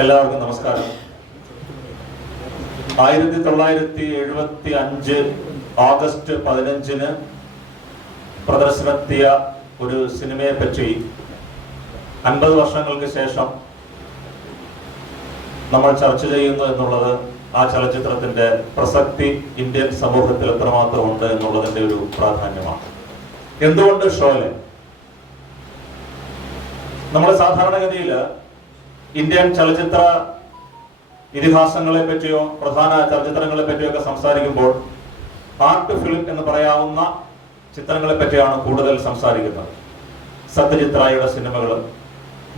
എല്ലാവർക്കും നമസ്കാരം. 1975 ഓഗസ്റ്റ് 15 പ്രദർശനത്തിയ ഒരു സിനിമയെ പറ്റി 50 വർഷങ്ങൾക്ക് ശേഷം നമ്മൾ ചർച്ച ചെയ്യുന്നു എന്നുള്ളത് ആ ചലച്ചിത്രത്തിന്റെ പ്രസക്തി ഇന്ത്യൻ സമൂഹത്തിൽ എത്രമാത്രം ഉണ്ട് എന്നുള്ളതിന്റെ ഒരു പ്രാധാന്യമാണ്. എന്തുകൊണ്ട് ഷോലെ? നമ്മൾ സാധാരണഗതിയിൽ ഇന്ത്യൻ ചലച്ചിത്ര ഇതിഹാസങ്ങളെ പറ്റിയോ പ്രധാന ചലച്ചിത്രങ്ങളെ പറ്റിയോ ഒക്കെ സംസാരിക്കുമ്പോൾ ആർട്ട് ഫിലിം എന്ന് പറയാവുന്ന ചിത്രങ്ങളെ പറ്റിയാണ് കൂടുതൽ സംസാരിക്കുന്നത്. സത്യജിത് റായിയുടെ സിനിമകൾ,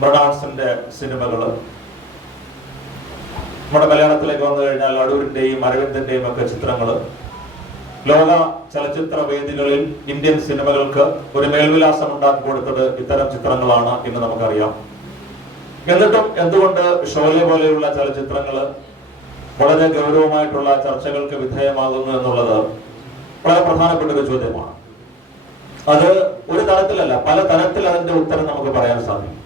മൃണാൾസിന്റെ സിനിമകൾ, നമ്മുടെ മലയാളത്തിലേക്ക് വന്നു കഴിഞ്ഞാൽ അടൂരിന്റെയും അരവിന്ദന്റെയും ഒക്കെ ചിത്രങ്ങൾ ലോക ചലച്ചിത്ര വേദികളിൽ ഇന്ത്യൻ സിനിമകൾക്ക് ഒരു മേൽവിലാസം ഉണ്ടാക്കി കൊടുത്തത് ഇത്തരം ചിത്രങ്ങളാണ് എന്ന് നമുക്കറിയാം. എന്നിട്ടും എന്തുകൊണ്ട് ഷോലെ പോലെയുള്ള ചലച്ചിത്രങ്ങൾ വളരെ ഗൗരവമായിട്ടുള്ള ചർച്ചകൾക്ക് വിധേയമാകുന്നു എന്നുള്ളത് വളരെ പ്രധാനപ്പെട്ട ഒരു ചോദ്യമാണ്. അത് ഒരു തലത്തിലല്ല, പല തലത്തിൽ അതിന്റെ ഉത്തരം നമുക്ക് പറയാൻ സാധിക്കും.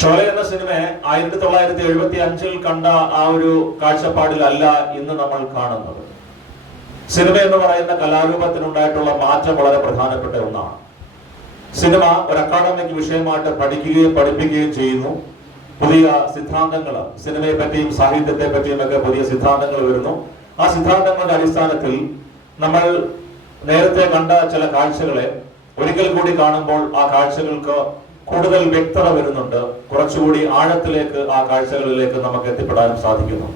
ഷോലെ എന്ന സിനിമയെ 1975 കണ്ട ആ ഒരു കാഴ്ചപ്പാടിലല്ല ഇന്ന് നമ്മൾ കാണുന്നത്. സിനിമ എന്ന് പറയുന്ന കലാരൂപത്തിനുണ്ടായിട്ടുള്ള മാറ്റം വളരെ പ്രധാനപ്പെട്ട ഒന്നാണ്. സിനിമ ഒരു അക്കാഡമിക് വിഷയമായിട്ട് പഠിക്കുകയും പഠിപ്പിക്കുകയും ചെയ്യുന്നു. പുതിയ സിദ്ധാന്തങ്ങൾ, സിനിമയെ പറ്റിയും സാഹിത്യത്തെ പറ്റിയും ഒക്കെ പുതിയ സിദ്ധാന്തങ്ങൾ വരുന്നു. ആ സിദ്ധാന്തങ്ങളുടെ അടിസ്ഥാനത്തിൽ നമ്മൾ നേരത്തെ കണ്ട ചില കാഴ്ചകളെ ഒരിക്കൽ കൂടി കാണുമ്പോൾ ആ കാഴ്ചകൾക്ക് കൂടുതൽ വ്യക്തത വരുന്നുണ്ട്. കുറച്ചുകൂടി ആഴത്തിലേക്ക് ആ കാഴ്ചകളിലേക്ക് നമുക്ക് എത്തിപ്പെടാനും സാധിക്കുന്നു.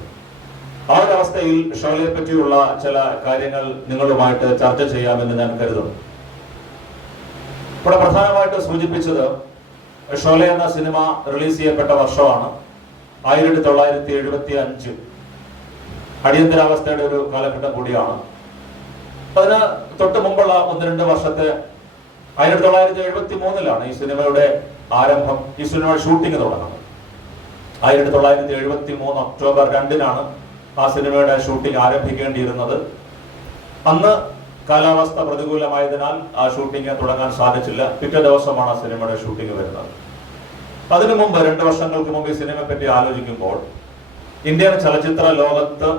ആ ഒരു അവസ്ഥയിൽ ഷോലയെ പറ്റിയുള്ള ചില കാര്യങ്ങൾ നിങ്ങളുമായിട്ട് ചർച്ച ചെയ്യാമെന്ന് ഞാൻ കരുതുന്നു. ഇവിടെ പ്രധാനമായിട്ട് സൂചിപ്പിച്ചത് ഷോലെ എന്ന സിനിമ റിലീസ് ചെയ്യപ്പെട്ട വർഷമാണ് 1975. അടിയന്തരാവസ്ഥയുടെ ഒരു കാലഘട്ടം കൂടിയാണ്. അതിന് തൊട്ട് മുമ്പുള്ള 1-2 വർഷത്തെ 1973 ഈ സിനിമയുടെ ആരംഭം, ഈ സിനിമ ഷൂട്ടിംഗ് തുടങ്ങുന്നത്. 1973 ഒക്ടോബർ 2 ആ സിനിമയുടെ ഷൂട്ടിംഗ് ആരംഭിക്കേണ്ടിയിരുന്നത്. അന്ന് കാലാവസ്ഥ പ്രതികൂലമായതിനാൽ ആ ഷൂട്ടിംഗ് തുടങ്ങാൻ സാധിച്ചില്ല. പിറ്റേ ദിവസമാണ് ആ സിനിമയുടെ ഷൂട്ടിംഗ് വരുന്നത്. അതിനു മുമ്പ് 2 വർഷങ്ങൾക്ക് മുമ്പ് ഈ സിനിമയെ പറ്റി ആലോചിക്കുമ്പോൾ ഇന്ത്യൻ ചലച്ചിത്ര ലോകത്ത്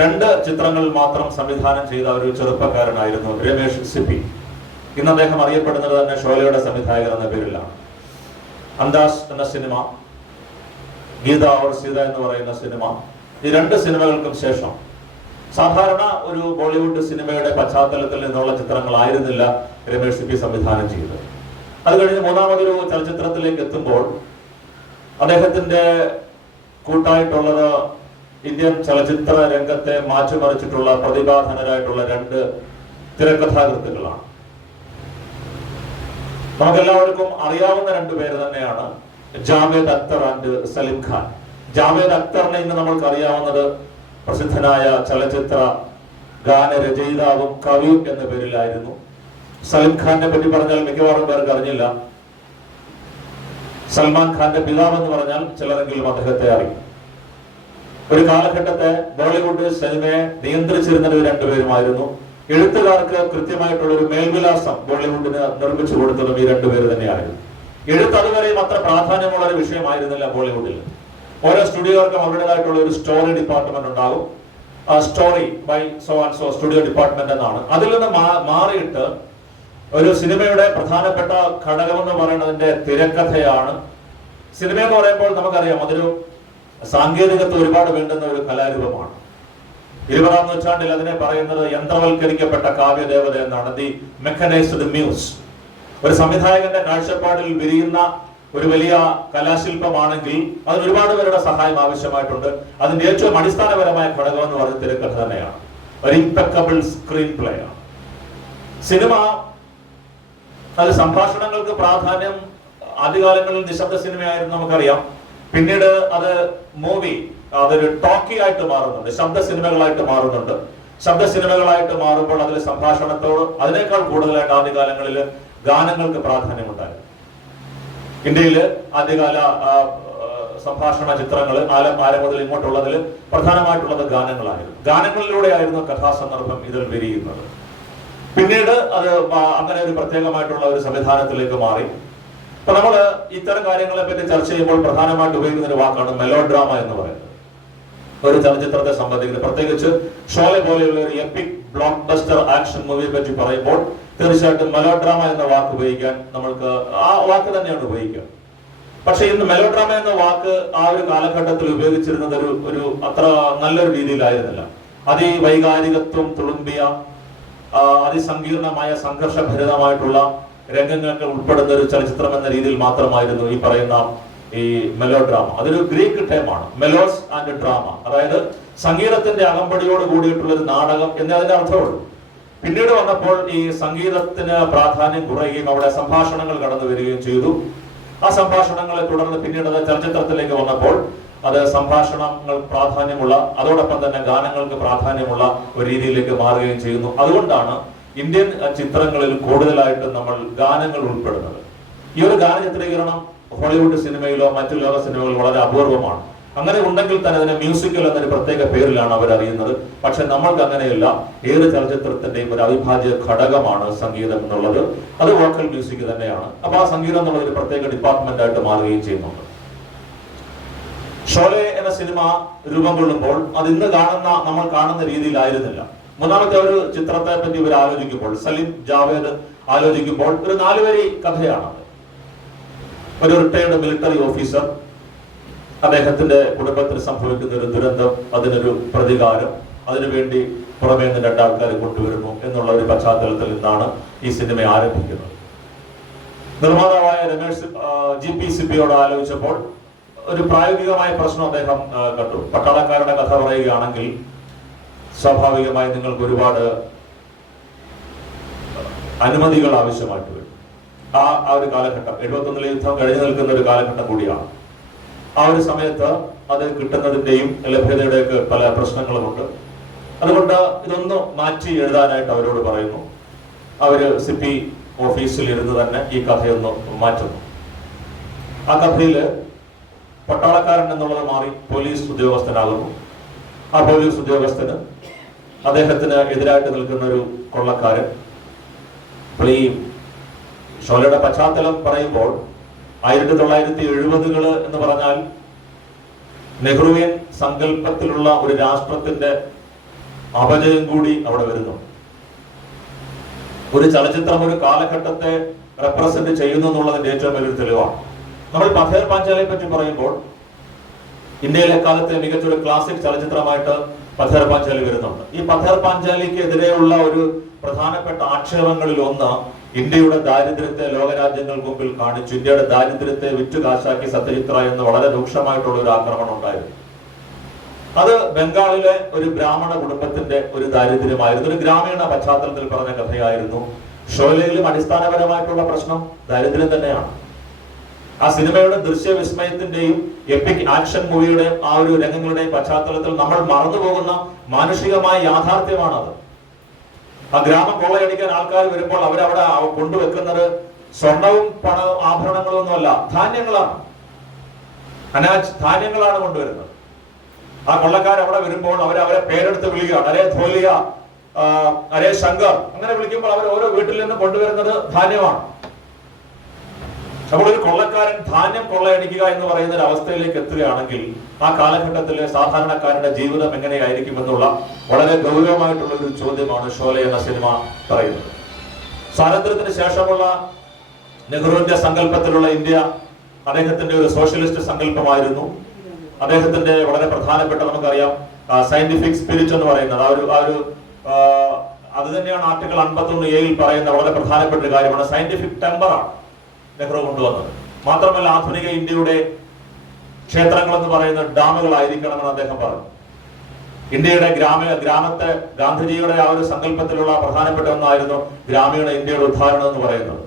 2 ചിത്രങ്ങൾ മാത്രം സംവിധാനം ചെയ്ത ഒരു ചെറുപ്പക്കാരനായിരുന്നു രമേഷ് സിപ്പി. ഇന്ന് അദ്ദേഹം അറിയപ്പെടുന്നത് തന്നെ ഷോലയുടെ സംവിധായകർ എന്ന പേരിലാണ്. അന്ദാസ് എന്ന സിനിമ, ഗീത ഓർ സീത എന്ന് പറയുന്ന സിനിമ, ഈ 2 സിനിമകൾക്കും ശേഷം സാധാരണ ഒരു ബോളിവുഡ് സിനിമയുടെ പശ്ചാത്തലത്തിൽ നിന്നുള്ള ചിത്രങ്ങളായിരുന്നില്ല രമേഷ് സിപ്പി സംവിധാനം ചെയ്തത്. അത് കഴിഞ്ഞ് 3ാമതൊരു ചലച്ചിത്രത്തിലേക്ക് എത്തുമ്പോൾ അദ്ദേഹത്തിന്റെ കൂട്ടായിട്ടുള്ളത് ഇന്ത്യൻ ചലച്ചിത്ര രംഗത്തെ മാറ്റിമറിച്ചിട്ടുള്ള പ്രതിഭാധനരായിട്ടുള്ള 2 തിരക്കഥാകൃത്തുക്കളാണ്. നമുക്കെല്ലാവർക്കും അറിയാവുന്ന 2 പേര് തന്നെയാണ് ജാവേദ് അക്തർ ആൻഡ് സലിം ഖാൻ. ജാവേദ് അക്തറിനെ ഇന്ന് നമ്മൾക്ക് അറിയാവുന്നത് പ്രസിദ്ധനായ ചലച്ചിത്ര ഗാനരചയിതാവും കവിയും എന്ന പേരിലായിരുന്നു. സലിം ഖാന്റെ പറ്റി പറഞ്ഞാൽ മിക്കവാറും പേർക്ക് അറിഞ്ഞില്ല. സൽമാൻ ഖാന്റെ പിതാവ് എന്ന് പറഞ്ഞാൽ ചിലരെങ്കിലും അദ്ദേഹത്തെ അറിയും. ഒരു കാലഘട്ടത്തെ ബോളിവുഡ് സിനിമയെ നിയന്ത്രിച്ചിരുന്നത് 2 പേരുമായിരുന്നു. എഴുത്തുകാർക്ക് കൃത്യമായിട്ടുള്ള ഒരു മേൽവിലാസം ബോളിവുഡിന് നിർമ്മിച്ചു കൊടുത്തതും ഈ 2 പേര് തന്നെയായിരുന്നു. എഴുത്ത് അതുവരെയും അത്ര പ്രാധാന്യമുള്ള ഒരു വിഷയമായിരുന്നില്ല ബോളിവുഡിൽ. ഓരോ സ്റ്റുഡിയോകൾക്കും അവരുടേതായിട്ടുള്ള ഒരു സ്റ്റോറി ഡിപ്പാർട്ട്മെന്റ് ഉണ്ടാകും. Story by so and so studio department എന്നാണ്. അതിൽ നിന്ന് മാറിയിട്ട് ഒരു സിനിമയുടെ പ്രധാനപ്പെട്ട ഘടകം എന്ന് പറയുന്നതിന്റെ തിരക്കഥയാണ്. സിനിമ എന്ന് പറയുമ്പോൾ നമുക്കറിയാം അതൊരു സാങ്കേതികത്വം ഒരുപാട് വേണ്ടുന്ന ഒരു കലാരൂപമാണ്. 20ാം നൂറ്റാണ്ടിൽ അതിനെ പറയുന്നത് യന്ത്രവൽക്കരിക്കപ്പെട്ട കാവ്യദേവത എന്നാണ്, ദി മെക്കനൈസ്ഡ് മ്യൂസ്. ഒരു സംവിധായകന്റെ കാഴ്ചപ്പാടിൽ വിരിയുന്ന ഒരു വലിയ കലാശില്പമാണെങ്കിൽ അതിന് ഒരുപാട് പേരുടെ സഹായം ആവശ്യമായിട്ടുണ്ട്. അതിന്റെ ഏറ്റവും അടിസ്ഥാനപരമായ ഘടകം എന്ന് പറയുന്നത് തിരക്കഥ തന്നെയാണ്. ഒരു ഇംപെക്കബിൾ സ്ക്രീൻ പ്ലേ ആണ്. സിനിമ അത് സംഭാഷണങ്ങൾക്ക് പ്രാധാന്യം ആദ്യകാലങ്ങളിൽ നിശബ്ദ സിനിമയായിരുന്നു നമുക്കറിയാം. പിന്നീട് അത് മൂവി, അതൊരു ടോക്കി ആയിട്ട് മാറുന്നുണ്ട്, ശബ്ദ സിനിമകളായിട്ട് മാറുന്നുണ്ട്. ശബ്ദ സിനിമകളായിട്ട് മാറുമ്പോൾ അതിൽ സംഭാഷണത്തോട് അതിനേക്കാൾ കൂടുതലായിട്ട് ആദ്യകാലങ്ങളിൽ ഗാനങ്ങൾക്ക് പ്രാധാന്യമുണ്ടായിരുന്നു. ഇന്ത്യയില് ആദ്യകാല സംഭാഷണ ചിത്രങ്ങൾ ആരം മുതൽ ഇങ്ങോട്ടുള്ളതിൽ പ്രധാനമായിട്ടുള്ളത് ഗാനങ്ങളായിരുന്നു. ഗാനങ്ങളിലൂടെയായിരുന്നു കഥാസന്ദർഭം ഇതിൽ വിരിയുന്നത്. പിന്നീട് അത് അങ്ങനെ ഒരു പ്രത്യേകമായിട്ടുള്ള ഒരു സംവിധാനത്തിലേക്ക് മാറി. അപ്പൊ നമ്മൾ ഇത്തരം കാര്യങ്ങളെ പറ്റി ചർച്ച ചെയ്യുമ്പോൾ പ്രധാനമായിട്ട് ഉപയോഗിക്കുന്ന ഒരു വാക്കാണ് മെലോഡ്രാമ എന്ന് പറയുന്നത്. ഒരു ചലച്ചിത്രത്തെ സംബന്ധിക്കുന്നത്, പ്രത്യേകിച്ച് ഷോലെ പോലെയുള്ള ഒരു എപ്പിക് ബ്ലോക്ക് ബസ്റ്റർ ആക്ഷൻ മൂവിയെ പറ്റി പറയുമ്പോൾ തീർച്ചയായിട്ടും മെലോഡ്രാമ എന്ന വാക്ക് ഉപയോഗിക്കാൻ നമ്മൾക്ക് ആ വാക്ക് തന്നെയാണ് ഉപയോഗിക്കുക. പക്ഷെ ഇന്ന് മെലോഡ്രാമ എന്ന വാക്ക് ആ ഒരു കാലഘട്ടത്തിൽ ഉപയോഗിച്ചിരുന്നത് ഒരു അത്ര നല്ലൊരു രീതിയിലായിരുന്നില്ല. അതിവൈകാരികത്വം തുളുമ്പിയ അതിസങ്കീർണമായ സംഘർഷഭരിതമായിട്ടുള്ള രംഗങ്ങൾക്ക് ഉൾപ്പെടുന്ന ഒരു ചലച്ചിത്രം എന്ന രീതിയിൽ മാത്രമായിരുന്നു ഈ പറയുന്ന ഈ മെലോഡ്രാമ. അതൊരു ഗ്രീക്ക് ടേമാണ്, മെലോസ് ആൻഡ് ഡ്രാമ, അതായത് സംഗീതത്തിന്റെ അകമ്പടിയോട് കൂടിയിട്ടുള്ള ഒരു നാടകം എന്നേ അതിന്റെ അർത്ഥമുള്ളൂ. പിന്നീട് വന്നപ്പോൾ ഈ സംഗീതത്തിന് പ്രാധാന്യം കുറയുകയും അവിടെ സംഭാഷണങ്ങൾ കടന്നു വരികയും ചെയ്തു. ആ സംഭാഷണങ്ങളെ തുടർന്ന് പിന്നീട് അത് ചലച്ചിത്രത്തിലേക്ക് വന്നപ്പോൾ അത് സംഭാഷണങ്ങൾ പ്രാധാന്യമുള്ള, അതോടൊപ്പം തന്നെ ഗാനങ്ങൾക്ക് പ്രാധാന്യമുള്ള ഒരു രീതിയിലേക്ക് മാറുകയും ചെയ്യുന്നു. അതുകൊണ്ടാണ് ഇന്ത്യൻ ചിത്രങ്ങളിൽ കൂടുതലായിട്ട് നമ്മൾ ഗാനങ്ങൾ ഉൾപ്പെടുന്നത്. ഈ ഒരു ഗാന ചിത്രീകരണം ഹോളിവുഡ് സിനിമയിലോ മറ്റു ലോക സിനിമകളിലോ വളരെ അപൂർവമാണ്. അങ്ങനെ ഉണ്ടെങ്കിൽ തന്നെ അതിനെ മ്യൂസിക്കൽ എന്നൊരു പ്രത്യേക പേരിലാണ് അവർ അറിയുന്നത്. പക്ഷെ നമ്മൾക്ക് അങ്ങനെയല്ല. ഏത് ചലച്ചിത്രത്തിന്റെയും ഒരു അവിഭാജ്യ ഘടകമാണ് സംഗീതം എന്നുള്ളത്. അത് വോക്കൽ മ്യൂസിക് തന്നെയാണ്. അപ്പൊ ആ സംഗീതം എന്നുള്ളത് ഒരു പ്രത്യേക ഡിപ്പാർട്ട്മെന്റ് ആയിട്ട് മാറുകയും ചെയ്യുന്നുണ്ട്. ഷോലെ എന്ന സിനിമ രൂപം കൊള്ളുമ്പോൾ അത് ഇന്ന് നമ്മൾ കാണുന്ന രീതിയിലായിരുന്നില്ല. മൂന്നാമത്തെ ഒരു ചിത്രത്തെ പറ്റി ഇവർ ആലോചിക്കുമ്പോൾ, സലിം ജാവേദ് ആലോചിക്കുമ്പോൾ, ഒരു 4 വരി കഥയാണ്. ഒരു റിട്ടയർഡ് മിലിറ്ററി ഓഫീസർ, അദ്ദേഹത്തിന്റെ കുടുംബത്തിന് സംഭവിക്കുന്ന ഒരു ദുരന്തം, അതിനൊരു പ്രതികാരം, അതിനുവേണ്ടി പുറമേ നിന്ന് 2 ആൾക്കാരെ കൊണ്ടുവരുന്നു എന്നുള്ള ഒരു പശ്ചാത്തലത്തിൽ നിന്നാണ് ഈ സിനിമ ആരംഭിക്കുന്നത്. നിർമ്മാതാവായ രമേഷ് GP സിബിയോട് ആലോചിച്ചപ്പോൾ ഒരു പ്രായോഗികമായ പ്രശ്നം അദ്ദേഹം കണ്ടു. പട്ടാളക്കാരുടെ കഥ പറയുകയാണെങ്കിൽ സ്വാഭാവികമായി നിങ്ങൾക്ക് ഒരുപാട് അനുമതികൾ ആവശ്യമായിട്ട് വരും. ആ ഒരു കാലഘട്ടം 71 യുദ്ധം കഴിഞ്ഞു നിൽക്കുന്ന ഒരു കാലഘട്ടം കൂടിയാണ്. ആ ഒരു സമയത്ത് അത് കിട്ടുന്നതിന്റെയും ലഭ്യതയുടെയൊക്കെ പല പ്രശ്നങ്ങളുമുണ്ട്. അതുകൊണ്ട് ഇതൊന്ന് മാറ്റി എഴുതാനായിട്ട് അവരോട് പറയുന്നു. അവര് CP ഓഫീസിൽ ഇരുന്ന് തന്നെ ഈ കഥയൊന്ന് മാറ്റുന്നു. ആ കഥയില് പട്ടാളക്കാരൻ എന്നുള്ളത് മാറി പോലീസ് ഉദ്യോഗസ്ഥനാകുന്നു. ആ പോലീസ് ഉദ്യോഗസ്ഥന് അദ്ദേഹത്തിന് എതിരായിട്ട് നിൽക്കുന്ന ഒരു കൊള്ളക്കാരൻ. ഈ ഷോലയുടെ പശ്ചാത്തലം പറയുമ്പോൾ 1970 എന്ന് പറഞ്ഞാൽ നെഹ്റുവിയൻ സങ്കല്പത്തിലുള്ള ഒരു രാഷ്ട്രത്തിന്റെ അപജയം കൂടി അവിടെ വരുന്നു. ഒരു ചലച്ചിത്രം ഒരു കാലഘട്ടത്തെ റെപ്രസെന്റ് ചെയ്യുന്നു എന്നുള്ളതിന്റെ ഏറ്റവും വലിയൊരു തെളിവാണ്. നമ്മൾ പഥേർ പാഞ്ചാലിയെ പറ്റി പറയുമ്പോൾ ഇന്ത്യയിലെ കാലത്തെ മികച്ചൊരു ക്ലാസിക് ചലച്ചിത്രമായിട്ട് പഥേർ പാഞ്ചാലി വരുന്നുണ്ട്. ഈ പഥേർ പാഞ്ചാലിക്ക് എതിരെയുള്ള ഒരു പ്രധാനപ്പെട്ട ആക്ഷേപങ്ങളിൽ ഒന്ന് ഇന്ത്യയുടെ ദാരിദ്ര്യത്തെ ലോകരാജ്യങ്ങൾക്ക് മുമ്പിൽ കാണിച്ചു. ഇന്ത്യയുടെ ദാരിദ്ര്യത്തെ വിറ്റുകാശാക്കി സത്യജിത്ര എന്ന് വളരെ രൂക്ഷമായിട്ടുള്ള ഒരു ആക്രമണം ഉണ്ടായിരുന്നു. അത് ബംഗാളിലെ ഒരു ബ്രാഹ്മണ കുടുംബത്തിന്റെ ഒരു ദാരിദ്ര്യമായിരുന്നു. ഒരു ഗ്രാമീണ പശ്ചാത്തലത്തിൽ പറഞ്ഞ കഥയായിരുന്നു. ഷോലയിലും അടിസ്ഥാനപരമായിട്ടുള്ള പ്രശ്നം ദാരിദ്ര്യം തന്നെയാണ്. ആ സിനിമയുടെ ദൃശ്യവിസ്മയത്തിന്റെയും എപ്പിക് ആക്ഷൻ മൂവിയുടെയും ആ ഒരു രംഗങ്ങളുടെയും പശ്ചാത്തലത്തിൽ നമ്മൾ മറന്നുപോകുന്ന മാനുഷികമായ യാഥാർത്ഥ്യമാണത്. ആ ഗ്രാമം കൊള്ളയടിക്കാൻ ആൾക്കാർ വരുമ്പോൾ അവരവിടെ കൊണ്ടുവെക്കുന്നത് സ്വർണവും പണവും ആഭരണങ്ങളും ഒന്നുമല്ല, ധാന്യങ്ങളാണ്. ധാന്യങ്ങളാണ് കൊണ്ടുവരുന്നത്. ആ കൊള്ളക്കാർ അവിടെ വരുമ്പോൾ അവരെ പേരെടുത്ത് വിളിക്കുകയാണ്. അരേ ധോലിയ, അരേ ശങ്കർ, അങ്ങനെ വിളിക്കുമ്പോൾ അവർ ഓരോ വീട്ടിൽ നിന്ന് കൊണ്ടുവരുന്നത് ധാന്യമാണ്. അപ്പോൾ ഒരു കൊള്ളക്കാരൻ ധാന്യം കൊള്ളയടിക്കുക എന്ന് പറയുന്ന ഒരു അവസ്ഥയിലേക്ക് എത്തുകയാണെങ്കിൽ ആ കാലഘട്ടത്തിലെ സാധാരണക്കാരുടെ ജീവിതം എങ്ങനെയായിരിക്കും എന്നുള്ള വളരെ ഗൗരവമായിട്ടുള്ള ഒരു ചോദ്യമാണ് ഷോലെ എന്ന സിനിമ പറയുന്നത്. സ്വാതന്ത്ര്യത്തിന് ശേഷമുള്ള നെഹ്റുവിന്റെ സങ്കല്പത്തിലുള്ള ഇന്ത്യ അദ്ദേഹത്തിന്റെ ഒരു സോഷ്യലിസ്റ്റ് സങ്കല്പമായിരുന്നു. അദ്ദേഹത്തിന്റെ വളരെ പ്രധാനപ്പെട്ട, നമുക്കറിയാം, സയന്റിഫിക് സ്പിരിറ്റ് എന്ന് പറയുന്നത് അത് തന്നെയാണ് ആർട്ടിക്കിൾ 51A പറയുന്ന വളരെ പ്രധാനപ്പെട്ട ഒരു കാര്യമാണ്. സയന്റിഫിക് ടെമ്പറാണ് നെഹ്റു കൊണ്ടുവന്നത്. മാത്രമല്ല ആധുനിക ഇന്ത്യയുടെ ക്ഷേത്രങ്ങൾ എന്ന് പറയുന്ന ഡാമുകളായിരിക്കണമെന്ന് അദ്ദേഹം പറഞ്ഞു. ഇന്ത്യയുടെ ഗ്രാമത്തെ ഗാന്ധിജിയുടെ ആ ഒരു സങ്കല്പത്തിലുള്ള പ്രധാനപ്പെട്ട ഒന്നായിരുന്നു ഗ്രാമീണ ഇന്ത്യയുടെ ഉദ്ധാരണം എന്ന് പറയുന്നത്.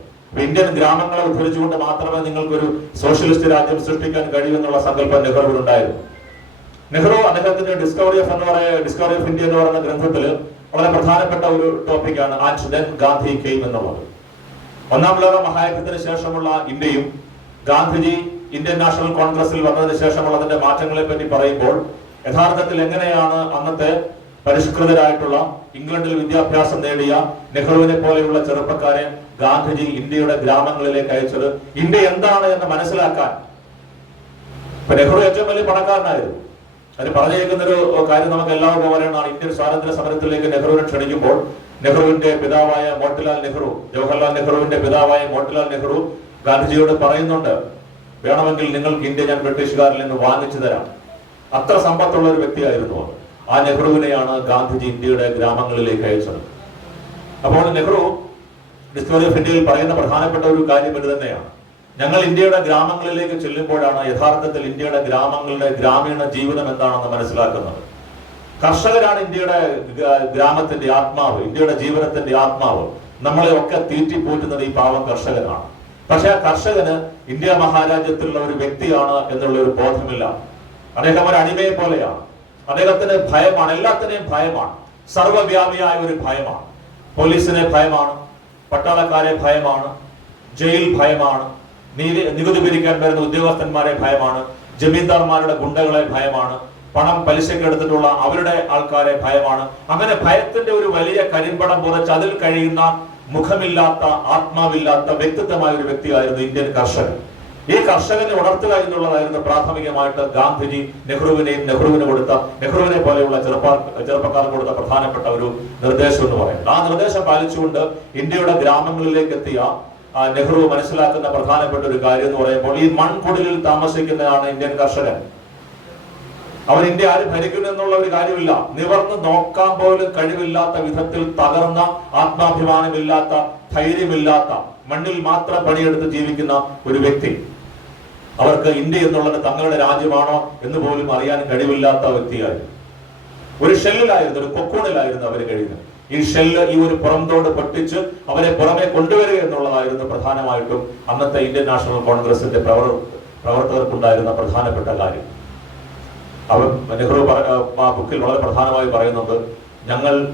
ഇന്ത്യൻ ഗ്രാമങ്ങളെ ഉദ്ധരിച്ചുകൊണ്ട് മാത്രമേ നിങ്ങൾക്കൊരു സോഷ്യലിസ്റ്റ് രാജ്യം സൃഷ്ടിക്കാൻ കഴിയൂ എന്നുള്ള സങ്കല്പം നെഹ്റുവിനുണ്ടായിരുന്നു. നെഹ്റു അദ്ദേഹത്തിന്റെ ഡിസ്കവറി ഓഫ് ഇന്ത്യ എന്ന് പറയുന്ന ഗ്രന്ഥത്തിൽ വളരെ പ്രധാനപ്പെട്ട ഒരു ടോപ്പിക്കാണ് ആൻഡ് ദെൻ ഗാന്ധി കെയിം എന്നുള്ളത്. 1ാം ലോക മഹായുദ്ധത്തിന് ശേഷമുള്ള ഇന്ത്യയും ഗാന്ധിജി ഇന്ത്യൻ നാഷണൽ കോൺഗ്രസിൽ വന്നതിന് ശേഷമുള്ളതിന്റെ മാറ്റങ്ങളെ പറ്റി പറയുമ്പോൾ യഥാർത്ഥത്തിൽ എങ്ങനെയാണ് അന്നത്തെ പരിഷ്കൃതരായിട്ടുള്ള ഇംഗ്ലണ്ടിൽ വിദ്യാഭ്യാസം നേടിയ നെഹ്റുവിനെ പോലെയുള്ള ചെറുപ്പക്കാരെ ഗാന്ധിജി ഇന്ത്യയുടെ ഗ്രാമങ്ങളിലേക്ക് അയച്ചത് ഇന്ത്യ എന്താണ് എന്ന് മനസ്സിലാക്കാൻ. ഇപ്പൊ നെഹ്റു ഏറ്റവും വലിയ പണക്കാരനായിരുന്നു. അതിന് പറഞ്ഞേക്കുന്നൊരു കാര്യം നമുക്ക് എല്ലാവർക്കും പറയുന്നതാണ്. ഇന്ത്യൻ സ്വാതന്ത്ര്യ സമരത്തിലേക്ക് നെഹ്റുവിനെ ക്ഷണിക്കുമ്പോൾ നെഹ്റുവിന്റെ പിതാവായ മോട്ടിലാൽ നെഹ്റു, ജവഹർലാൽ നെഹ്റുവിന്റെ പിതാവായ മോട്ടിലാൽ നെഹ്റു ഗാന്ധിജിയോട് പറയുന്നുണ്ട്, വേണമെങ്കിൽ നിങ്ങൾക്ക് ഇന്ത്യ ഞാൻ ബ്രിട്ടീഷുകാരിൽ നിന്ന് വാങ്ങിച്ചു തരാം. അത്ര സമ്പത്തുള്ള ഒരു വ്യക്തിയായിരുന്നു. ആ നെഹ്റുവിനെയാണ് ഗാന്ധിജി ഇന്ത്യയുടെ ഗ്രാമങ്ങളിലേക്ക് അയച്ചത്. അപ്പോൾ നെഹ്റു ഹിസ്റ്ററി ഓഫ് ഇന്ത്യയിൽ പറയുന്ന പ്രധാനപ്പെട്ട ഒരു കാര്യം ഇത് തന്നെയാണ്. ഞങ്ങൾ ഇന്ത്യയുടെ ഗ്രാമങ്ങളിലേക്ക് ചെല്ലുമ്പോഴാണ് യഥാർത്ഥത്തിൽ ഇന്ത്യയുടെ ഗ്രാമങ്ങളുടെ ഗ്രാമീണ ജീവിതം എന്താണെന്ന് മനസ്സിലാക്കുന്നത്. കർഷകരാണ് ഇന്ത്യയുടെ ഗ്രാമത്തിന്റെ ആത്മാവ്, ഇന്ത്യയുടെ ജീവിതത്തിന്റെ ആത്മാവ്. നമ്മളെ ഒക്കെ തീറ്റിപ്പോറ്റുന്നത് ഈ പാവം കർഷകനാണ്. പക്ഷെ ആ കർഷകന് ഇന്ത്യ മഹാരാജ്യത്തിലുള്ള ഒരു വ്യക്തിയാണ് എന്നുള്ള ഒരു ബോധമില്ല. അദ്ദേഹം ഒരു അടിമയെ പോലെയാണ്. അദ്ദേഹത്തിന് ഭയമാണ്, എല്ലാത്തിനെയും ഭയമാണ്. സർവ്വവ്യാപിയായ ഒരു ഭയമാണ്. പോലീസിനെ ഭയമാണ്, പട്ടാളക്കാരെ ഭയമാണ്, ജയിൽ ഭയമാണ്, നികുതി പിരിക്കാൻ വരുന്ന ഉദ്യോഗസ്ഥന്മാരെ ഭയമാണ്, ജമീന്ദാർമാരുടെ ഗുണ്ടകളെ ഭയമാണ്, പണം പലിശക്ക് എടുത്തിട്ടുള്ള അവരുടെ ആൾക്കാരെ ഭയമാണ്. അങ്ങനെ ഭയത്തിന്റെ ഒരു വലിയ കരിമ്പടം പുറച്ച് അതിൽ കഴിയുന്ന മുഖമില്ലാത്ത, ആത്മാവില്ലാത്ത, വ്യക്തിത്വമായ ഒരു വ്യക്തിയായിരുന്നു ഇന്ത്യൻ കർഷകൻ. ഈ കർഷകനെ ഉണർത്തുക എന്നുള്ളതായിരുന്നു പ്രാഥമികമായിട്ട് ഗാന്ധിജി നെഹ്റുവിനെ പോലെയുള്ള ചെറുപ്പക്കാർക്ക് കൊടുത്ത പ്രധാനപ്പെട്ട ഒരു നിർദ്ദേശം എന്ന് പറയുന്നത്. ആ നിർദ്ദേശം പാലിച്ചുകൊണ്ട് ഇന്ത്യയുടെ ഗ്രാമങ്ങളിലേക്ക് എത്തിയ നെഹ്റു മനസ്സിലാക്കുന്ന പ്രധാനപ്പെട്ട ഒരു കാര്യം എന്ന് പറയുമ്പോൾ ഈ മൺകുടിലിൽ താമസിക്കുന്നതാണ് ഇന്ത്യൻ കർഷകൻ. അവൻ ഇന്ത്യ ആര് ഭരിക്കുന്നു എന്നുള്ള ഒരു കാര്യമില്ല. നിവർന്ന് നോക്കാൻ പോലും കഴിവില്ലാത്ത വിധത്തിൽ തകർന്ന, ആത്മാഭിമാനമില്ലാത്ത, ധൈര്യമില്ലാത്ത, മണ്ണിൽ മാത്രം പണിയെടുത്ത് ജീവിക്കുന്ന ഒരു വ്യക്തി. അവർക്ക് ഇന്ത്യ എന്നുള്ളത് തങ്ങളുടെ രാജ്യമാണോ എന്ന് പോലും അറിയാൻ കഴിവില്ലാത്ത വ്യക്തിയായിരുന്നു. ഒരു ഷെല്ലിലായിരുന്നു, ഒരു കൊക്കൂണിലായിരുന്നു അവർ കഴിയുന്നത്. ഈ ഷെല്ല്, ഈ ഒരു പുറംതോട് പൊട്ടിച്ച് അവരെ പുറമെ കൊണ്ടുവരിക എന്നുള്ളതായിരുന്നു പ്രധാനമായിട്ടും അന്നത്തെ ഇന്ത്യൻ നാഷണൽ കോൺഗ്രസിന്റെ പ്രവർത്തകർക്കുണ്ടായിരുന്ന പ്രധാനപ്പെട്ട കാര്യം. അവർ നെഹ്റു ആ ബുക്കിൽ വളരെ പ്രധാനമായി പറയുന്നത്,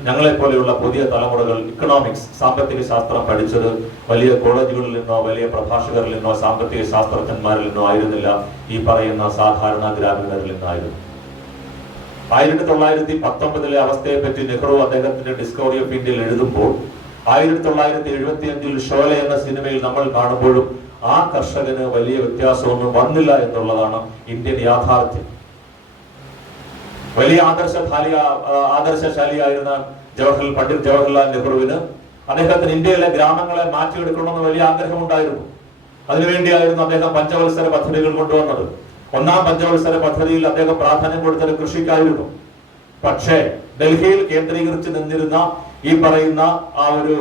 ഞങ്ങളെ പോലെയുള്ള പുതിയ തലമുറകൾ ഇക്കണോമിക്സ്, സാമ്പത്തിക ശാസ്ത്രം പഠിച്ചത് വലിയ കോളേജുകളിൽ നിന്നോ വലിയ പ്രഭാഷകരിൽ നിന്നോ സാമ്പത്തിക ശാസ്ത്രജ്ഞന്മാരിൽ നിന്നോ ആയിരുന്നില്ല, ഈ പറയുന്ന സാധാരണ ഗ്രാമീണരിൽ നിന്നായിരുന്നു. 1919 അവസ്ഥയെപ്പറ്റി നെഹ്റു അദ്ദേഹത്തിന്റെ ഡിസ്കവറി ഓഫ് ഇന്ത്യയിൽ എഴുതുമ്പോൾ 1975 ഷോലെ എന്ന സിനിമയിൽ നമ്മൾ കാണുമ്പോഴും ആ കർഷകന് വലിയ വ്യത്യാസമൊന്നും വന്നില്ല എന്നുള്ളതാണ് ഇന്ത്യൻ യാഥാർത്ഥ്യം. വലിയ ആദർശശാലിയായിരുന്ന പണ്ഡിറ്റ് ജവഹർലാൽ നെഹ്റുവിന് അദ്ദേഹത്തിന് ഇന്ത്യയിലെ ഗ്രാമങ്ങളെ മാറ്റിയെടുക്കണമെന്ന് വലിയ ആഗ്രഹമുണ്ടായിരുന്നു. അതിനുവേണ്ടിയായിരുന്നു അദ്ദേഹം പഞ്ചവത്സര പദ്ധതികൾ കൊണ്ടുവന്നത്. ഒന്നാം പഞ്ചവത്സര പദ്ധതിയിൽ അദ്ദേഹം പ്രാധാന്യം കൊടുത്തത് കൃഷിക്കായിരുന്നു. പക്ഷേ ഡൽഹിയിൽ കേന്ദ്രീകരിച്ച് നിന്നിരുന്ന ഈ പറയുന്ന ആ ഒരു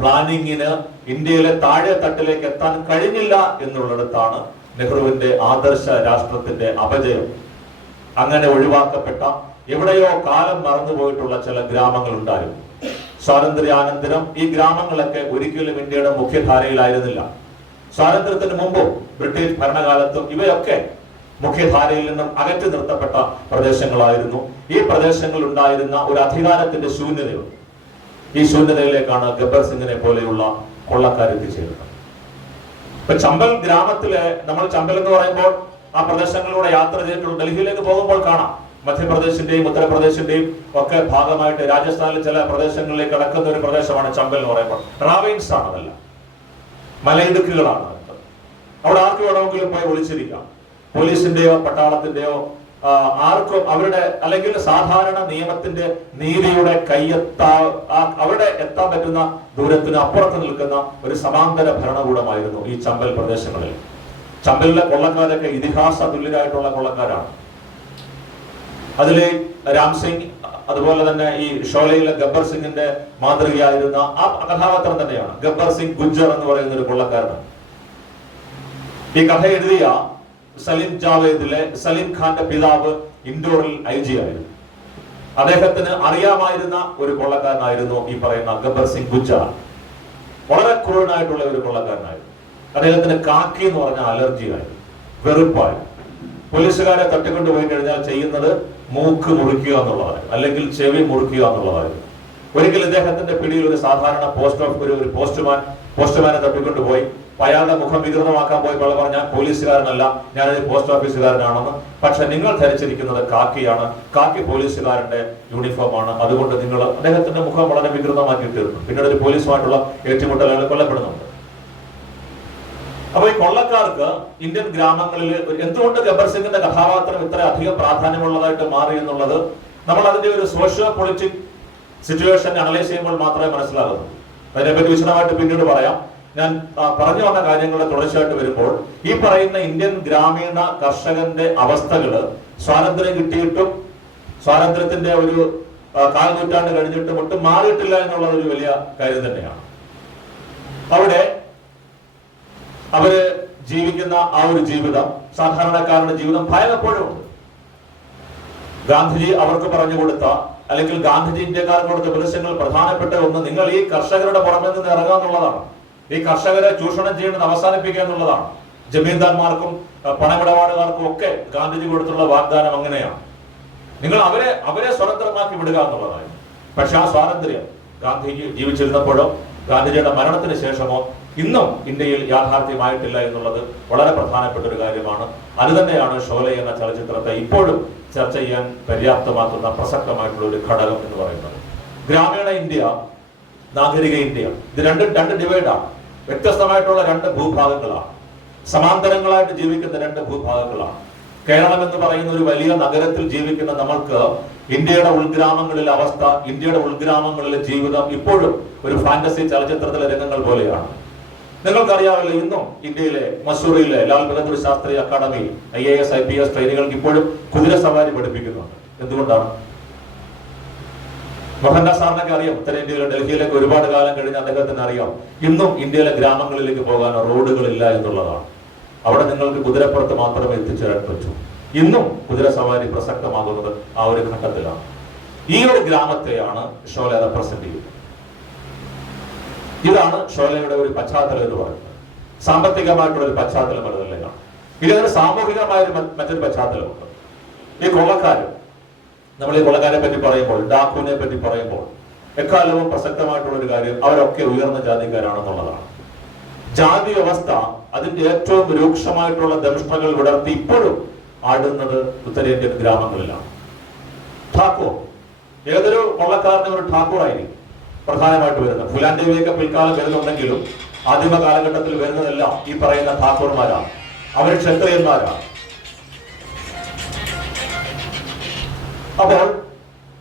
പ്ലാനിങ്ങിന് ഇന്ത്യയിലെ താഴെ തട്ടിലേക്ക് എത്താൻ കഴിഞ്ഞില്ല എന്നുള്ളിടത്താണ് നെഹ്റുവിന്റെ ആദർശ രാഷ്ട്രത്തിന്റെ അപജയം. അങ്ങനെ ഒഴിവാക്കപ്പെട്ട, എവിടെയോ കാലം മറന്നുപോയിട്ടുള്ള ചില ഗ്രാമങ്ങൾ ഉണ്ടായിരുന്നു. സ്വാതന്ത്ര്യാനന്തരം ഈ ഗ്രാമങ്ങളൊക്കെ ഒരിക്കലും ഇന്ത്യയുടെ മുഖ്യധാരയിലായിരുന്നില്ല. സ്വാതന്ത്ര്യത്തിന് മുമ്പും ബ്രിട്ടീഷ് ഭരണകാലത്തും ഇവയൊക്കെ മുഖ്യധാരയിൽ നിന്നും അകറ്റി നിർത്തപ്പെട്ട പ്രദേശങ്ങളായിരുന്നു. ഈ പ്രദേശങ്ങളിൽ ഉണ്ടായിരുന്ന ഒരു അധികാരത്തിന്റെ ശൂന്യതയുണ്ട്. ഈ ശൂന്യതയിലേക്കാണ് ഗബ്ബർ സിംഗിനെ പോലെയുള്ള കൊള്ളക്കാർ എത്തിച്ചേരുന്നത്. ഇപ്പൊ ചമ്പൽ ഗ്രാമത്തിലെ, നമ്മൾ ചമ്പൽ എന്ന് പറയുമ്പോൾ ആ പ്രദേശങ്ങളിലൂടെ യാത്ര ചെയ്തിട്ടുള്ള ഡൽഹിയിലേക്ക് പോകുമ്പോൾ കാണാം, മധ്യപ്രദേശിന്റെയും ഉത്തർപ്രദേശിന്റെയും ഒക്കെ ഭാഗമായിട്ട് രാജസ്ഥാനിലെ ചില പ്രദേശങ്ങളിലേക്ക് കടക്കുന്ന ഒരു പ്രദേശമാണ് ചമ്പൽ എന്ന് പറയുമ്പോൾ. റാവൈൻസ് ആണ്, അതല്ല, മലയിടുക്കുകളാണ്. അവിടെ ആർക്ക് വേണമെങ്കിലും പോയി ഒളിച്ചിരിക്കാം. പോലീസിന്റെയോ പട്ടാളത്തിന്റെയോ ആർക്കും അവരുടെ, അല്ലെങ്കിൽ സാധാരണ നിയമത്തിന്റെ, നീതിയുടെ അവരുടെ എത്താൻ പറ്റുന്ന ദൂരത്തിന് അപ്പുറത്ത് നിൽക്കുന്ന ഒരു സമാന്തര ഭരണകൂടമായിരുന്നു ഈ ചമ്പൽ പ്രദേശങ്ങളിൽ. ചമ്പലിലെ കൊള്ളക്കാരൊക്കെ ഇതിഹാസ തുല്യരായിട്ടുള്ള കൊള്ളക്കാരാണ്. അതിലെ രാം സിംഗ്, അതുപോലെ തന്നെ ഈ ഷോലയിലെ ഗബ്ബർ സിംഗിന്റെ മാതൃകയായിരുന്ന ആ കഥാപാത്രം തന്നെയാണ് ഗബ്ബർ സിംഗ് ഗുജ്ജർ എന്ന് പറയുന്ന ഒരു കൊള്ളക്കാരനാണ്. ഈ കഥ എഴുതിയ സലീം ജാവേദിലെ സലീം ഖാന്റെ പിതാവ് ഇൻഡോറിൽ IG ആയിരുന്നു. അദ്ദേഹത്തിന് അറിയാമായിരുന്ന ഒരു കൊള്ളക്കാരനായിരുന്നു ഈ പറയുന്ന ഗബ്ബർ സിംഗ് ഗുജ്ജർ. വളരെ ക്രൂരനായിട്ടുള്ള ഒരു കൊള്ളക്കാരനായിരുന്നു. അദ്ദേഹത്തിന് കാക്കി എന്ന് പറഞ്ഞ അലർജിയായിരുന്നു, വെറുപ്പായിരുന്നു. പോലീസുകാരെ തട്ടിക്കൊണ്ടുപോയി കഴിഞ്ഞാൽ ചെയ്യുന്നത് മൂക്ക് മുറിക്കുക എന്നുള്ളതായിരുന്നു, അല്ലെങ്കിൽ ചെവി മുറിക്കുക എന്നുള്ളതായിരുന്നു. ഒരിക്കൽ ഇദ്ദേഹത്തിന്റെ പിടിയിൽ ഒരു സാധാരണ പോസ്റ്റ്മാനെ തട്ടിക്കൊണ്ടുപോയി അയാളുടെ മുഖം വികൃതമാക്കാൻ പോയപ്പോൾ പറഞ്ഞ പോലീസുകാരനല്ല, ഞാനൊരു പോസ്റ്റ് ഓഫീസുകാരനാണെന്ന്. പക്ഷെ നിങ്ങൾ ധരിച്ചിരിക്കുന്നത് കാക്കിയാണ്, കാക്കി പോലീസുകാരന്റെ യൂണിഫോമാണ്, അതുകൊണ്ട് നിങ്ങൾ അദ്ദേഹത്തിന്റെ മുഖം വളരെ വികൃതമാക്കി തീർന്നു. പിന്നീട് ഒരു പോലീസുമായിട്ടുള്ള ഏറ്റുമുട്ടലുകൾ കൊല്ലപ്പെടുന്നുണ്ട്. അപ്പൊ ഈ കൊള്ളക്കാർക്ക് ഇന്ത്യൻ ഗ്രാമങ്ങളിൽ എന്തുകൊണ്ട് ഗബ്ബർ സിംഗിന്റെ കഥാപാത്രം ഇത്ര അധികം പ്രാധാന്യമുള്ളതായിട്ട് മാറി എന്നുള്ളത് നമ്മൾ അതിന്റെ ഒരു സോഷ്യോ പൊളിറ്റിക് സിറ്റുവേഷൻ അനലൈസ് ചെയ്യുമ്പോൾ മാത്രമേ മനസ്സിലാകുന്നു. അതിനെപ്പറ്റി വിശദമായിട്ട് പിന്നീട് പറയാം. ഞാൻ പറഞ്ഞു വന്ന കാര്യങ്ങളെ തുടർച്ചയായിട്ട് വരുമ്പോൾ ഈ പറയുന്ന ഇന്ത്യൻ ഗ്രാമീണ കർഷകന്റെ അവസ്ഥകള് സ്വാതന്ത്ര്യം കിട്ടിയിട്ടും സ്വാതന്ത്ര്യത്തിന്റെ ഒരു കാൽ നൂറ്റാണ്ട് കഴിഞ്ഞിട്ടും ഒട്ടും മാറിയിട്ടില്ല എന്നുള്ളത് ഒരു വലിയ കാര്യം തന്നെയാണ്. അവിടെ അവര് ജീവിക്കുന്ന ആ ഒരു ജീവിതം, സാധാരണക്കാരുടെ ജീവിതം ഭയം എപ്പോഴും ഉണ്ട്. ഗാന്ധിജി അവർക്ക് പറഞ്ഞു കൊടുത്ത, അല്ലെങ്കിൽ ഗാന്ധിജി ഇന്ത്യക്കാർക്ക് കൊടുത്ത ഉപദേശങ്ങൾ പ്രധാനപ്പെട്ട ഒന്ന്, നിങ്ങൾ ഈ കർഷകരുടെ പുറമെ നിന്ന് ഇറങ്ങുക എന്നുള്ളതാണ്. ഈ കർഷകരെ ചൂഷണം ചെയ്യുന്നത് അവസാനിപ്പിക്കുക എന്നുള്ളതാണ്. ജമീന്ദാർമാർക്കും പണമിടപാടുകാർക്കും ഒക്കെ ഗാന്ധിജി കൊടുത്തുള്ള വാഗ്ദാനം അങ്ങനെയാണ്. നിങ്ങൾ അവരെ സ്വതന്ത്രമാക്കി വിടുക എന്നുള്ളതായിരുന്നു. പക്ഷെ ആ സ്വാതന്ത്ര്യം ഗാന്ധിജി ജീവിച്ചിരുന്നപ്പോഴോ ഗാന്ധിജിയുടെ മരണത്തിന് ശേഷമോ ഇന്നും ഇന്ത്യയിൽ യാഥാർത്ഥ്യമായിട്ടില്ല എന്നുള്ളത് വളരെ പ്രധാനപ്പെട്ട ഒരു കാര്യമാണ്. അതുതന്നെയാണ് ഷോലെ എന്ന ചലച്ചിത്രത്തെ ഇപ്പോഴും ചർച്ച ചെയ്യാൻ പര്യാപ്തമാക്കുന്ന പ്രസക്തമായിട്ടുള്ള ഒരു ഘടകം എന്ന് പറയുന്നത്. ഗ്രാമീണ ഇന്ത്യ, നാഗരിക ഇന്ത്യ, ഇത് രണ്ട് ഡിവൈഡാണ്. വ്യത്യസ്തമായിട്ടുള്ള രണ്ട് ഭൂഭാഗങ്ങളാണ്. സമാന്തരങ്ങളായിട്ട് ജീവിക്കുന്ന രണ്ട് ഭൂഭാഗങ്ങളാണ്. കേരളം എന്ന് പറയുന്ന ഒരു വലിയ നഗരത്തിൽ ജീവിക്കുന്ന നമ്മൾക്ക് ഇന്ത്യയുടെ ഉൾഗ്രാമങ്ങളിലെ അവസ്ഥ, ഇന്ത്യയുടെ ഉൾഗ്രാമങ്ങളിലെ ജീവിതം ഇപ്പോഴും ഒരു ഫാന്റസി ചലച്ചിത്രത്തിലെ രംഗങ്ങൾ പോലെയാണ്. നിങ്ങൾക്കറിയാമല്ലോ, ഇന്നും ഇന്ത്യയിലെ മസൂറിയിലെ Lal Bahadur Shastri academy IAS IPS ട്രെയിനികൾക്ക് ഇപ്പോഴും കുതിര സവാരി പഠിപ്പിക്കുന്നുണ്ട്. എന്തുകൊണ്ടാണ്? മോഹൻദാസ് സാറിനൊക്കെ അറിയാം, ഉത്തരേന്ത്യയിലെ ഡൽഹിയിലേക്ക് ഒരുപാട് കാലം കഴിഞ്ഞ് അദ്ദേഹത്തിന് അറിയാം ഇന്നും ഇന്ത്യയിലെ ഗ്രാമങ്ങളിലേക്ക് പോകാൻ റോഡുകളില്ല എന്നുള്ളതാണ്. അവിടെ നിങ്ങൾക്ക് കുതിരപ്പുറത്ത് മാത്രമേ എത്തിച്ചേരാൻ പറ്റൂ. ഇന്നും കുതിര സവാരി പ്രസക്തമാകുന്നത് ആ ഒരു ഘട്ടത്തിലാണ്. ഈ ഒരു ഗ്രാമത്തെയാണ് ഷോലെ റെപ്രസെന്റ് ചെയ്യുന്നത്. ഇതാണ് ഷോലയുടെ ഒരു പശ്ചാത്തലം എന്ന് പറയുന്നത്. സാമ്പത്തികമായിട്ടുള്ള ഒരു പശ്ചാത്തലം വരുന്നില്ലാണ്. ഇതിനൊരു സാമൂഹികമായ മറ്റൊരു പശ്ചാത്തലമുണ്ട്. ഈ കൊള്ളക്കാര്, നമ്മൾ ഈ കൊള്ളക്കാരെ പറ്റി പറയുമ്പോൾ, ഡാക്കുവിനെ പറ്റി പറയുമ്പോൾ എക്കാലവും പ്രസക്തമായിട്ടുള്ള ഒരു കാര്യം അവരൊക്കെ ഉയർന്ന ജാതിക്കാരാണെന്നുള്ളതാണ്. ജാതി വ്യവസ്ഥ അതിന്റെ ഏറ്റവും രൂക്ഷമായിട്ടുള്ള ദംഷ്ടങ്ങൾ വിടർത്തി ഇപ്പോഴും ആടുന്നത് ഉത്തരേന്ത്യൻ ഗ്രാമങ്ങളിലാണ്. ഠാക്കൂർ, ഏതൊരു കൊള്ളക്കാരനും ഒരു ഠാക്കൂർ ആയിരിക്കും പ്രധാനമായിട്ട് വരുന്നത്. ഫുലാൻ ദേവിയൊക്കെ പിൽക്കാലം വരുന്നുണ്ടെങ്കിലും ആദിമ കാലഘട്ടത്തിൽ വരുന്നതെല്ലാം ഈ പറയുന്ന ഠാക്കൂർമാരാണ്. അവർ ക്ഷത്രിയന്മാരാണ്. അപ്പോൾ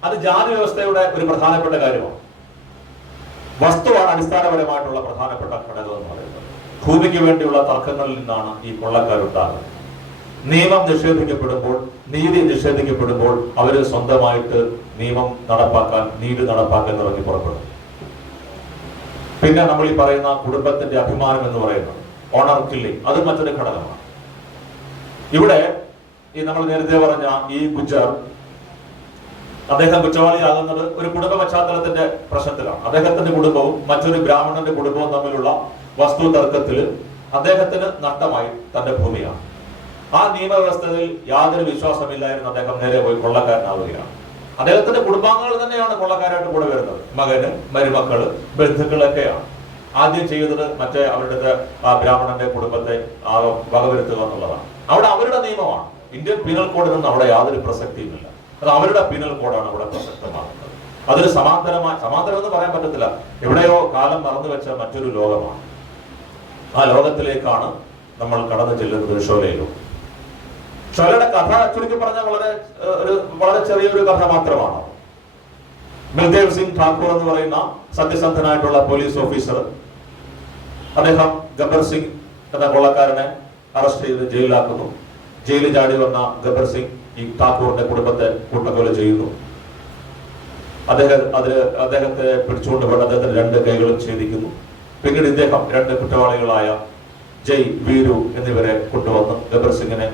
അത് ജാതി വ്യവസ്ഥയുടെ ഒരു പ്രധാനപ്പെട്ട കാര്യമാണ്. വസ്തുവാണ് അടിസ്ഥാനപരമായിട്ടുള്ള പ്രധാനപ്പെട്ട ഘടകം എന്ന് പറയുന്നത്. ഭൂമിക്ക് വേണ്ടിയുള്ള തർക്കങ്ങളിൽ നിന്നാണ് ഈ കൊള്ളക്കാരുണ്ടാകുന്നത്. നിയമം നിഷേധിക്കപ്പെടുമ്പോൾ, നീതി നിഷേധിക്കപ്പെടുമ്പോൾ അവര് സ്വന്തമായിട്ട് നിയമം നടപ്പാക്കാൻ, നീതി നടപ്പാക്കാൻ ഇറങ്ങി പുറപ്പെടും. പിന്നെ നമ്മൾ ഈ പറയുന്ന കുടുംബത്തിന്റെ അഭിമാനം എന്ന് പറയുന്നത് ഓണർ കില്ലിംഗ്, അത് മറ്റൊരു ഘടകമാണ്. ഇവിടെ ഈ നമ്മൾ നേരത്തെ പറഞ്ഞ ഈ ഗുജ്ജർ, അദ്ദേഹം കുറ്റവാളിയാകുന്നത് ഒരു കുടുംബ പശ്ചാത്തലത്തിന്റെ പ്രശ്നത്തിലാണ്. അദ്ദേഹത്തിന്റെ കുടുംബവും മറ്റൊരു ബ്രാഹ്മണന്റെ കുടുംബവും തമ്മിലുള്ള വസ്തു തർക്കത്തിൽ അദ്ദേഹത്തിന് നഷ്ടമായി തന്റെ ഭൂമിയാണ്. ആ നിയമവ്യവസ്ഥയിൽ യാതൊരു വിശ്വാസമില്ലായിരുന്നു. അദ്ദേഹം നേരെ പോയി കൊള്ളക്കാരനാവുകയാണ്. അദ്ദേഹത്തിന്റെ കുടുംബാംഗങ്ങൾ തന്നെയാണ് കൊള്ളക്കാരായിട്ട് കൂടെ വരുന്നത്. മകന്, മരുമക്കള്, ബന്ധുക്കളൊക്കെയാണ്. ആദ്യം ചെയ്തത് മറ്റേ അവരുടെ ആ ബ്രാഹ്മണന്റെ കുടുംബത്തെ വകവരുത്തുക എന്നുള്ളതാണ്. അവിടെ അവരുടെ നിയമമാണ്. ഇന്ത്യൻ പീനൽ കോഡിൽ അവിടെ യാതൊരു പ്രസക്തിയുമില്ല. അത് അവരുടെ പീനൽ കോഡാണ് അവിടെ പ്രസക്തമാകുന്നത്. അതൊരു സമാന്തരം എന്ന് പറയാൻ പറ്റത്തില്ല. എവിടെയോ കാലം മറന്നു വെച്ച മറ്റൊരു ലോകമാണ്. ആ ലോകത്തിലേക്കാണ് നമ്മൾ കടന്നു ചെല്ലുന്നത് ഷോലയിലും. ഷോലയുടെ കഥ ചുരുക്കി പറഞ്ഞാൽ വളരെ ചെറിയൊരു കഥ മാത്രമാണ്. ബൽദേവ് സിംഗ് ഠാക്കൂർ എന്ന് പറയുന്ന സത്യസന്ധനായിട്ടുള്ള പോലീസ് ഓഫീസർ, അദ്ദേഹം ഗബ്ബർ സിംഗ് എന്ന കൊള്ളക്കാരനെ അറസ്റ്റ് ചെയ്ത് ജയിലിലാക്കുന്നു. ജയിലിൽ ചാടി വന്ന ഗബ്ബർ സിംഗ് ഈ ഠാക്കൂറിന്റെ കുടുംബത്തെ കൂട്ടക്കൊല ചെയ്യുന്നു. അദ്ദേഹത്തെ പിടിച്ചുകൊണ്ട് പോയിട്ട് അദ്ദേഹത്തിന്റെ 2 കൈകളും ഛേദിക്കുന്നു. പിന്നീട് ഇദ്ദേഹം 2 കുറ്റവാളികളായ ജയ്, വീരു എന്നിവരെ കൊണ്ടുവന്ന് ഗബ്ബർ സിംഗിനെ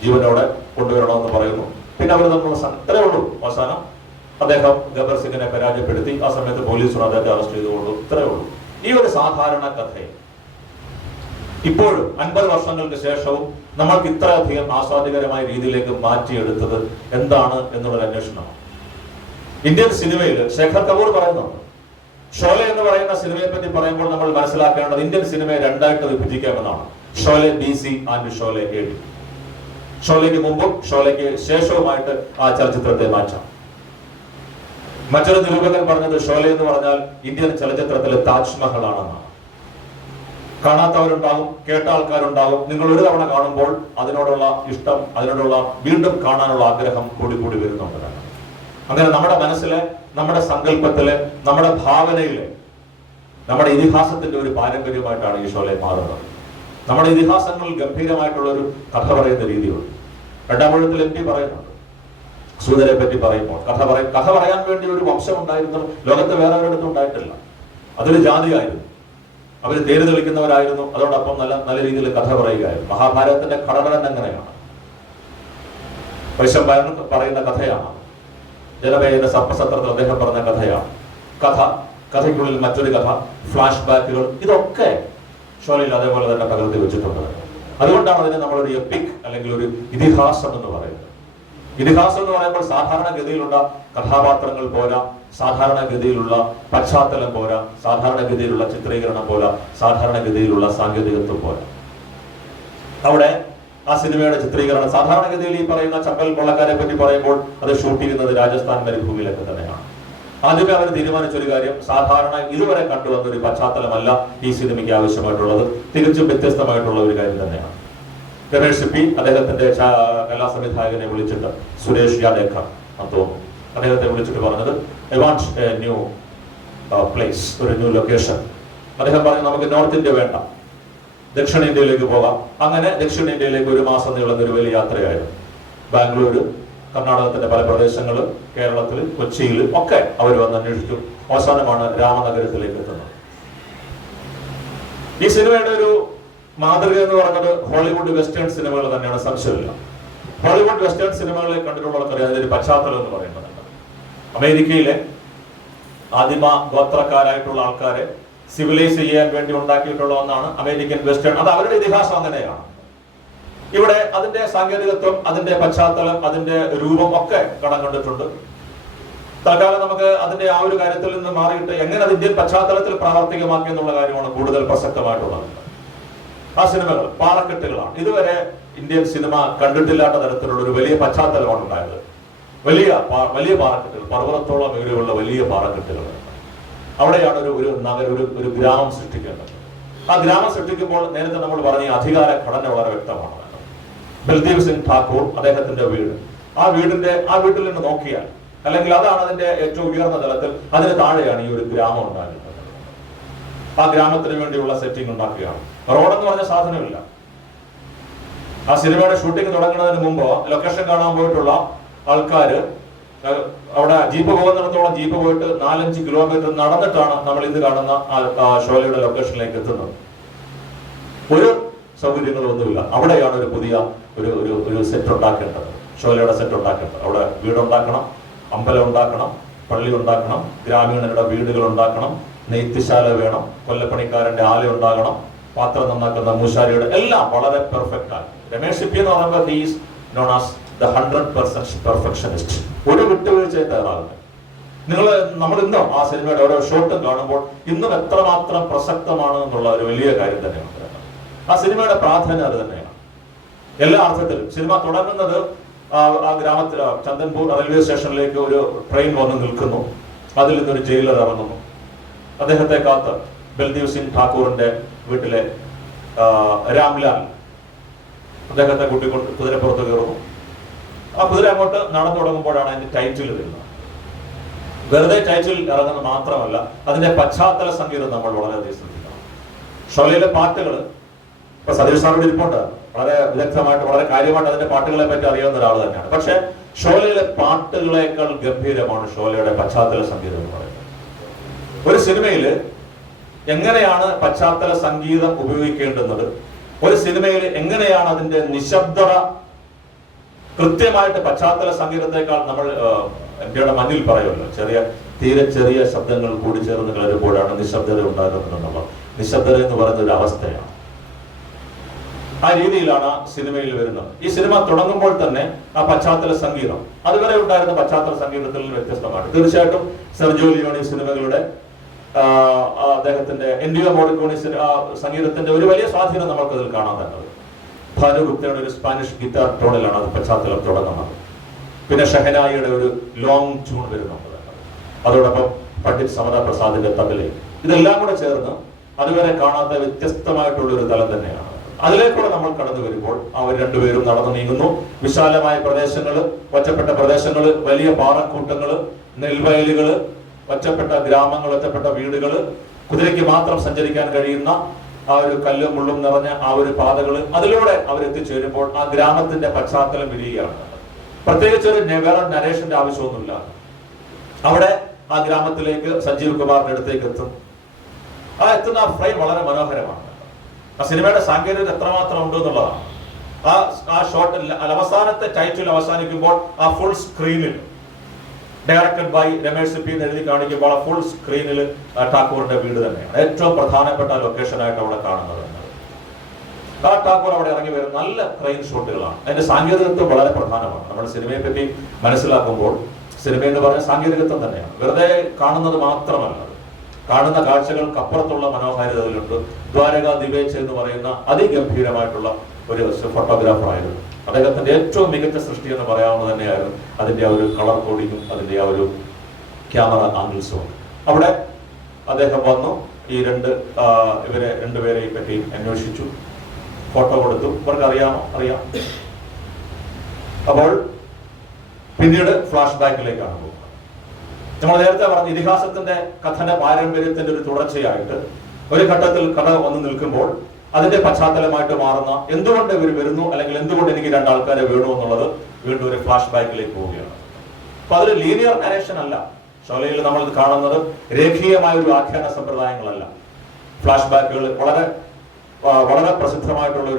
ജീവനോടെ കൊണ്ടുവരണമെന്ന് പറയുന്നു. പിന്നെ അവർ തമ്മിൽ ഇത്രേ ഉള്ളൂ. അവസാനം അദ്ദേഹം ഗബ്ബർ സിംഗിനെ പരാജയപ്പെടുത്തി. ആ സമയത്ത് പോലീസ് അദ്ദേഹത്തെ അറസ്റ്റ് ചെയ്തുകൊള്ളൂ. ഇത്രേ ഉള്ളൂ. ഈ ഒരു സാധാരണ കഥയെ ഇപ്പോഴും 50 വർഷങ്ങൾക്ക് ശേഷവും നമ്മൾക്ക് ഇത്രയധികം ആസ്വാദികരമായ രീതിയിലേക്ക് മാറ്റിയെടുത്തത് എന്താണ് എന്നുള്ളൊരു അന്വേഷണമാണ്. ഇന്ത്യൻ സിനിമയിൽ ശേഖർ കപൂർ പറയുന്നുണ്ട്, ഷോലെ എന്ന് പറയുന്ന സിനിമയെ പറ്റി പറയുമ്പോൾ നമ്മൾ മനസ്സിലാക്കേണ്ടത് ഇന്ത്യൻ സിനിമയെ രണ്ടായിട്ട് വിഭജിക്കാമെന്നാണ്. Sholay BC and Sholay AD. ഷോലയ്ക്ക് മുമ്പും ഷോലയ്ക്ക് ശേഷവുമായിട്ട് ആ ചലച്ചിത്രത്തെ മാറ്റാം. മറ്റൊരു നിരൂപകൻ പറഞ്ഞത് ഷോലെ എന്ന് പറഞ്ഞാൽ ഇന്ത്യൻ ചലച്ചിത്രത്തിലെ താജ്മഹൽ ആണെന്നാണ്. കാണാത്തവരുണ്ടാകും, കേട്ട ആൾക്കാരുണ്ടാകും. നിങ്ങൾ ഒരു തവണ കാണുമ്പോൾ അതിനോടുള്ള ഇഷ്ടം, അതിനോടുള്ള വീണ്ടും കാണാനുള്ള ആഗ്രഹം കൂടി കൂടി വരുന്നുണ്ട്. അങ്ങനെ നമ്മുടെ മനസ്സിലെ, നമ്മുടെ സങ്കല്പത്തിലെ, നമ്മുടെ ഭാവനയിലെ, നമ്മുടെ ഇതിഹാസത്തിന്റെ ഒരു പാരമ്പര്യമായിട്ടാണ് ഈ ഷോലെ മാറുന്നത്. നമ്മുടെ ഇതിഹാസങ്ങളിൽ ഗംഭീരമായിട്ടുള്ള ഒരു കഥ പറയുന്ന രീതിയുണ്ട്. രണ്ടാമൂഴത്തിൽ MP പറയുന്നുണ്ട് സൂതരെ പറ്റി പറയുമ്പോൾ കഥ പറയാൻ വേണ്ടി ഒരു വംശം ഉണ്ടായിരുന്നു, ലോകത്ത് വേറെ ഒരിടത്തും ഉണ്ടായിട്ടില്ല. അതൊരു ജാതിയായിരുന്നു, അവർ തേര് തെളിക്കുന്നവരായിരുന്നു, അതോടൊപ്പം നല്ല രീതിയിൽ കഥ പറയുകയായിരുന്നു. മഹാഭാരതത്തിന്റെ ഘടന തന്നെ അങ്ങനെയാണ്. വൈശംപായൻ പറയുന്ന കഥയാണ്. ജനമേജന്റെ സർപ്പസത്രത്തിൽ അദ്ദേഹം പറഞ്ഞ കഥയാണ്. കഥയ്ക്കുള്ളിൽ മറ്റൊരു കഥ, ഫ്ലാഷ് ബാക്കുകൾ, ഇതൊക്കെ ഷോലയിൽ അതേപോലെ തന്നെ പകർത്തി വെച്ചിട്ടുണ്ട്. അതുകൊണ്ടാണ് അതിനെ നമ്മളൊരു എപ്പിക് അല്ലെങ്കിൽ ഒരു ഇതിഹാസം എന്ന് പറയുന്നത്. ഇതിഹാസം എന്ന് പറയുമ്പോൾ സാധാരണഗതിയിലുള്ള കഥാപാത്രങ്ങൾ പോരാ, സാധാരണഗതിയിലുള്ള പശ്ചാത്തലം പോരാ, സാധാരണഗതിയിലുള്ള ചിത്രീകരണം പോരാ, സാധാരണഗതിയിലുള്ള സാങ്കേതികത്വം പോരാ. അവിടെ ആ സിനിമയുടെ ചിത്രീകരണം സാധാരണഗതിയിൽ ഈ പറയുന്ന ചപ്പൽ കൊള്ളക്കാരെ പറ്റി പറയുമ്പോൾ അത് ഷൂട്ട് ചെയ്യുന്നത് രാജസ്ഥാൻ മരുഭൂമിയിലൊക്കെ തന്നെയാണ്. ആദ്യമേ അവർ തീരുമാനിച്ചൊരു കാര്യം, സാധാരണ ഇതുവരെ കണ്ടുവന്ന ഒരു പശ്ചാത്തലമല്ല ഈ സിനിമയ്ക്ക് ആവശ്യമായിട്ടുള്ളത്, തികച്ചും വ്യത്യസ്തമായിട്ടുള്ള ഒരു കാര്യം തന്നെയാണ്. രമേഷ് സിപ്പി അദ്ദേഹത്തിന്റെ കലാ സംവിധായകനെ വിളിച്ചിട്ട്, സുരേഷ് യാദേക്കർ തോന്നുന്നു, അദ്ദേഹത്തെ വിളിച്ചിട്ട് പറഞ്ഞത് I want A new place, ഒരു ന്യൂ ലൊക്കേഷൻ. അദ്ദേഹം പറഞ്ഞു നമുക്ക് നോർത്ത് ഇന്ത്യ വേണ്ട, ദക്ഷിണേന്ത്യയിലേക്ക് പോകാം. അങ്ങനെ ദക്ഷിണേന്ത്യയിലേക്ക് 1 മാസം നീളുന്ന ഒരു വലിയ യാത്രയായിരുന്നു. ബാംഗ്ലൂര്, കർണാടകത്തിന്റെ പല പ്രദേശങ്ങൾ, കേരളത്തിൽ, കൊച്ചിയിൽ ഒക്കെ അവർ വന്ന് അന്വേഷിച്ചു. അവസാനമാണ് രാമനഗരത്തിലേക്ക് എത്തുന്നത്. ഈ സിനിമയുടെ ഒരു മാതൃക എന്ന് പറയുന്നത് ഹോളിവുഡ് വെസ്റ്റേൺ സിനിമകൾ തന്നെയാണ്, സംശയമില്ല. ഹോളിവുഡ് വെസ്റ്റേൺ സിനിമകളെ കണ്ടിട്ടുള്ളവർക്കറിയാം അതിന്റെ പശ്ചാത്തലം എന്ന് പറയുന്നത്. അമേരിക്കയിലെ ആദിമ ഗോത്രക്കാരായിട്ടുള്ള ആൾക്കാരെ സിവിലൈസ് ചെയ്യാൻ വേണ്ടി ഉണ്ടാക്കിയിട്ടുള്ള ഒന്നാണ് അമേരിക്കൻ വെസ്റ്റേൺ. അത് അവരുടെ ഇതിഹാസം അങ്ങനെയാണ്. ഇവിടെ അതിന്റെ സാങ്കേതികത്വം, അതിന്റെ പശ്ചാത്തലം, അതിന്റെ രൂപം ഒക്കെ കടം കണ്ടിട്ടുണ്ട്. തൽക്കാലം നമുക്ക് അതിന്റെ ആ ഒരു കാര്യത്തിൽ നിന്ന് മാറിയിട്ട് എങ്ങനെ അത് ഇന്ത്യൻ പശ്ചാത്തലത്തിൽ പ്രാവർത്തികമാക്കി എന്നുള്ള കാര്യമാണ് കൂടുതൽ പ്രസക്തമായിട്ടുള്ളത്. ആ സിനിമകൾ പാറക്കെട്ടുകളാണ്. ഇതുവരെ ഇന്ത്യൻ സിനിമ കണ്ടിട്ടില്ലാത്ത തരത്തിലുള്ള ഒരു വലിയ പശ്ചാത്തലമാണ് ഉണ്ടായത്. വലിയ പാറക്കെട്ടുകൾ, പർവ്വതത്തോളം ഉയരമുള്ള വലിയ പാറക്കെട്ടുകൾ. അവിടെയാണ് ഒരു ഗ്രാമം സൃഷ്ടിക്കേണ്ടത്. ആ ഗ്രാമം സൃഷ്ടിക്കുമ്പോൾ നേരത്തെ നമ്മൾ പറഞ്ഞ അധികാര ഘടന വളരെ വ്യക്തമാണ്. ബൽദേവ് സിംഗ് ഠാക്കൂർ, അദ്ദേഹത്തിന്റെ വീട്, ആ വീട്ടിൽ നിന്ന് നോക്കിയാൽ, അല്ലെങ്കിൽ അതാണ് അതിന്റെ ഏറ്റവും ഉയർന്ന തലത്തിൽ, അതിന് താഴെയാണ് ഈ ഒരു ഗ്രാമം ഉണ്ടാകുന്നത്. ആ ഗ്രാമത്തിന് വേണ്ടിയുള്ള സെറ്റിംഗ് ഉണ്ടാക്കുകയാണ്. റോഡെന്ന് പറഞ്ഞ സാധനമില്ല. ആ സിനിമയുടെ ഷൂട്ടിംഗ് തുടങ്ങുന്നതിന് മുമ്പ് ലൊക്കേഷൻ കാണാൻ പോയിട്ടുള്ള ആൾക്കാര് അവിടെ ജീപ്പ് പോകുന്നിടത്തോളം ജീപ്പ് പോയിട്ട് 4-5 കിലോമീറ്റർ നടന്നിട്ടാണ് നമ്മൾ ഇന്ന് കാണുന്ന ഷോലയുടെ ലൊക്കേഷനിലേക്ക് എത്തുന്നത്. ഒരു സൗകര്യങ്ങളൊന്നുമില്ല. അവിടെയാണ് ഒരു പുതിയ ഒരു സെറ്റ് ഉണ്ടാക്കേണ്ടത്, ഷോലയുടെ സെറ്റ് ഉണ്ടാക്കേണ്ടത്. അവിടെ വീടുണ്ടാക്കണം, അമ്പലം ഉണ്ടാക്കണം, പള്ളി ഉണ്ടാക്കണം, ഗ്രാമീണരുടെ വീടുകൾ ഉണ്ടാക്കണം, നെയ്ത്തുശാല വേണം, കൊല്ലപ്പണിക്കാരന്റെ ആല ഉണ്ടാകണം, പാത്രം നന്നാക്കുന്ന മൂശാരിയുടെ എല്ലാം വളരെ പെർഫെക്റ്റ് ആണ്. രമേഷ് സിപ്പി എന്ന് പറയുമ്പോൾ he's known as the 100% perfectionist. ഒരു വിട്ടുവീഴ്ചയും തയ്യാറാകുന്നത്. നമ്മൾ ഇന്നും ആ സിനിമയുടെ ഓരോ ഷോട്ടും കാണുമ്പോൾ ഇന്നും എത്രമാത്രം പ്രസക്തമാണ് എന്നുള്ള ഒരു വലിയ കാര്യം തന്നെയാണ്. ആ സിനിമയുടെ പ്രാധാന്യം അത് തന്നെയാണ്. എല്ലാ അർത്ഥത്തിലും സിനിമ തുടങ്ങുന്നത് ആ ഗ്രാമത്തിൽ ചന്ദൻപൂർ റെയിൽവേ സ്റ്റേഷനിലേക്ക് ഒരു ട്രെയിൻ വന്ന് നിൽക്കുന്നു. അതിൽ നിന്നൊരു ജയിലർ ഇറങ്ങുന്നു. അദ്ദേഹത്തെ കാത്ത് ബൽദേവ് സിംഗ് ഠാക്കൂറിന്റെ വീട്ടിലെ രാംലാൽ അദ്ദേഹത്തെ കൂട്ടിക്കൊണ്ട് കുതിരപ്പുറത്ത് കയറുന്നു. ആ കുതിര അങ്ങോട്ട് നടന്നു തുടങ്ങുമ്പോഴാണ് അതിന്റെ ടൈറ്റിൽ വരുന്നത്. വെറുതെ ടൈറ്റിൽ ഇറങ്ങുന്നത് മാത്രമല്ല, അതിന്റെ പശ്ചാത്തല സംഗീതം നമ്മൾ വളരെയധികം ശ്രദ്ധിക്കണം. ഷോലയിലെ പാട്ടുകൾ ഇപ്പൊ സതീഷ് സാറിന്റെ ഇരിപ്പുണ്ട്, വളരെ വിദഗ്ധമായിട്ട് വളരെ കാര്യമായിട്ട് അതിന്റെ പാട്ടുകളെ പറ്റി അറിയാവുന്ന ഒരാൾ തന്നെയാണ്. പക്ഷെ ഷോലയിലെ പാട്ടുകളേക്കാൾ ഗംഭീരമാണ് ഷോലയുടെ പശ്ചാത്തല സംഗീതം എന്ന് പറയുന്നത്. ഒരു സിനിമയിൽ എങ്ങനെയാണ് പശ്ചാത്തല സംഗീതം ഉപയോഗിക്കേണ്ടുന്നത്, ഒരു സിനിമയിൽ എങ്ങനെയാണ് അതിന്റെ നിശബ്ദത, കൃത്യമായിട്ട് പശ്ചാത്തല സംഗീതത്തെക്കാൾ നമ്മൾ ഇന്ത്യയുടെ മഞ്ഞിൽ പറയുമല്ലോ, തീരെ ചെറിയ ശബ്ദങ്ങൾ കൂടി ചേർന്ന് കലരുമ്പോഴാണ് നിശബ്ദത ഉണ്ടാകുന്നത് എന്നുള്ളത്. നിശബ്ദത എന്ന് പറയുന്ന ഒരു അവസ്ഥയാണ്. ആ രീതിയിലാണ് സിനിമയിൽ വരുന്നത്. ഈ സിനിമ തുടങ്ങുമ്പോൾ തന്നെ ആ പശ്ചാത്തല സംഗീതം അതുവരെ ഉണ്ടായിരുന്ന പശ്ചാത്തല സംഗീതത്തിൽ വ്യത്യസ്തമാണ്. തീർച്ചയായിട്ടും സെർജിയോ ലിയോണി സിനിമകളുടെ അദ്ദേഹത്തിന്റെ എൻഡിയോ മോർറിക്കോണിയുടെ സംഗീതത്തിന്റെ ഒരു വലിയ സ്വാധീനം നമുക്കതിൽ കാണാൻ തന്നെ. ഭാനുഗുപ്തയുടെ ഒരു സ്പാനിഷ് ഗിറ്റാർ ടോണിലാണ് അത് പശ്ചാത്തലം തുടങ്ങുന്നത്. പിന്നെ ഷഹനായിയുടെ ഒരു ലോങ് ട്യൂൺ വരുന്നുണ്ട്. അതോടൊപ്പം പണ്ഡിറ്റ് സമത പ്രസാദിന്റെ തബലയും ഇതെല്ലാം കൂടെ ചേർന്ന് അതുവരെ കാണാത്ത വ്യത്യസ്തമായിട്ടുള്ള ഒരു തലം തന്നെയാണ്. അതിലേക്കൂടെ നമ്മൾ കടന്നു വരുമ്പോൾ അവർ രണ്ടുപേരും നടന്നു നീങ്ങുന്നു. വിശാലമായ പ്രദേശങ്ങള്, ഒറ്റപ്പെട്ട പ്രദേശങ്ങള്, വലിയ പാറക്കൂട്ടങ്ങള്, നെൽവയലുകള്, ഒറ്റപ്പെട്ട ഗ്രാമങ്ങൾ, ഒറ്റപ്പെട്ട വീടുകള്, കുതിരയ്ക്ക് മാത്രം സഞ്ചരിക്കാൻ കഴിയുന്ന ആ ഒരു കല്ലും മുള്ളും നിറഞ്ഞ ആ ഒരു പാതകള്, അതിലൂടെ അവരെത്തിച്ചേരുമ്പോൾ ആ ഗ്രാമത്തിന്റെ പശ്ചാത്തലം വിരിയുകയാണ്. പ്രത്യേകിച്ച് ഒരു വേറെ നരേഷന്റെ ആവശ്യമൊന്നുമില്ല. അവിടെ ആ ഗ്രാമത്തിലേക്ക് സഞ്ജീവ് കുമാറിന്റെ അടുത്തേക്ക് എത്തും. ആ എത്തുന്ന ആ ഫ്രെയിം വളരെ മനോഹരമാണ്. ആ സിനിമയുടെ സാങ്കേതികത എത്രമാത്രം ഉണ്ട് എന്നുള്ളതാണ്. ആ ഷോട്ട് അവസാനത്തെ ടൈറ്റിൽ അവസാനിക്കുമ്പോൾ ആ ഫുൾ സ്ക്രീനിൽ ഡയറക്റ്റഡ് ബൈ രമേഷ് സിപ്പി എന്ന് എഴുതി കാണിക്കുമ്പോൾ ആ ഫുൾ സ്ക്രീനിൽ ടാക്കൂറിന്റെ വീട് തന്നെയാണ് ഏറ്റവും പ്രധാനപ്പെട്ട ലൊക്കേഷനായിട്ട് അവിടെ കാണുന്നത്. ആ ടാക്കൂർ അവിടെ ഇറങ്ങി വരും നല്ല ക്രെയിൻ ഷോട്ടുകളാണ്. അതിന്റെ സാങ്കേതികത്വം വളരെ പ്രധാനമാണ്. നമ്മൾ സിനിമയെ പറ്റി മനസ്സിലാക്കുമ്പോൾ സിനിമ എന്ന് പറഞ്ഞ സാങ്കേതികത്വം തന്നെയാണ്. വെറുതെ കാണുന്നത് മാത്രമല്ല, കാണുന്ന കാഴ്ചകൾക്കപ്പുറത്തുള്ള മനോഹാരിത അതിലുണ്ട്. ദ്വാരക ദിവേച്ച് എന്ന് പറയുന്ന അതിഗംഭീരമായിട്ടുള്ള ഒരു ഫോട്ടോഗ്രാഫർ ആയിരുന്നു. അദ്ദേഹത്തിന്റെ ഏറ്റവും മികച്ച സൃഷ്ടി എന്ന് പറയാവുന്നത് തന്നെയായിരുന്നു അതിന്റെ ആ ഒരു കളർ കോഡിങ്ങും അതിന്റെ ആ ഒരു ക്യാമറ ആംഗിൾസും. അവിടെ അദ്ദേഹം വന്നു, ഇവരെ രണ്ടുപേരെയും പറ്റി അന്വേഷിച്ചു, ഫോട്ടോ കൊടുത്തു. ഇവർക്ക് അറിയാം. അപ്പോൾ പിന്നീട് ഫ്ലാഷ് ബാക്കിലേക്കാണ് പോകുന്നത്. നമ്മൾ നേരത്തെ പറഞ്ഞ ഇതിഹാസത്തിന്റെ കഥന പാരമ്പര്യത്തിന്റെ ഒരു തുടർച്ചയായിട്ട് ഒരു ഘട്ടത്തിൽ കഥ വന്നു നിൽക്കുമ്പോൾ അതിന്റെ പശ്ചാത്തലമായിട്ട് മാറുന്ന എന്തുകൊണ്ട് ഇവർ വരുന്നു, അല്ലെങ്കിൽ എന്തുകൊണ്ട് എനിക്ക് രണ്ടാൾക്കാരെ വേണു എന്നുള്ളത് വീണ്ടും ഒരു ഫ്ലാഷ് ബാക്കിലേക്ക് പോവുകയാണ്. അപ്പൊ അതൊരു ലീനിയർ നരേഷൻ അല്ല. ഷോലയിൽ നമ്മൾ കാണുന്നത് രേഖീയമായ ഒരു ആഖ്യാന സമ്പ്രദായങ്ങളല്ല. ഫ്ലാഷ് ബാക്കുകൾ വളരെ വളരെ പ്രസിദ്ധമായിട്ടുള്ള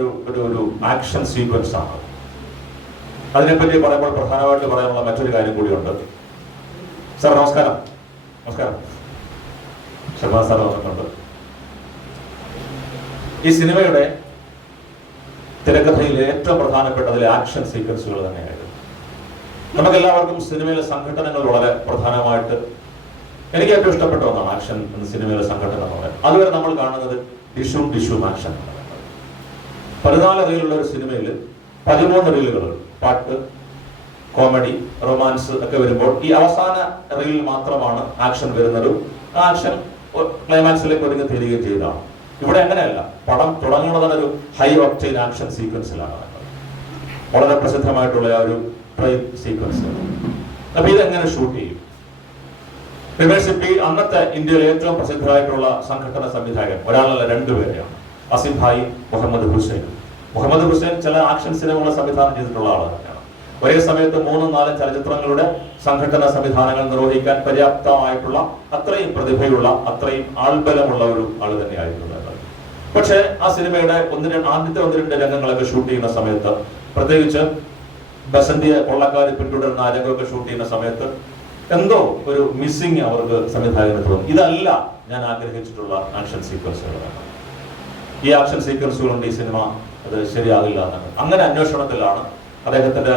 ഒരു ആക്ഷൻ സീക്വൻസ് ആണ്. അതിനെപ്പറ്റി പറയുമ്പോൾ പ്രധാനമായിട്ട് പറയാനുള്ള മറ്റൊരു കാര്യം കൂടിയുണ്ട്. സാർ നമസ്കാരം. ശർമ്മ സാർ വന്നിട്ടുണ്ട്. ഈ സിനിമയുടെ തിരക്കഥയിലെ ഏറ്റവും പ്രധാനപ്പെട്ടതിലെ ആക്ഷൻ സീക്വൻസുകൾ തന്നെയായിരുന്നു. നമുക്കെല്ലാവർക്കും സിനിമയിലെ സംഘടനകൾ വളരെ പ്രധാനമായിട്ട് എനിക്ക് ഏറ്റവും ഇഷ്ടപ്പെട്ട ഒന്നാണ് ആക്ഷൻ എന്ന സിനിമയിലെ സംഘടന എന്ന് പറയുന്നത്. അതുവരെ നമ്മൾ കാണുന്നത് ഡിഷും ആക്ഷൻ. 14 റീലുള്ള ഒരു സിനിമയിൽ 13 റീലുകൾ പാട്ട്, കോമഡി, റൊമാൻസ് ഒക്കെ വരുമ്പോൾ ഈ അവസാന റീൽ മാത്രമാണ് ആക്ഷൻ വരുന്നത്. ആക്ഷൻ ക്ലൈമാക്സിലേക്ക് ഒരുങ്ങി തീരുകയും ചെയ്തതാണ്. ഇവിടെ അങ്ങനെയല്ല. പടം തുടങ്ങുന്നത് ഒരു ഹൈ ഒക്ടൈൻ ആക്ഷൻ സീക്വൻസിലാണ്. വളരെ പ്രസിദ്ധമായിട്ടുള്ള ആ ഒരു ട്രെയിൻ സീക്വൻസ്. അപ്പൊ ഇതെങ്ങനെ ഷൂട്ട് ചെയ്യും? രമേഷ് സിപ്പി അന്നത്തെ ഇന്ത്യയിലെ ഏറ്റവും പ്രസിദ്ധമായിട്ടുള്ള സംഘടന സംവിധായകൻ, ഒരാളല്ല 2 പേരെയാണ്. അസിം ഭായ്, മുഹമ്മദ് ഹുസൈൻ ചില ആക്ഷൻ സിനിമകളെ സംവിധാനം ചെയ്തിട്ടുള്ള ആളാണ്. ഒരേ സമയത്ത് 3-4 ചലച്ചിത്രങ്ങളുടെ സംഘടന സംവിധാനങ്ങൾ നിർവഹിക്കാൻ പര്യാപ്തമായിട്ടുള്ള അത്രയും പ്രതിഭയുള്ള അത്രയും ആൾബലമുള്ള ഒരു ആള് തന്നെയായിരുന്നു. പക്ഷെ ആ സിനിമയുടെ ആദ്യത്തെ 1-2 രംഗങ്ങളൊക്കെ ഷൂട്ട് ചെയ്യുന്ന സമയത്ത്, പ്രത്യേകിച്ച് ബസന്തിയെ കൊള്ളക്കാരി പിന്തുടരുന്ന ആ രംഗമൊക്കെ ഷൂട്ട് ചെയ്യുന്ന സമയത്ത് എന്തോ ഒരു മിസ്സിങ് അവർക്ക് സംവിധായകന് തോന്നി. ഇതല്ല ഞാൻ ആഗ്രഹിച്ചിട്ടുള്ള ആക്ഷൻ സീക്വൻസുകളാണ്. ഈ ആക്ഷൻ സീക്വൻസുകൾ കൊണ്ട് ഈ സിനിമ അത് ശരിയാകില്ല എന്നാണ്. അങ്ങനെ അന്വേഷണത്തിലാണ് അദ്ദേഹത്തിന്റെ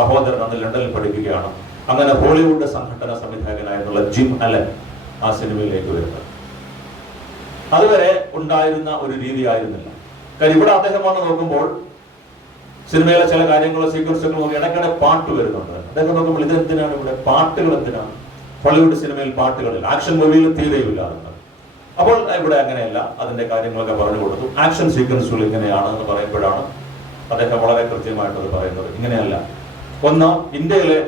സഹോദരൻ അന്ന് ലണ്ടനിൽ പഠിക്കുകയാണ്. അങ്ങനെ ഹോളിവുഡ് സംഘടന സംവിധായകനായിട്ടുള്ള ജിം അലൻ ആ സിനിമയിലേക്ക് വരുന്നത്. അതുവരെ ഉണ്ടായിരുന്ന ഒരു രീതി ആയിരുന്നില്ല. കാര്യം ഇവിടെ അദ്ദേഹം വന്ന് നോക്കുമ്പോൾ സിനിമയിലെ ചില കാര്യങ്ങളോ സീക്വൻസുകളോ നോക്കി ഇടയ്ക്കിടെ പാട്ട് വരുന്നുണ്ട്. അദ്ദേഹം നോക്കുമ്പോൾ ഇതെന്തിനാണ് ഇവിടെ പാട്ടുകൾ, എന്തിനാണ് ഹോളിവുഡ് സിനിമയിൽ പാട്ടുകളിൽ, ആക്ഷൻ മൂവിയിൽ തീരെയില്ല. അപ്പോൾ ഇവിടെ അങ്ങനെയല്ല. അതിന്റെ കാര്യങ്ങളൊക്കെ പറഞ്ഞു കൊടുത്തു. ആക്ഷൻ സീക്വൻസുകൾ ഇങ്ങനെയാണ് എന്ന് പറയുമ്പോഴാണ് അദ്ദേഹം വളരെ കൃത്യമായിട്ട് അത് പറയുന്നത്. ഇങ്ങനെയല്ല. ഒന്ന്, ഇന്ത്യയിലെ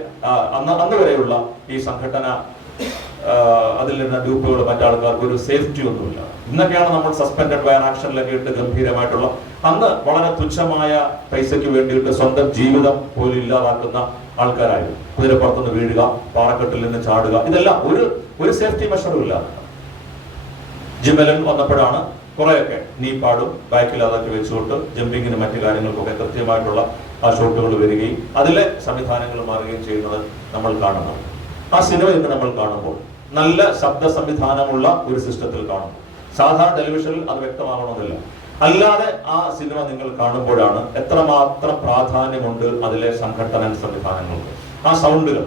അന്ന് വരെയുള്ള ഈ സംഘടന അതിൽ നിന്ന് ഡ്യൂപ്പുകൾ മറ്റാൾക്കാർക്ക് ഒരു സേഫ്റ്റി ഒന്നുമില്ല. ഇന്നൊക്കെയാണ് നമ്മൾ സസ്പെൻഡഡ് വയർ ആക്ഷനിലൊക്കെ ഇട്ട് ഗംഭീരമായിട്ടുള്ള, അന്ന് വളരെ തുച്ഛമായ പൈസയ്ക്ക് വേണ്ടിയിട്ട് സ്വന്തം ജീവിതം പോലും ഇല്ലാതാക്കുന്ന ആൾക്കാരായിരുന്നു. കുതിരപ്പുറത്തുനിന്ന് വീഴുക, പാറക്കെട്ടിൽ നിന്ന് ചാടുക, ഇതെല്ലാം ഒരു സേഫ്റ്റി മെഷറും ഇല്ല. ജിമലൻ വന്നപ്പോഴാണ് കുറെയൊക്കെ നീ പാടും ബാക്കിൽ അതൊക്കെ വെച്ചുകൊണ്ട് ജമ്പിങ്ങിന് മറ്റു കാര്യങ്ങൾക്കൊക്കെ കൃത്യമായിട്ടുള്ള ആ ഷോട്ടുകൾ വരികയും അതിലെ സംവിധാനങ്ങൾ മാറുകയും ചെയ്യുന്നത് നമ്മൾ കാണുന്നു. ആ സിനിമ ഇന്ന് നമ്മൾ കാണുമ്പോൾ നല്ല ശബ്ദ സംവിധാനമുള്ള ഒരു സിസ്റ്റത്തിൽ കാണുന്നു. സാധാരണ ടെലിവിഷനിൽ അത് വ്യക്തമാകണമെന്നില്ല. അല്ലാതെ ആ സിനിമ നിങ്ങൾ കാണുമ്പോഴാണ് എത്രമാത്രം പ്രാധാന്യമുണ്ട് അതിലെ സംഘടന സംവിധാനങ്ങൾക്ക്. ആ സൗണ്ടുകൾ,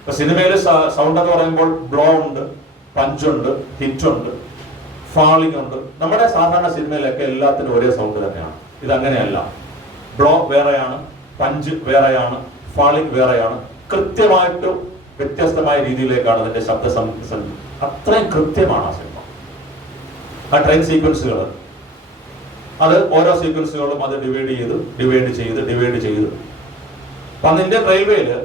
ഇപ്പൊ സിനിമയിലെ സൗണ്ട് എന്ന് പറയുമ്പോൾ ബ്ലോ ഉണ്ട്, പഞ്ചുണ്ട്, ഹിറ്റുണ്ട്, ഫാളിംഗ് ഉണ്ട്. നമ്മുടെ സാധാരണ സിനിമയിലൊക്കെ എല്ലാത്തിനും ഒരേ സൗണ്ട് തന്നെയാണ്. ഇതങ്ങനെയല്ല. ബ്ലോ വേറെയാണ്, പഞ്ച് വേറെയാണ്, ഫാളിംഗ് വേറെയാണ്. കൃത്യമായിട്ട് വ്യത്യസ്തമായ രീതിയിലേക്കാണ് അതിന്റെ അത്രയും കൃത്യമാണ് ആ സിനിമ. ആ ട്രെയിൻ സീക്വൻസുകൾ, അത് ഓരോ സീക്വൻസുകളും അത് ഡിവൈഡ് ചെയ്ത് അന്ന് ഇന്ത്യൻ റെയിൽവേയില്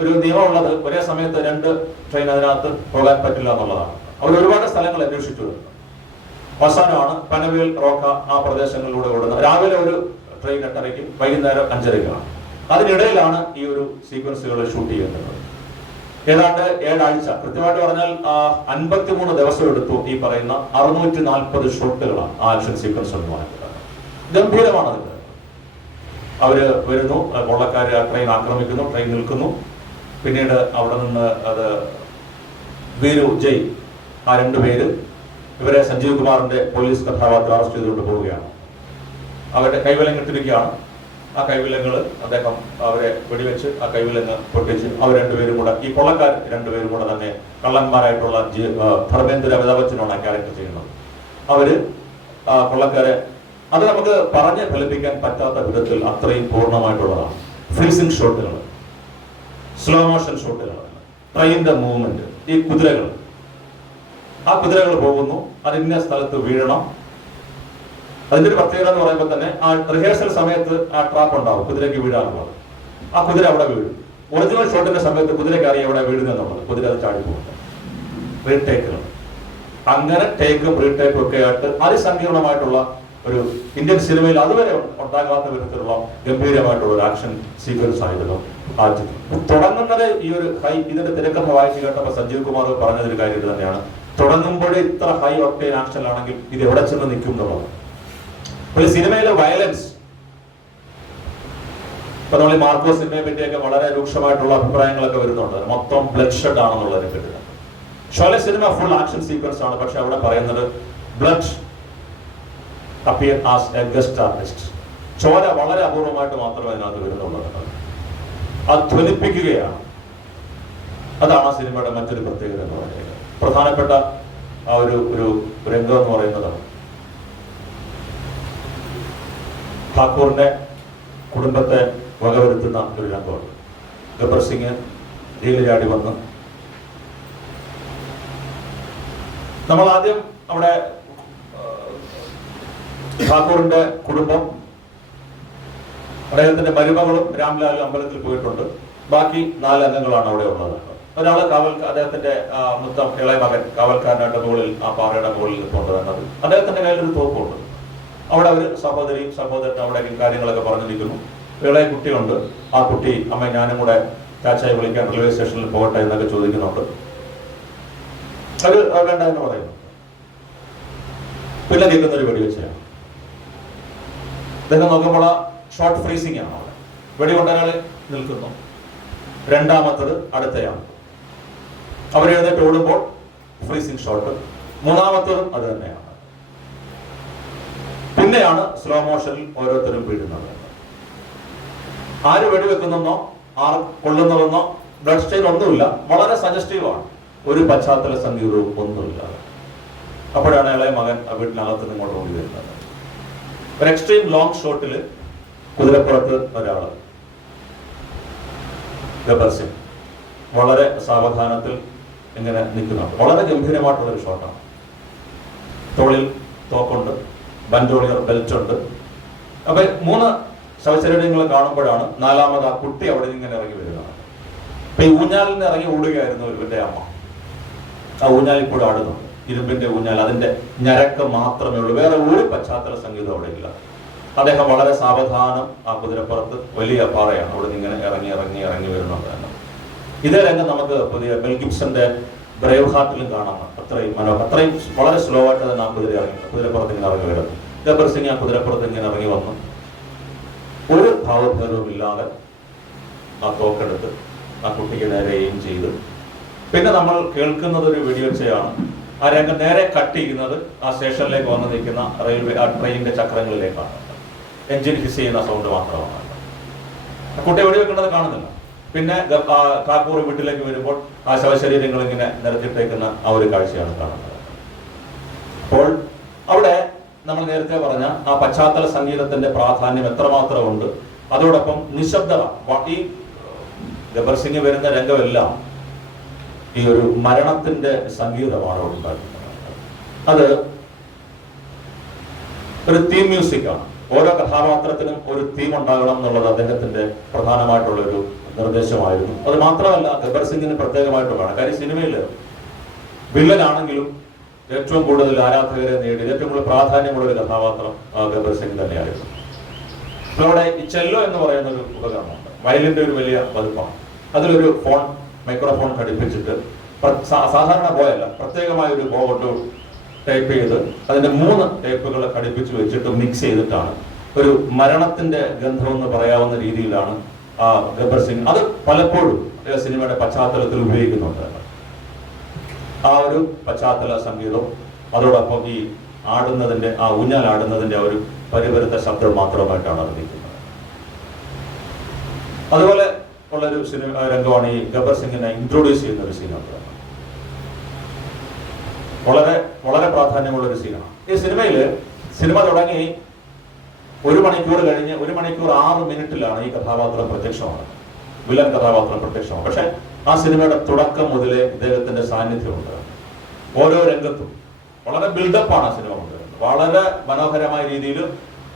ഒരു നിയമമുള്ളത് ഒരേ സമയത്ത് 2 ട്രെയിൻ അതിനകത്ത് പോകാൻ പറ്റില്ല എന്നുള്ളതാണ്. അവർ ഒരുപാട് സ്ഥലങ്ങൾ അന്വേഷിച്ചു വരുന്നത്. അവസാനമാണ് പനവേൽ, റോക്ക ആ പ്രദേശങ്ങളിലൂടെ ഓടുന്നത്. രാവിലെ ഒരു ട്രെയിൻ 8:30-ക്കും വൈകുന്നേരം 5:30-ക്കാണ്. അതിനിടയിലാണ് ഈ ഒരു സീക്വൻസുകൾ ഷൂട്ട് ചെയ്യുന്നത്. ഏതാണ്ട് 7 ആഴ്ച, കൃത്യമായിട്ട് പറഞ്ഞാൽ 53 ദിവസം എടുത്തു ഈ പറയുന്ന 640 ഷോട്ടുകളാണ് ആ ആക്ഷൻ സീക്വൻസ് എന്ന് പറയുന്നത്. ഗംഭീരമാണ് അതിന്. അവര് വരുന്നു, കൊള്ളക്കാര് ട്രെയിൻ ആക്രമിക്കുന്നു, ട്രെയിൻ നിൽക്കുന്നു. പിന്നീട് അവിടെ നിന്ന് അത് വീരു, ജയ്, ആ 2 പേര് ഇവരെ സഞ്ജീവ് കുമാറിന്റെ പോലീസ് കഥാപാത്രം അറസ്റ്റ് ചെയ്തുകൊണ്ട് പോവുകയാണ്. അവരുടെ കൈവിലങ്ങ് ഇട്ടിരിക്കുകയാണ്. ആ കൈവിലങ്ങൾ അദ്ദേഹം അവരെ വെടിവെച്ച് ആ കൈവിലങ്ങ് പൊട്ടിച്ച് അവർ 2 പേരും കൂടെ, ഈ കൊള്ളക്കാർ 2 പേരും കൂടെ തന്നെ കള്ളന്മാരായിട്ടുള്ള ധർമ്മേന്ദ്ര അമിതാഭ് ബച്ചനാണ് ആ ക്യാരക്ടർ ചെയ്യുന്നത്. അവര് കൊള്ളക്കാരെ അത് നമുക്ക് പറഞ്ഞ് ഫലിപ്പിക്കാൻ പറ്റാത്ത വിധത്തിൽ അത്രയും പൂർണ്ണമായിട്ടുള്ളതാണ്. ഫ്രീസിംഗ് ഷോട്ടുകൾ, സ്ലോ മോഷൻ ഷോട്ടുകൾ, ട്രെയിനിന്റെ മൂവ്മെന്റ്, ഈ കുതിരകൾ, ആ കുതിരകൾ പോകുന്നു, അത് ഇന്ന സ്ഥലത്ത് വീഴണം. അതിന്റെ ഒരു പ്രത്യേകത എന്ന് പറയുമ്പോൾ തന്നെ ആ റിഹേഴ്സൽ സമയത്ത് ആ ട്രാപ്പ് ഉണ്ടാവും, കുതിരയ്ക്ക് വീഴാനുള്ളത്. ആ കുതിര അവിടെ വീഴും. ഒറിജിനൽ ഷോട്ടിന്റെ സമയത്ത് കുതിരയ്ക്ക് അറിയാം എവിടെ വീഴുന്നെന്നുള്ളത്. കുതിര അത് ചാടിപ്പോകും. റീടേക്കുകൾ, അങ്ങനെ ടേക്കും റീടേക്കും ഒക്കെ ആയിട്ട് അതിസങ്കീർണമായിട്ടുള്ള ഒരു ഇന്ത്യൻ സിനിമയിൽ അതുവരെ ഉണ്ടാകാത്ത വിധത്തിലുള്ള ഗംഭീരമായിട്ടുള്ള ഒരു ആക്ഷൻ സീക്വൻസ് ആയിരുന്നു ആദ്യം. തുടങ്ങുന്നത് ഈ ഒരു ഹൈ, ഇതിന്റെ തിരക്കഥ വായിച്ചു കേട്ടപ്പോൾ സഞ്ജീവ് കുമാർ പറഞ്ഞതൊരു കാര്യം തന്നെയാണ്. തുടങ്ങുമ്പോഴേ ഇത്ര ഹൈ ഒക്ടേൻ ആക്ഷനിലാണെങ്കിൽ ഇത് എവിടെ ചെന്ന് നിൽക്കും എന്നുള്ളത്. ഒരു സിനിമയിലെ വയലൻസ്, ഇപ്പൊ നമ്മൾ ഈ മാർക്കോ സിനിമയെ പറ്റിയൊക്കെ വളരെ രൂക്ഷമായിട്ടുള്ള അഭിപ്രായങ്ങളൊക്കെ വരുന്നുണ്ട്. മൊത്തം ബ്ലഡ് ഷെഡ് ആണെന്നുള്ളതിനെ പറ്റി. Sholay cinema full action sequence ആണ്. പക്ഷെ അവിടെ പറയുന്നത് blood appear as a guest artist. ചോര വളരെ അപൂർവമായിട്ട് മാത്രമേ അതിനകത്ത് വരുന്നുള്ളൂ. അത് ധ്വനിപ്പിക്കുകയാണ്. അതാണ് ആ സിനിമയുടെ മറ്റൊരു പ്രത്യേകത എന്ന് പറയുന്നത്. പ്രധാനപ്പെട്ട ആ ഒരു രംഗം എന്ന് പറയുന്നത് ഠാക്കൂറിന്റെ കുടുംബത്തെ വകവരുത്തുന്ന ഒരു രംഗമാണ്. ഗബ്ബർ സിംഗ് ജയിലിൽ ചാടി വന്ന് നമ്മൾ ആദ്യം അവിടെ ഠാക്കൂറിന്റെ കുടുംബം, അദ്ദേഹത്തിന്റെ മരുമകളും രാംലാലും അമ്പലത്തിൽ പോയിട്ടുണ്ട്. ബാക്കി 4 അംഗങ്ങളാണ് അവിടെ ഉള്ളത്. ഒരാള് അദ്ദേഹത്തിന്റെ മൊത്തം ഇളയ മകൻ കാവൽക്കാരനായിട്ട് മുകളിൽ ആ പാറയുടെ മുകളിൽ നിൽപ്പുണ്ട് എന്നത്. അദ്ദേഹത്തിന്റെ കയ്യിലൊരു തോക്കുണ്ട്. അവിടെ അവർ സഹോദരൻ അവിടെ കാര്യങ്ങളൊക്കെ പറഞ്ഞിരിക്കുന്നു. ഇളയ കുട്ടിയുണ്ട്. ആ കുട്ടി അമ്മ ഞാനും കൂടെ ചാച്ചായി വിളിക്കാൻ റെയിൽവേ സ്റ്റേഷനിൽ പോകട്ടെ എന്നൊക്കെ ചോദിക്കുന്നുണ്ട്. അത് വേണ്ട എന്ന് പറയുന്നു. പിന്നെ കേൾക്കുന്നൊരു വെടിവെച്ചാണ്. അദ്ദേഹം നോക്കുമ്പോൾ ഷോർട്ട് ഫ്രീസിംഗ് ആണ്. അവിടെ വെടികൊണ്ടൊരാൾ നിൽക്കുന്നു. രണ്ടാമത്തത് അടുത്തയാണ്. അവരെഴുന്നേറ്റ് ഓടുമ്പോൾ ഫ്രീസിംഗ് ഷോട്ട്. മൂന്നാമത്തതും അത് തന്നെയാണ്. പിന്നെയാണ് സ്ലോ മോഷനിൽ ഓരോരുത്തരും വീഴുന്നത്. ആര് വെടിവെക്കുന്നോ ആർ കൊള്ളുന്നതെന്നോ ബ്ലഡ് സ്റ്റെയിൻ ഒന്നുമില്ല. വളരെ സജസ്റ്റീവാണ്. ഒരു പശ്ചാത്തല സംഗീതവും ഒന്നുമില്ല. അപ്പോഴാണ് ഇളയ മകൻ വീട്ടിനകത്ത് നിന്ന് ഇങ്ങോട്ട് ഓടി വരുന്നത്. ഒരു എക്സ്ട്രീം ലോങ് ഷോട്ടില് കുതിരപ്പുറത്ത് ഒരാള്, ഗബ്ബർ സിംഗ് വളരെ സാവധാനത്തിൽ ഇങ്ങനെ നിൽക്കുന്നുണ്ട്. വളരെ ഗംഭീരമായിട്ടുള്ള ഒരു ഷോട്ടാണ്. തോളിൽ തോക്കുണ്ട്, ബൻഡോളിയർ ബെൽറ്റ് ഉണ്ട്. അപ്പൊ 3 ശവശരീരങ്ങൾ കാണുമ്പോഴാണ് 4ാമത് ആ കുട്ടി അവിടെ നിന്ന് ഇങ്ങനെ ഇറങ്ങി വരുന്നത്. അപ്പൊ ഈ ഊഞ്ഞാലിൽ നിന്ന് ഇറങ്ങി ഓടുകയായിരുന്നു ഇവന്റെ അമ്മ. ആ ഊഞ്ഞാൽ ഇപ്പോൾ ആടുന്നുണ്ട്. ഇരുമ്പിന്റെ ഊഞ്ഞാൽ, അതിന്റെ ഞരക്കം മാത്രമേ ഉള്ളൂ. വേറെ ഒരു പശ്ചാത്തല സംഗീതം അവിടെ ഇല്ല. അദ്ദേഹം വളരെ സാവധാനം ആ കുതിരപ്പുറത്ത്, വലിയ പാറയാണ്, അവിടെ നിന്ന് ഇങ്ങനെ ഇറങ്ങി വരുന്നുണ്ട്. ഇതേ രംഗം നമുക്ക് പുതിയ മെൽ ഗിബ്സന്റെ ബ്രേവ് ഹാർട്ടിലും കാണാം. അത്രയും വളരെ സ്ലോ ആയിട്ട് തന്നെ ആ കുതിരപ്പുറത്ത് ഇങ്ങനെ ഇറങ്ങി വരുന്നു. ഗബ്ബർ സിംഗ് ആ കുതിരപ്പുറത്ത് ഇങ്ങനെ ഇറങ്ങി വന്നു. ഒരു ഭാവഭേദവും ഇല്ലാതെ ആ തോക്കെടുത്ത് ആ കുട്ടിക്ക് നേരെ എയിം ചെയ്ത്. പിന്നെ നമ്മൾ കേൾക്കുന്നത് ഒരു വെടിവെച്ചയാണ്. ആ രംഗം നേരെ കട്ട് ചെയ്യുന്നത് ആ സ്റ്റേഷനിലേക്ക് വന്ന് നിൽക്കുന്ന റെയിൽവേ ആ ട്രെയിനിന്റെ ചക്രങ്ങളിലേക്കാണ്. എഞ്ചിൻ ഹിസ് ചെയ്യുന്ന സൗണ്ട് മാത്രമാണ്. കുട്ടി വെടിവെക്കേണ്ടത് കാണുന്നില്ല. പിന്നെ കാക്കൂർ വീട്ടിലേക്ക് വരുമ്പോൾ ആ ശവശരീരങ്ങൾ ഇങ്ങനെ നിരത്തിട്ടേക്കുന്ന ആ ഒരു കാഴ്ചയാണ് കാണുന്നത്. അപ്പോൾ അവിടെ നമ്മൾ നേരത്തെ പറഞ്ഞ ആ പശ്ചാത്തല സംഗീതത്തിന്റെ പ്രാധാന്യം എത്രമാത്രം ഉണ്ട്. അതോടൊപ്പം നിശബ്ദത. ഈ ഗബ്ബർ സിംഗ് വരുന്ന രംഗമെല്ലാം ഈ ഒരു മരണത്തിന്റെ സംഗീതമാണ് ഉണ്ടാക്കുന്നത്. അത് ഒരു തീം മ്യൂസിക്കാണ്. ഓരോ കഥാപാത്രത്തിനും ഒരു തീം ഉണ്ടാകണം എന്നുള്ളത് അദ്ദേഹത്തിന്റെ പ്രധാനമായിട്ടുള്ള ഒരു നിർദ്ദേശമായിരുന്നു. അത് മാത്രമല്ല ഗബ്ബർ സിംഗിന് പ്രത്യേകമായിട്ടുള്ളതാണ്. കാര്യം സിനിമയിൽ വില്ലനാണെങ്കിലും ഏറ്റവും കൂടുതൽ ആരാധകരെ നേടി ഏറ്റവും കൂടുതൽ പ്രാധാന്യമുള്ള ഒരു കഥാപാത്രം ഗബ്ബർ സിംഗ് തന്നെയായിരുന്നു. അവിടെ ഈ ചെല്ലോ എന്ന് പറയുന്ന ഒരു ഉപകരണമുണ്ട്. വയലിന്റെ ഒരു വലിയ പതിപ്പാണ്. അതിലൊരു മൈക്രോഫോൺ ഘടിപ്പിച്ചിട്ട് സാധാരണ ബോയല്ല, പ്രത്യേകമായ ഒരു ബോ കൊണ്ട് ടൈപ്പ് ചെയ്ത് അതിന്റെ 3 ടേപ്പുകൾ ഘടിപ്പിച്ച് വെച്ചിട്ട് മിക്സ് ചെയ്തിട്ടാണ് ഒരു മരണത്തിന്റെ ഗന്ധം എന്ന് പറയാവുന്ന രീതിയിലാണ് ഗബ്ബർ സിംഗ് അത് പലപ്പോഴും സിനിമയുടെ പശ്ചാത്തലത്തിൽ ഉപയോഗിക്കുന്നുണ്ട്. ആ ഒരു പശ്ചാത്തല സംഗീതവും അതോടൊപ്പം ഈ ആടുന്നതിന്റെ ഊഞ്ഞാലാടുന്നതിന്റെ ആ ഒരു പരിവരുത്ത ശബ്ദം മാത്രമായിട്ടാണ് അറിയിക്കുന്നത്. അതുപോലെ ഉള്ളൊരു സിനിമ രംഗമാണ് ഈ ഗബ്ബർ സിംഗിനെ ഇൻട്രൊഡ്യൂസ് ചെയ്യുന്ന ഒരു സീനാണ്. വളരെ വളരെ പ്രാധാന്യമുള്ള ഒരു സീനാണ്. ഈ സിനിമ തുടങ്ങി 1 മണിക്കൂർ കഴിഞ്ഞ് 1 മണിക്കൂർ 6 മിനിറ്റിലാണ് ഈ കഥാപാത്രം പ്രത്യക്ഷമാകുന്നത്. വില്ലൻ കഥാപാത്രം പ്രത്യക്ഷമാണ്. പക്ഷെ ആ സിനിമയുടെ തുടക്കം മുതലേ ഇദ്ദേഹത്തിന്റെ സാന്നിധ്യമുണ്ട്. ഓരോ രംഗത്തും വളരെ ബിൽഡപ്പാണ് സിനിമ കൊണ്ടുവരുന്നത്. വളരെ മനോഹരമായ രീതിയിൽ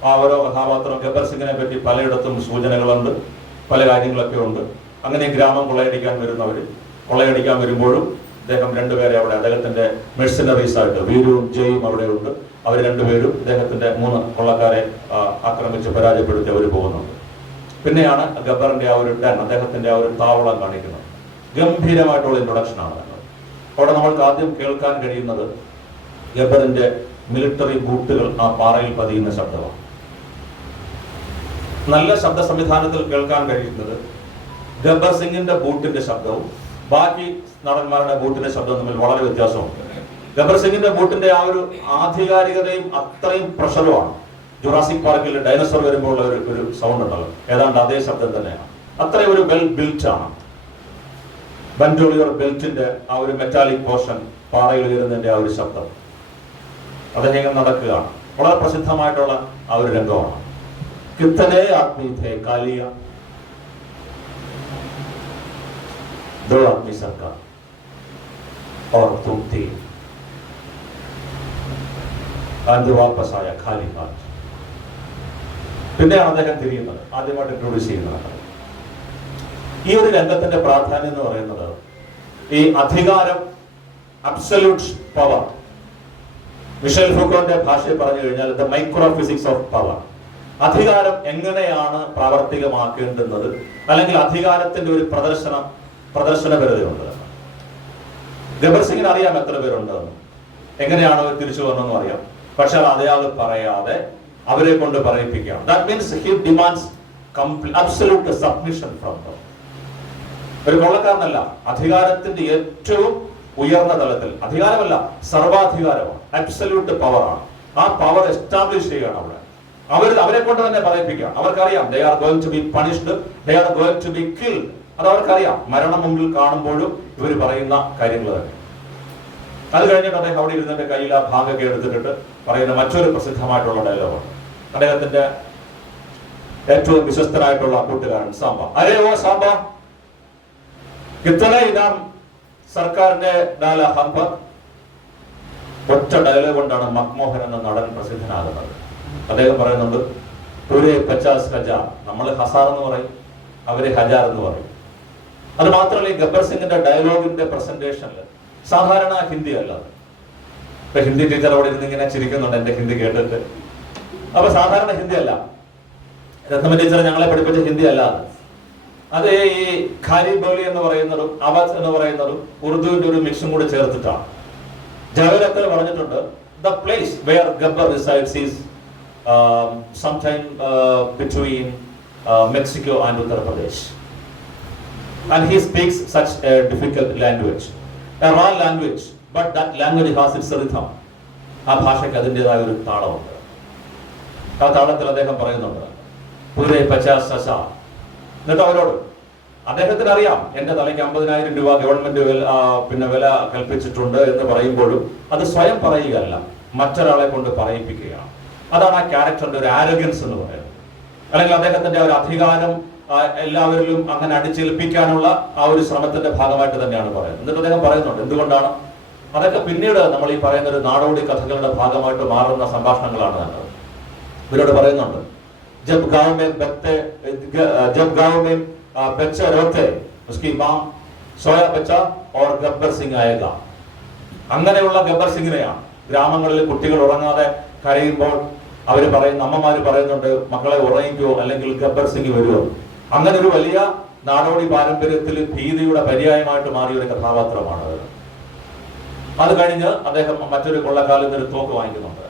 ആ ഓരോ കഥാപാത്രം ഗബ്ബർ സിംഗിനെ പറ്റി പലയിടത്തും സൂചനകളുണ്ട്, പല കാര്യങ്ങളൊക്കെ ഉണ്ട്. അങ്ങനെ ഗ്രാമം കൊള്ളയടിക്കാൻ വരുമ്പോഴും അദ്ദേഹം 2 പേരെ അവിടെ അദ്ദേഹത്തിന്റെ മെർസിനറീസ് ആയിട്ട് വീരുവും ജയും അവിടെ ഉണ്ട്. അവർ 2 പേരും അദ്ദേഹത്തിന്റെ 3 കൊള്ളക്കാരെ ആക്രമിച്ച് പരാജയപ്പെടുത്തി അവർ പോകുന്നുണ്ട്. പിന്നെയാണ് ഗബ്ബറിന്റെ ആ ഒരു അദ്ദേഹത്തിന്റെ ആ ഒരു താവളം കാണിക്കുന്നത്. ഗംഭീരമായിട്ടുള്ള ഇൻട്രൊഡക്ഷനാണ്. അവിടെ നമ്മൾക്ക് ആദ്യം കേൾക്കാൻ കഴിയുന്നത് ഗബ്ബറിന്റെ മിലിറ്ററി ബൂട്ടുകൾ ആ പാറയിൽ പതിയുന്ന ശബ്ദമാണ്. നല്ല ശബ്ദ സംവിധാനത്തിൽ കേൾക്കാൻ കഴിയുന്നത് ഗബ്ബർ സിംഗിന്റെ ബൂട്ടിന്റെ ശബ്ദവും ബാക്കി നടന്മാരുടെ ബൂട്ടിന്റെ ശബ്ദവും തമ്മിൽ വളരെ വ്യത്യാസമുണ്ട്. ഗബ്ബർ സിംഗിന്റെ ബൂട്ടിന്റെ ആ ഒരു ആധികാരികതയും അത്രയും പ്രഷറുമാണ്. ജുറാസിക് പാർക്കിൽ ഡൈനോസർ വരുമ്പോൾ ഒരു സൗണ്ട് ഉണ്ടല്ലോ, ഏതാണ്ട് അതേ ശബ്ദം തന്നെയാണ്. അത്രയും ഒരു വെൽ ബിൽറ്റ് ആണ്. ബൻജോളിയർ ബെൽറ്റിന്റെ ആ ഒരു മെറ്റാലിക് പോർഷൻ പാറയിൽ ഉയരുന്നതിന്റെ ആ ഒരു ശബ്ദം അദ്ദേഹം നടക്കുകയാണ്. വളരെ പ്രസിദ്ധമായിട്ടുള്ള ആ ഒരു രംഗമാണ്. കിത്തനെ ആദ്മി ഥേ കാലിയ दो आदमी सरकार और तुम 3 അത് വാപ്പസ് ആയ ഖാലി ഹാത്ത്. പിന്നെയാണ് അദ്ദേഹം തിരിയുന്നത്, ആദ്യമായിട്ട് ഇൻട്രൊഡ്യൂസ് ചെയ്യുന്നത്. ഈ ഒരു രംഗത്തിന്റെ പ്രാധാന്യം എന്ന് പറയുന്നത് ഈ അധികാരം, അബ്സല്യൂട്ട് പവർ. മിഷേൽ ഫൂക്കോന്റെ ഭാഷയിൽ പറഞ്ഞു കഴിഞ്ഞാൽ ദ മൈക്രോഫിസിക്സ് ഓഫ് പവർ. അധികാരം എങ്ങനെയാണ് പ്രാവർത്തികമാക്കേണ്ടുന്നത്, അല്ലെങ്കിൽ അധികാരത്തിന്റെ ഒരു പ്രദർശനപരതയുണ്ട്. ഗബ്ബർ സിംഗിന് അറിയാം എത്ര പേരുണ്ടെന്ന്, എങ്ങനെയാണ് അവർ തിരിച്ചു വരണമെന്നും അറിയാം. പക്ഷെ അത് അയാൾ പറയാതെ അവരെ കൊണ്ട് പറയിപ്പിക്കാം. That means he demands absolute submission from them. ഒരു കൊള്ളക്കാരനല്ല, അധികാരത്തിന്റെ ഏറ്റവും ഉയർന്ന തലത്തിൽ, അധികാരമല്ല സർവാധികാരമാണ്, അബ്സല്യൂട്ട് പവറാണ്. ആ പവർ എസ്റ്റാബ്ലിഷ് ചെയ്യുകയാണ് അവിടെ. അവരെ കൊണ്ട് തന്നെ പറയിപ്പിക്കാം. അവർക്കറിയാം they are going to be punished, they are going to be killed. അത് അവർക്കറിയാം. മരണം മുമ്പിൽ കാണുമ്പോഴും ഇവർ പറയുന്ന കാര്യങ്ങൾ തന്നെ. അത് കഴിഞ്ഞിട്ട് അദ്ദേഹം അവിടെ ഇരുന്നിട്ട് കയ്യിൽ ആ ഭാഗമൊക്കെ എടുത്തിട്ട് പറയുന്ന മറ്റൊരു പ്രസിദ്ധമായിട്ടുള്ള ഡയലോഗാണ്. അദ്ദേഹത്തിന്റെ ഏറ്റവും വിശ്വസ്തനായിട്ടുള്ള കൂട്ടുകാരൻ സാമ്പ, അരേ ഓ സാമ്പ കിത്തന ഇനാം സർക്കാരിന്റെ ഡാല ഹംപ. ഒറ്റ ഡയലോഗ് കൊണ്ടാണ് മക്മോഹൻ എന്ന നടൻ പ്രസിദ്ധനാകുന്നത്. അദ്ദേഹം പറയുന്നുണ്ട്, പൂരെ 50 ഹജാർ. നമ്മൾ ഹസാർ എന്ന് പറയും, അവര് ഹജാർ എന്ന് പറയും. അത് മാത്രമല്ല, ഈ ഗബ്ബർ സിംഗിന്റെ ഡയലോഗിന്റെ പ്രസന്റേഷനിൽ സാധാരണ ഹിന്ദി അല്ല. ഇപ്പൊ ഹിന്ദി ടീച്ചർ അവിടെ ഇരുന്ന് ഇങ്ങനെ ചിരിക്കുന്നുണ്ട് എന്റെ ഹിന്ദി കേട്ടിട്ട്. അപ്പൊ സാധാരണ ഹിന്ദി അല്ല, രത്നമ ടീച്ചർ ഞങ്ങളെ പഠിപ്പിച്ച ഹിന്ദി അല്ല അത് ഈ ഖാരി ബോലി എന്ന് പറയുന്നതും അവധ് എന്ന് പറയുന്നതും ഉറുദുവിന്റെ ഒരു മിക്സും കൂടി ചേർത്തിട്ടാണ്. ജാവേദ് അക്തർ പറഞ്ഞിട്ടുണ്ട്, the place where Gabbar resides is sometime between Mexico and Uttar Pradesh, and he speaks such a difficult language, a raw language, but that language has its rhythm. ആ ഭാഷയ്ക്ക് അതിൻ്റെതായ ഒരു താളമുണ്ട്. ആ താളത്തിൽ അദ്ദേഹം പറയുന്നുണ്ട്, പൂരെ 50 ഹസാർ. എന്നിട്ട് അവരോട് അദ്ദേഹത്തിന് അറിയാം എന്റെ തലയ്ക്ക് 50,000 രൂപ ഗവൺമെന്റ് വില കൽപ്പിച്ചിട്ടുണ്ട് എന്ന് പറയുമ്പോഴും അത് സ്വയം പറയുകയല്ല, മറ്റൊരാളെ കൊണ്ട് പറയിപ്പിക്കുകയാണ്. അതാണ് ആ ക്യാരക്ടറിന്റെ ഒരു ആരോഗ്യൻസ് എന്ന് പറയുന്നത്. അല്ലെങ്കിൽ അദ്ദേഹത്തിന്റെ ഒരു അധികാരം എല്ലാവരിലും അങ്ങനെ അടിച്ചേൽപ്പിക്കാനുള്ള ആ ഒരു ശ്രമത്തിന്റെ ഭാഗമായിട്ട് തന്നെയാണ് പറയുന്നത്. എന്നിട്ട് അദ്ദേഹം പറയുന്നുണ്ട് എന്തുകൊണ്ടാണ് അതൊക്കെ പിന്നീട് നമ്മൾ ഈ പറയുന്ന ഒരു നാടോടി കഥകളുടെ ഭാഗമായിട്ട് മാറുന്ന സംഭാഷണങ്ങളാണ് നല്ലത്. ഇവരോട് പറയുന്നുണ്ട് ജബ് ഗാവ് മേ ബच्चे रोते उसकी मां सोया बच्चा और गब्बर सिंह आएगा. അങ്ങനെയുള്ള ഗബ്ബർ സിംഗിനെയാണ് ഗ്രാമങ്ങളിൽ കുട്ടികൾ ഉറങ്ങാതെ കരയുമ്പോൾ അവര് പറയുന്ന അമ്മമാര് പറയുന്നുണ്ട് മക്കളെ ഉറങ്ങിക്കോ അല്ലെങ്കിൽ ഗബ്ബർ സിംഗ് വരുമോ. അങ്ങനെ ഒരു വലിയ നാടോടി പാരമ്പര്യത്തിൽ ഭീതിയുടെ പര്യായമായിട്ട് മാറിയ ഒരു കഥാപാത്രമാണ് അത്. അത് കഴിഞ്ഞ് അദ്ദേഹം മറ്റൊരു കൊള്ളക്കാലത്ത് ഒരു തോക്ക് വാങ്ങിക്കുന്നുണ്ട്.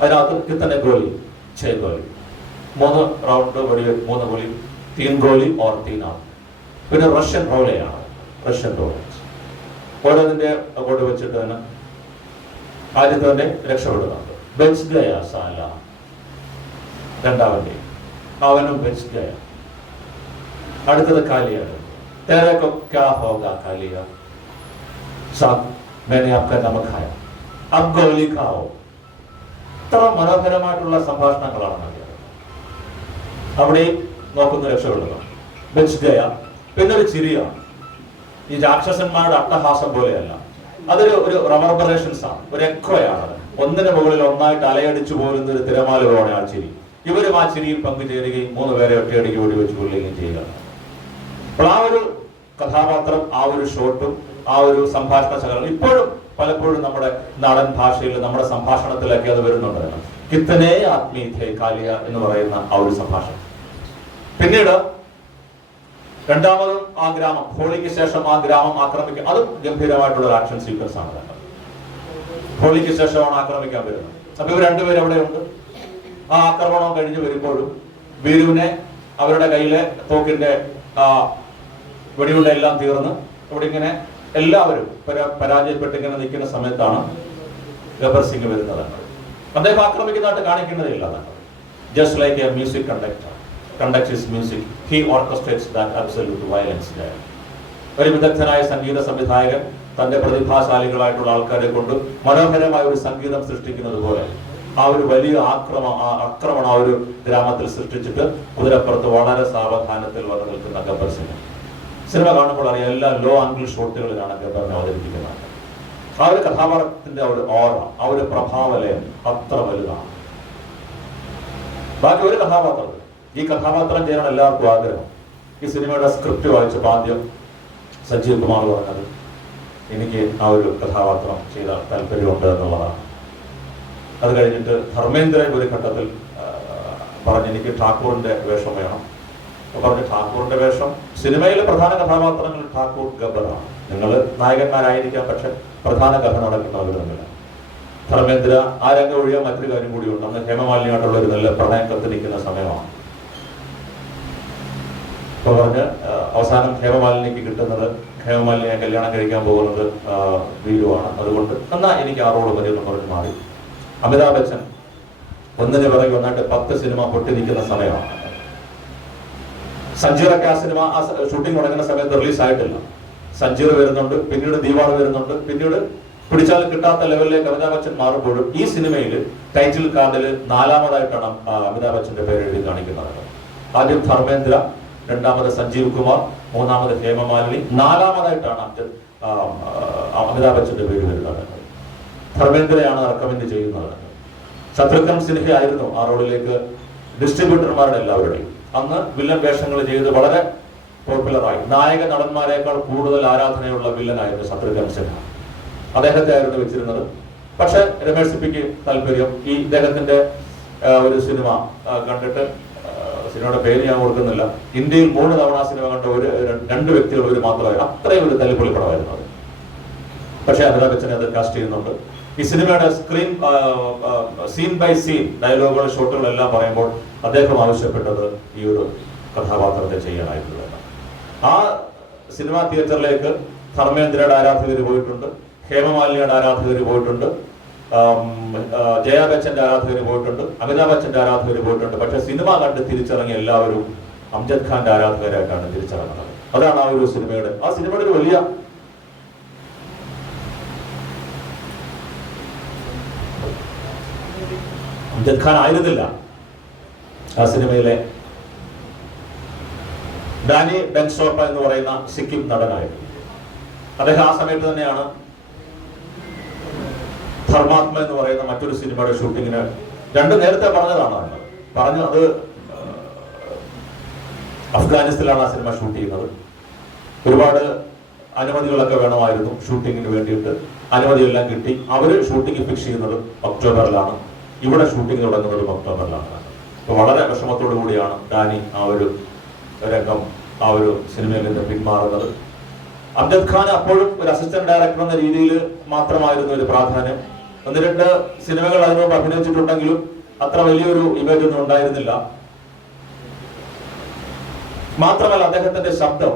അതിനകത്ത് കിത്തനെ ഗോലി 6 ഗോലി 3 റൗണ്ട് വെടി 3 ഗോലി 3 ഗോലി ഓർ 3 ആണ്. പിന്നെ റഷ്യൻ റോളയാണ്, റഷ്യൻ റോള ഓരോന്നിന്റെ അങ്ങോട്ട് വെച്ചിട്ട് തന്നെ ആദ്യത്തെ രക്ഷപ്പെടുന്നുണ്ട്. ബെച്ച് ഗയ സാല രണ്ടാമന്റെ അവനും ബെച്ച് ഗയ. അടുത്തത് കാലിയാണ്. तेरे को क्या होगा कालिया साहब मैंने आपका नमक खाया अब गोली खाओ. ഇത്ര മനോഹരമായിട്ടുള്ള സംഭാഷണങ്ങളാണ് അവിടെ നോക്കുന്ന രക്ഷപ്പെടുക. ബെച്ച് ഗയ. പിന്നെ ഒരു ചിരിയാണ്. ഈ രാക്ഷസന്മാരുടെ അട്ടഹാസം പോലെയല്ല, അതൊരു റെവർബറേഷൻസ് ആണ്, ഒരു എക്കോയാണ്. ഒന്നിന് മുകളിൽ ഒന്നായിട്ട് അലയടിച്ചു പോരുന്ന ഒരു തിരമാല പോലെയാണ് ആ ചിരി. ഇവരും ആ ചിരിയിൽ പങ്കുചേരുകയും 3 പേരെ ഒറ്റയടിക്ക് വെടിവെച്ച് കൊല്ലുകയും ചെയ്യുക. അപ്പോൾ ആ ഒരു കഥാപാത്രം, ആ ഒരു ഷോട്ടും ആ ഒരു സംഭാഷണ ശകലം ഇപ്പോഴും പലപ്പോഴും നമ്മുടെ നാടൻ ഭാഷയിൽ നമ്മുടെ സംഭാഷണത്തിലൊക്കെ അത് വരുന്നുണ്ട്. കിത്തനെ ആത്മീ ഥേ കാലിയ എന്ന് പറയുന്ന ആ ഒരു സംഭാഷണം. പിന്നീട് രണ്ടാമതും ആ ഗ്രാമം, ഹോളിക്ക് ശേഷം ആ ഗ്രാമം ആക്രമിക്കുക, അതും ഗംഭീരമായിട്ടുള്ള ഒരു ആക്ഷൻ സീക്വൻസ് ആണ്. ഹോളിക്ക് ശേഷമാണ് ആക്രമിക്കാൻ വരുന്നത്. അപ്പൊ ഇവർ രണ്ടുപേരും അവിടെയുണ്ട്. ആ ആക്രമണം കഴിഞ്ഞ് വരുമ്പോഴും വീരുവിനെ അവരുടെ കയ്യിലെ തോക്കിന്റെ വെടിയുണ്ട എല്ലാം തീർന്ന് ഇവിടെ ഇങ്ങനെ എല്ലാവരും പരാജയപ്പെട്ട് ഇങ്ങനെ നിൽക്കുന്ന സമയത്താണ് ഗബ്ബർ സിംഗ് വരുന്നത്. അദ്ദേഹം ആക്രമിക്കുന്നതായിട്ട് കാണിക്കുന്നതില്ല. Just like a music conductor conducts his music, he orchestrates that absolute violence there. ഒരു വിദഗ്ധനായ സംഗീത സംവിധായകൻ തന്റെ പ്രതിഭാശാലികളായിട്ടുള്ള ആൾക്കാരെ കൊണ്ട് മനോഹരമായ ഒരു സംഗീതം സൃഷ്ടിക്കുന്നത് പോലെ ആ ഒരു വലിയ ആക്രമണം ആ ഒരു ഗ്രാമത്തിൽ സൃഷ്ടിച്ചിട്ട് കുതിരപ്പുറത്ത് വളരെ സാവധാനത്തിൽ വന്നു നിൽക്കുന്ന ഗബ്ബർ സിംഗ്. സിനിമ കാണുമ്പോൾ അറിയാം, എല്ലാ ലോ ആംഗിൾ ഷോട്ടുകളിലാണ് ഗബ്ബറിനെ അവതരിപ്പിക്കുന്നത്. ആ ഒരു കഥാപാത്രത്തിന്റെ ആ ഒരു ഓറ, ആ ഒരു പ്രഭാവലയം അത്ര വലുതാണ്. ബാക്കി ഒരു കഥാപാത്രം, ഈ കഥാപാത്രം ചെയ്യാൻ എല്ലാവർക്കും ആഗ്രഹം. ഈ സിനിമയുടെ സ്ക്രിപ്റ്റ് വായിച്ചപ്പോൾ ആദ്യം സഞ്ജീവ് കുമാർ പറഞ്ഞത് എനിക്ക് ആ ഒരു കഥാപാത്രം ചെയ്ത താല്പര്യമുണ്ട് എന്നുള്ളതാണ്. അത് കഴിഞ്ഞിട്ട് ധർമ്മേന്ദ്രൻ ഒരു ഘട്ടത്തിൽ പറഞ്ഞ് എനിക്ക് ഠാക്കൂറിന്റെ വേഷം വേണം. പറഞ്ഞ് ഠാക്കൂറിന്റെ വേഷം, സിനിമയിലെ പ്രധാന കഥാപാത്രങ്ങൾ ഠാക്കൂർ ഗബ്ബറാണ്. നിങ്ങൾ നായകന്മാരായിരിക്കാം, പക്ഷെ പ്രധാന കഥ നടക്കുന്നവർ തമ്മിൽ. ധർമ്മേന്ദ്ര ആ രംഗം ഒഴിയാൻ മറ്റൊരു കാര്യം കൂടിയുണ്ട്. അന്ന് ഹേമമാലിനിയായിട്ടുള്ള ഒരു നല്ല പ്രണയം കത്തിരിക്കുന്ന സമയമാണ്. അപ്പൊ പറഞ്ഞ് അവസാനം ഹേമമാലിനിക്ക് കിട്ടുന്നത്, ഹേമമാലിനിയെ കല്യാണം കഴിക്കാൻ പോകുന്നത് വീരുവാണ്. അതുകൊണ്ട് എന്നാ എനിക്ക് ആ റോള് മതിയെന്ന് പറഞ്ഞ് മാറി. അമിതാഭ് ബച്ചൻ ഒന്നിന് പിറകെ ഒന്നായിട്ട് 10 സിനിമ പൊട്ടിരിക്കുന്ന സമയമാണ്. സഞ്ജീറൊക്കെ ആ സിനിമ ആ ഷൂട്ടിംഗ് തുടങ്ങുന്ന സമയത്ത് റിലീസ് ആയിട്ടില്ല. സഞ്ജീർ വരുന്നുണ്ട്, പിന്നീട് ദീപാൾ വരുന്നുണ്ട്, പിന്നീട് പിടിച്ചാൽ കിട്ടാത്ത ലെവലിലേക്ക് അമിതാഭ് ബച്ചൻ മാറുമ്പോഴും ഈ സിനിമയിൽ ടൈറ്റിൽ കാർഡിൽ 4ാമതായിട്ടാണ് അമിതാഭ് ബച്ചന്റെ പേര് എഴുതി കാണിക്കുന്നത്. ആദ്യം ധർമ്മേന്ദ്ര, രണ്ടാമത് സഞ്ജീവ് കുമാർ, 3ാമത് ഹേമമാലിനി, 4ാമതായിട്ടാണ് അമിതാഭ് ബച്ചന്റെ പേര് വരുന്നത്. ധർമ്മേന്ദ്രയാണ് റെക്കമെൻഡ് ചെയ്യുന്നത്. ശത്രുഘ്നൻ സിൻഹ ആയിരുന്നു ആ റോളിലേക്ക് ഡിസ്ട്രിബ്യൂട്ടർമാരുടെ എല്ലാവരുടെയും. അന്ന് വില്ലൻ വേഷങ്ങൾ ചെയ്ത് വളരെ പോപ്പുലറായി. നായക നടന്മാരെക്കാൾ കൂടുതൽ ആരാധനയുള്ള വില്ലനായിരുന്നു ശത്രുഘ്നൻ സിൻഹ. അദ്ദേഹത്തെ ആയിരുന്നു വെച്ചിരുന്നത്. പക്ഷെ രമേഷ് സിപ്പിക്ക് താല്പര്യം ഈ ഇദ്ദേഹത്തിന്റെ ഒരു സിനിമ കണ്ടിട്ട്, സിനിമയുടെ പേര് ഞാൻ കൊടുക്കുന്നില്ല, ഇന്ത്യയിൽ 3 തവണ സിനിമ കണ്ട 2 വ്യക്തികൾ ഒരു മാത്രമായിരുന്നു. അത്രയും ഒരു തല്ലിപ്പൊളി പടമായിരുന്നു അത്. പക്ഷെ അമിതാഭ് ബച്ചനെ അത് കാസ്റ്റ് ചെയ്യുന്നുണ്ട്. ഈ സിനിമയുടെ സ്ക്രീൻ സീൻ ബൈ സീൻ ഡയലോഗുകൾ, ഷോട്ടുകളെല്ലാം പറയുമ്പോൾ അദ്ദേഹം ആവശ്യപ്പെട്ടത് ഈ ഒരു കഥാപാത്രത്തെ ചെയ്യാനായിട്ടുള്ളത്. ആ സിനിമാ തിയേറ്ററിലേക്ക് ധർമ്മേന്ദ്രയുടെ ആരാധകർ പോയിട്ടുണ്ട്, ഹേമമാലിനിയുടെ ആരാധകർ പോയിട്ടുണ്ട്, ജയാ ബച്ചന്റെ ആരാധകർ പോയിട്ടുണ്ട്, അമിതാഭ് ബച്ചന്റെ ആരാധകർ പോയിട്ടുണ്ട്. പക്ഷെ സിനിമ കണ്ട് തിരിച്ചിറങ്ങിയ എല്ലാവരും അംജദ് ഖാന്റെ ആരാധകരായിട്ടാണ് തിരിച്ചിറങ്ങുന്നത്. അതാണ് ആ ഒരു സിനിമയുടെ ഒരു വലിയ അംജദ് ഖാൻ ആയിരുന്നില്ല ആ സിനിമയിലെ ഡാനി ബെൻസോപ്പ എന്ന് പറയുന്ന സിക്കിം നടനായിരുന്നു. അദ്ദേഹം ആ സമയത്ത് തന്നെയാണ് ധർമാത്മ എന്ന് പറയുന്ന മറ്റൊരു സിനിമയുടെ ഷൂട്ടിങ്ങിന് നേരത്തെ പറഞ്ഞതാണ് അത് അഫ്ഗാനിസ്ഥാനിലാണ് ആ സിനിമ ഷൂട്ട് ചെയ്യുന്നത്. ഒരുപാട് അനുമതികളൊക്കെ വേണമായിരുന്നു ഷൂട്ടിങ്ങിന് വേണ്ടിയിട്ട്. അനുമതിയെല്ലാം കിട്ടി. അവര് ഷൂട്ടിംഗ് ഫിക്സ് ചെയ്യുന്നത് ഒക്ടോബറിലാണ്, ഇവിടെ ഷൂട്ടിംഗ് തുടങ്ങുന്നത് ഒക്ടോബറിലാണ്. അപ്പൊ വളരെ വിഷമത്തോടു കൂടിയാണ് ഡാനി ആ ഒരു രംഗം ആ ഒരു സിനിമയിൽ നിന്ന് പിന്മാറുന്നത്. അംജദ് ഖാൻ അപ്പോഴും ഒരു അസിസ്റ്റന്റ് ഡയറക്ടർ എന്ന രീതിയിൽ മാത്രമായിരുന്നു ഒരു പ്രാധാന്യം. 1-2 സിനിമകൾ അതിനോട് അഭിനയിച്ചിട്ടുണ്ടെങ്കിലും അത്ര വലിയൊരു ഇമേജ് ഒന്നും ഉണ്ടായിരുന്നില്ല. മാത്രമല്ല അദ്ദേഹത്തിന്റെ ശബ്ദം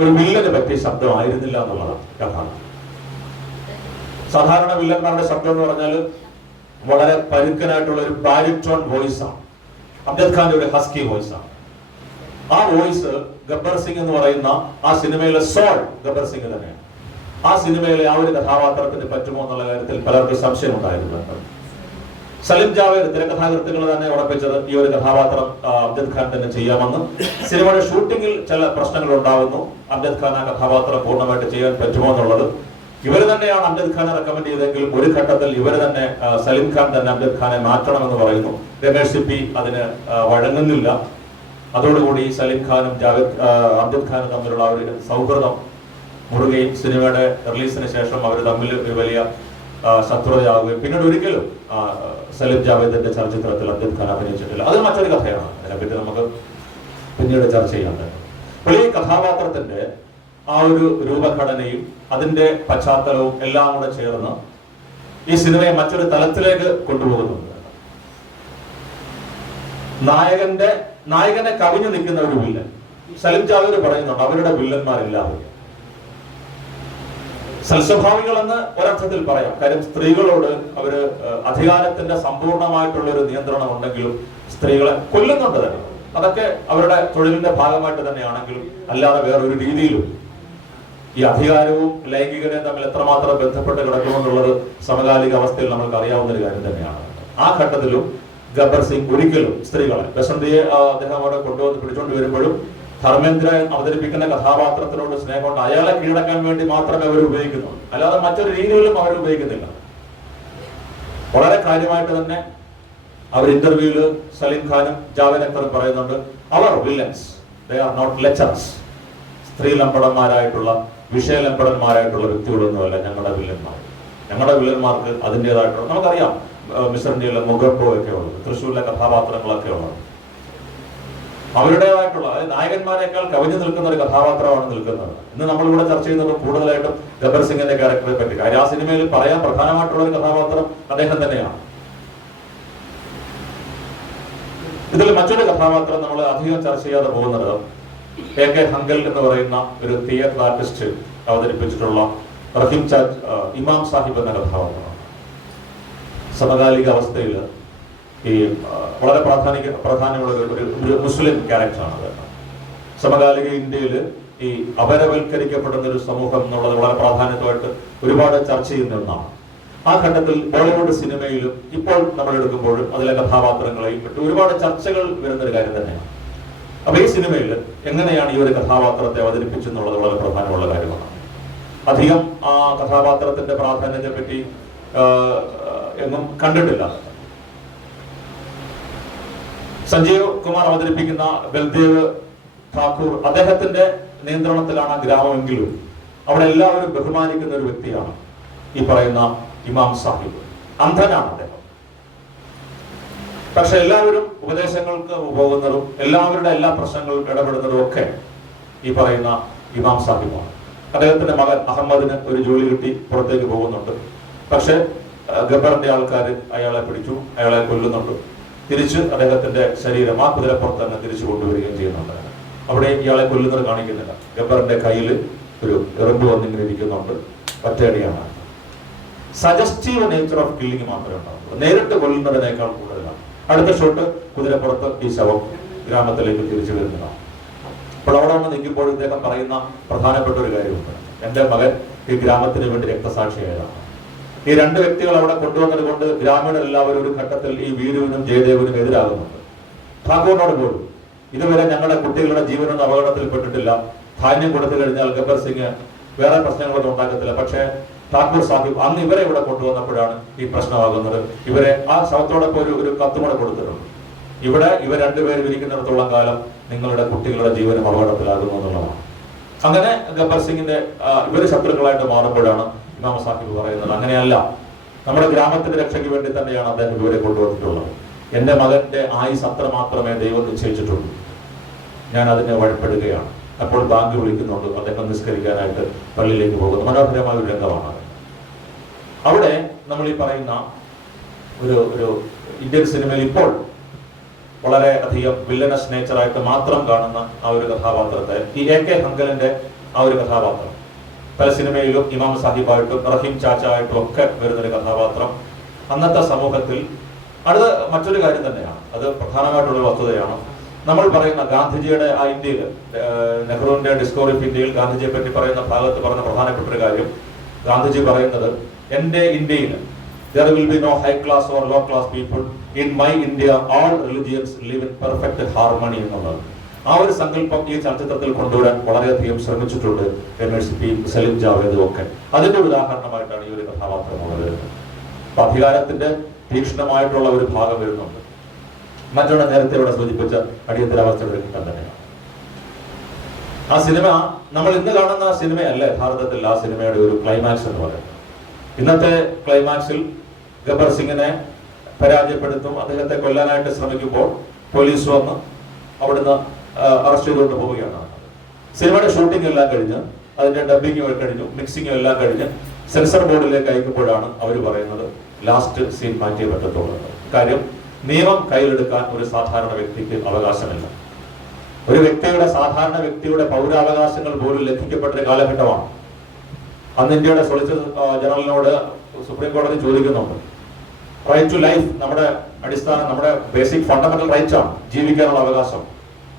ഒരു വില്ലന് പറ്റിയ ശബ്ദമായിരുന്നില്ല എന്നുള്ളതാണ് യാഥാർത്ഥ്യം. സാധാരണ വില്ലന്മാരുടെ ശബ്ദം എന്ന് പറഞ്ഞാൽ വളരെ പരുക്കനായിട്ടുള്ള ഒരു ബാരിറ്റോൺ വോയിസാണ്. അംജദ് ഖാന്റെ ഒരു ഹസ്കി വോയിസാണ്. ആ വോയിസ് ഗബ്ബർ സിംഗ് എന്ന് പറയുന്ന ആ സിനിമയിലെ സോൾ ഗബ്ബർ സിംഗ് തന്നെയാണ്. ആ സിനിമയിലെ ആ ഒരു കഥാപാത്രത്തിന് പറ്റുമോ എന്നുള്ള കാര്യത്തിൽ പലർക്കും സംശയം ഉണ്ടായിരുന്നുണ്ട്. സലിം ജാവേദ് തിരക്കഥാകൃത്തുകൾ തന്നെ ഉറപ്പിച്ചത് ഈ ഒരു കഥാപാത്രം അംജദ് ഖാൻ തന്നെ ചെയ്യാമെന്ന്. സിനിമയുടെ ഷൂട്ടിങ്ങിൽ ചില പ്രശ്നങ്ങൾ ഉണ്ടാകുന്നു. അംജദ് ഖാൻ ആ കഥാപാത്രം പൂർണ്ണമായിട്ട് ചെയ്യാൻ പറ്റുമോ എന്നുള്ളത് ഇവർ തന്നെയാണ് അംജദ് ഖാനെ റെക്കമെൻഡ് ചെയ്തെങ്കിൽ ഒരു ഘട്ടത്തിൽ ഇവർ തന്നെ സലിം ഖാൻ തന്നെ അംജദ് ഖാനെ മാറ്റണമെന്ന് പറയുന്നു. രമേഷ് സിപ്പി അതിന് വഴങ്ങുന്നില്ല. അതോടുകൂടി സലിം ഖാനും അംജദ് ഖാനും തമ്മിലുള്ള ഒരു സൗഹൃദം മുറുകയും സിനിമയുടെ റിലീസിന് ശേഷം അവർ തമ്മിൽ ഒരു വലിയ ശത്രുതയാവുകയും പിന്നീട് ഒരിക്കലും സലിം ജാവേദിന്റെ ചലച്ചിത്രത്തിൽ അംജദ് ഖാൻ അഭിനയിച്ചിട്ടില്ല. അത് മറ്റൊരു കഥയാണ്. അതിനെപ്പറ്റി നമുക്ക് പിന്നീട് ചർച്ച ചെയ്യാൻ പറ്റും. അപ്പോൾ ഈ കഥാപാത്രത്തിന്റെ ആ ഒരു രൂപഘടനയും അതിന്റെ പശ്ചാത്തലവും എല്ലാം കൂടെ ചേർന്ന് ഈ സിനിമയെ മറ്റൊരു തലത്തിലേക്ക് കൊണ്ടുപോകുന്നുണ്ട്. നായകനെ കവിഞ്ഞു നിൽക്കുന്ന ഒരു വില്ലൻ. സലിം ജാവേദ് പറയുന്നുണ്ട് അവരുടെ വില്ലന്മാരെല്ലാവരും സൽസ്വഭാവികളെന്ന് ഒരർത്ഥത്തിൽ പറയാം. കാര്യം സ്ത്രീകളോട് അവര് അധികാരത്തിന്റെ സമ്പൂർണമായിട്ടുള്ള ഒരു നിയന്ത്രണം ഉണ്ടെങ്കിലും സ്ത്രീകളെ കൊല്ലുന്നുണ്ട് തന്നെ. അതൊക്കെ അവരുടെ തൊഴിലിന്റെ ഭാഗമായിട്ട് തന്നെയാണെങ്കിലും അല്ലാതെ വേറൊരു രീതിയിലും ഈ അധികാരവും ലൈംഗികതയും തമ്മിൽ എത്രമാത്രം ബന്ധപ്പെട്ട് കിടക്കുമെന്നുള്ളത് സമകാലിക അവസ്ഥയിൽ നമ്മൾക്ക് അറിയാവുന്ന ഒരു കാര്യം തന്നെയാണ്. ആ ഘട്ടത്തിലും ഗബ്ബർ സിംഗ് ഒരിക്കലും സ്ത്രീകളെ ബസന്തിയെ അദ്ദേഹം അവിടെ കൊണ്ടുവന്ന് പിടിച്ചുകൊണ്ട് വരുമ്പോഴും ധർമ്മേന്ദ്ര അവതരിപ്പിക്കുന്ന കഥാപാത്രത്തിനോട് സ്നേഹം കൊണ്ട് അയാളെ കീഴടക്കാൻ വേണ്ടി മാത്രമേ അവർ ഉപയോഗിക്കുന്നുള്ളൂ. അല്ലാതെ മറ്റൊരു രീതിയിലും അവർ ഉപയോഗിക്കുന്നില്ല. വളരെ കാര്യമായിട്ട് തന്നെ അവർ ഇന്റർവ്യൂല് സലീം ഖാനും ജാവേദ് അക്തറും പറയുന്നുണ്ട്, അവർ villains, they are not lechers. സ്ത്രീ ലംബടന്മാരായിട്ടുള്ള വിഷയലംബടന്മാരായിട്ടുള്ള വ്യക്തികളൊന്നുമല്ല ഞങ്ങളുടെ വില്ലന്മാർ. ഞങ്ങളുടെ വില്ലന്മാർക്ക് അതിൻ്റെതായിട്ടുള്ള നമുക്കറിയാം. മിസ്റ്റർ ഇന്ത്യയിലെ മുഗപ്പോ ഒക്കെ ഉള്ളത്, തൃശ്ശൂരിലെ കഥാപാത്രങ്ങളൊക്കെ ഉള്ളത് അവരുടേതായിട്ടുള്ള നായകന്മാരെക്കാൾ കവിഞ്ഞു നിൽക്കുന്ന ഒരു കഥാപാത്രമാണ് നിൽക്കുന്നത്. ഇന്ന് നമ്മളിവിടെ ചർച്ച ചെയ്യുന്നത് കൂടുതലായിട്ടും ഗബ്ബർ സിംഗിന്റെ ക്യാരക്ടറെ പറ്റി. കാര്യം ആ സിനിമയിൽ പറയാൻ പ്രധാനമായിട്ടുള്ള ഒരു കഥാപാത്രം അദ്ദേഹം തന്നെയാണ്. ഇതിൽ മറ്റൊരു കഥാപാത്രം നമ്മൾ അധികം ചർച്ച ചെയ്യാതെ പോകുന്നത് AK ഹങ്കൽ എന്ന് പറയുന്ന ഒരു തിയേറ്റർ ആർട്ടിസ്റ്റ് അവതരിപ്പിച്ചിട്ടുള്ള റഹീം ചാജ് ഇമാം സാഹിബ് എന്ന കഥാപാത്രമാണ്. സമകാലിക അവസ്ഥയിൽ ഈ വളരെ പ്രാധാന്യമുള്ള ഒരു മുസ്ലിം ക്യാരക്ടറാണ് അത്. സമകാലിക ഇന്ത്യയിൽ ഈ അപരവൽക്കരിക്കപ്പെടുന്ന ഒരു സമൂഹം എന്നുള്ളത് വളരെ പ്രാധാന്യമായിട്ട് ഒരുപാട് ചർച്ച ചെയ്യുന്ന ഒന്നാണ്. ആ ഘട്ടത്തിൽ ബോളിവുഡ് സിനിമയിലും ഇപ്പോൾ നമ്മൾ എടുക്കുമ്പോഴും അതിലെ കഥാപാത്രങ്ങളെയും മറ്റും ഒരുപാട് ചർച്ചകൾ വരുന്നൊരു കാര്യം തന്നെയാണ്. അപ്പൊ ഈ സിനിമയിൽ എങ്ങനെയാണ് ഈ ഒരു കഥാപാത്രത്തെ അവതരിപ്പിച്ചെന്നുള്ളത് വളരെ പ്രധാനമുള്ള കാര്യമാണ്. അധികം ആ കഥാപാത്രത്തിന്റെ പ്രാധാന്യത്തെ പറ്റി എങ്ങും കണ്ടിട്ടില്ല. സഞ്ജീവ് കുമാർ അവതരിപ്പിക്കുന്ന ബൽദേവ് ഠാക്കൂർ, അദ്ദേഹത്തിന്റെ നിയന്ത്രണത്തിലാണ് ഗ്രാമമെങ്കിലും അവിടെ എല്ലാവരും ബഹുമാനിക്കുന്ന ഒരു വ്യക്തിയാണ് ഈ പറയുന്ന ഇമാം സാഹിബ്. അന്ധനാണ് അദ്ദേഹം. പക്ഷെ എല്ലാവരും ഉപദേശങ്ങൾക്ക് പോകുന്നതും എല്ലാവരുടെ എല്ലാ പ്രശ്നങ്ങളും ഇടപെടുന്നതും ഒക്കെ ഈ പറയുന്ന ഇമാം സാഹിബാണ്. അദ്ദേഹത്തിന്റെ മകൻ അഹമ്മദിന് ഒരു ജോലി കിട്ടി പുറത്തേക്ക് പോകുന്നുണ്ട്. പക്ഷെ ഗബ്ബറിന്റെ ആൾക്കാർ അയാളെ പിടിച്ചു, അയാളെ കൊല്ലുന്നുണ്ട്. തിരിച്ച് അദ്ദേഹത്തിന്റെ ശരീരം ആ കുതിരപ്പുറത്ത് തന്നെ തിരിച്ചു കൊണ്ടുവരികയും ചെയ്യുന്നുണ്ട്. അവിടെ ഇയാളെ കൊല്ലുന്നത് കാണിക്കുന്നില്ല. ഗബ്ബറിന്റെ കയ്യിൽ ഒരു എറുമ്പ് വന്നിങ്ങനെ ഇരിക്കുന്നുണ്ട്. ഒറ്റയടിയാണ്. സജസ്റ്റീവ് നേച്ചർ ഓഫ് കില്ലിംഗ് മാത്രമേ ഉണ്ടാവുള്ളൂ. നേരിട്ട് കൊല്ലുന്നതിനേക്കാൾ കൂടുതലാണ്. അടുത്ത ഷോട്ട് കുതിരപ്പുറത്ത് ഈ ശവം ഗ്രാമത്തിലേക്ക് തിരിച്ചു വരുന്നതാണ്. അപ്പോൾ അവിടെ വന്ന് നിൽക്കുമ്പോൾ ഇദ്ദേഹം പറയുന്ന പ്രധാനപ്പെട്ട ഒരു കാര്യമുണ്ട്. എൻ്റെ മകൻ ഈ ഗ്രാമത്തിന് വേണ്ടി രക്തസാക്ഷിയായതാണ്. ഈ രണ്ട് വ്യക്തികൾ അവിടെ കൊണ്ടുവന്നത് കൊണ്ട് ഗ്രാമീണരെല്ലാവരും ഒരു ഘട്ടത്തിൽ ഈ വീരുവിനും ജയദേവിനും എതിരാകുന്നുണ്ട്. ഠാക്കൂറിനോട് പോലും ഇതുവരെ ഞങ്ങളുടെ കുട്ടികളുടെ ജീവനൊന്നും അപകടത്തിൽപ്പെട്ടിട്ടില്ല, ധാന്യം കൊടുത്തു കഴിഞ്ഞാൽ ഗബ്ബർ സിംഗ് വേറെ പ്രശ്നങ്ങളൊന്നും ഉണ്ടാക്കത്തില്ല. പക്ഷേ ഠാക്കൂർ സാഹിബ് അന്ന് ഇവരെ ഇവിടെ കൊണ്ടുവന്നപ്പോഴാണ് ഈ പ്രശ്നമാകുന്നത്. ഇവരെ ആ ശവത്തോടൊപ്പം ഒരു കത്തുകൂടെ കൊടുത്തിട്ടുണ്ട്. ഇവിടെ ഇവർ രണ്ടുപേരും ഇരിക്കുന്നിടത്തോളം കാലം നിങ്ങളുടെ കുട്ടികളുടെ ജീവനും അപകടത്തിലാകുന്നു എന്നുള്ളതാണ്. അങ്ങനെ ഗബ്ബർ സിംഗിന്റെ ഇവര് ശത്രുക്കളായിട്ട് മാറുമ്പോഴാണ് ഇമാം സാഹിബ് പറയുന്നത്, അങ്ങനെയല്ല, നമ്മുടെ ഗ്രാമത്തിന്റെ രക്ഷയ്ക്ക് വേണ്ടി തന്നെയാണ് അദ്ദേഹം ഇവരെ കൊണ്ടുവന്നിട്ടുള്ളത്. എന്റെ മകന്റെ ആയുസ് അത്ര മാത്രമേ ദൈവം നിശ്ചയിച്ചിട്ടുള്ളൂ, ഞാൻ അതിനെ വഴിപ്പെടുകയാണ്. അപ്പോൾ ബാങ്ക് വിളിക്കുന്നുണ്ട്, അദ്ദേഹം നിസ്കരിക്കാനായിട്ട് പള്ളിയിലേക്ക് പോകുന്നു. മനോഹരമായ ഒരു രംഗമാണ്. അവിടെ നമ്മൾ ഈ പറയുന്ന ഒരു ഇന്ത്യൻ സിനിമയിൽ ഇപ്പോൾ വളരെ അധികം വില്ലനസ് നേച്ചറായിട്ട് മാത്രം കാണുന്ന ആ ഒരു കഥാപാത്രത്തെ, ഈ AK ഹങ്കലിന്റെ ആ ഒരു കഥാപാത്രം പല സിനിമയിലും ഇമാം സാഹിബായിട്ടും റഹീം ചാച്ച ആയിട്ടും ഒക്കെ വരുന്നൊരു കഥാപാത്രം അന്നത്തെ സമൂഹത്തിൽ അത് മറ്റൊരു കാര്യം തന്നെയാണ്. അത് പ്രധാനമായിട്ടുള്ള വസ്തുതയാണ്. നമ്മൾ പറയുന്ന ഗാന്ധിജിയുടെ ആ ഇന്ത്യയിൽ, നെഹ്റുവിന്റെ ഡിസ്കവറി ഓഫ് ഇന്ത്യയിൽ ഗാന്ധിജിയെ പറ്റി പറയുന്ന ഭാഗത്ത് പറഞ്ഞ പ്രധാനപ്പെട്ട ഒരു കാര്യം, ഗാന്ധിജി പറയുന്നത്, എന്റെ ഇന്ത്യയിൽ there will be no high class or low class people. In my India all religions live in perfect harmony എന്നുള്ളത്. ആ ഒരു സങ്കല്പം ഈ ചലച്ചിത്രത്തിൽ കൊണ്ടുവരാൻ വളരെയധികം ശ്രമിച്ചിട്ടുണ്ട് രമേഷ് പി, സലിം ജാവേദും ഒക്കെ. അതിന്റെ ഉദാഹരണമായിട്ടാണ് ഈ ഒരു കഥാപാത്രം വരുന്നത്. അപ്പൊ അധികാരത്തിന്റെ തീക്ഷ്ണമായിട്ടുള്ള ഒരു ഭാഗം വരുന്നുണ്ട്. മറ്റൊന്ന് നേരത്തെ ഇവിടെ സൂചിപ്പിച്ച അടിയന്തരാവസ്ഥയുടെ ഒരു ഘട്ടം തന്നെയാണ്. ആ സിനിമ നമ്മൾ ഇന്ന് കാണുന്ന സിനിമയല്ല യഥാർത്ഥത്തിൽ ആ സിനിമയുടെ ഒരു ക്ലൈമാക്സ് എന്ന് പറയുന്നത്. ഇന്നത്തെ ക്ലൈമാക്സിൽ ഗബ്ബർ സിംഗിനെ പരാജയപ്പെടുത്തും, അദ്ദേഹത്തെ കൊല്ലാനായിട്ട് ശ്രമിക്കുമ്പോൾ പോലീസ് വന്ന് അവിടുന്ന് അറസ്റ്റ് ചെയ്തുകൊണ്ട് പോവുകയാണ്. സിനിമയുടെ ഷൂട്ടിംഗ് എല്ലാം കഴിഞ്ഞ്, അതിന്റെ ഡബിങ് കഴിഞ്ഞു, മിക്സിംഗ് എല്ലാം കഴിഞ്ഞ് സെൻസർ ബോർഡിലേക്ക് അയക്കുമ്പോഴാണ് അവർ പറയുന്നത് ലാസ്റ്റ് സീൻ മാറ്റിയേ പറ്റത്തുള്ളൂ. കാര്യം, നിയമം കയ്യിലെടുക്കാൻ ഒരു സാധാരണ വ്യക്തിക്ക് അവകാശമില്ല. ഒരു വ്യക്തിയുടെ, സാധാരണ വ്യക്തിയുടെ പൗരാവകാശങ്ങൾ പോലും ലംഘിക്കപ്പെട്ട കാലഘട്ടമാണ്. അന്ന് ഇന്ത്യയുടെ സോളിസിറ്റർ ജനറലിനോട് സുപ്രീം കോടതി ചോദിക്കുന്നുണ്ട്, റൈറ്റ് ടു ലൈഫ് നമ്മുടെ അടിസ്ഥാനം, നമ്മുടെ ബേസിക് ഫണ്ടമെന്റൽ റൈറ്റ്സ് ആണ്, ജീവിക്കാനുള്ള അവകാശം.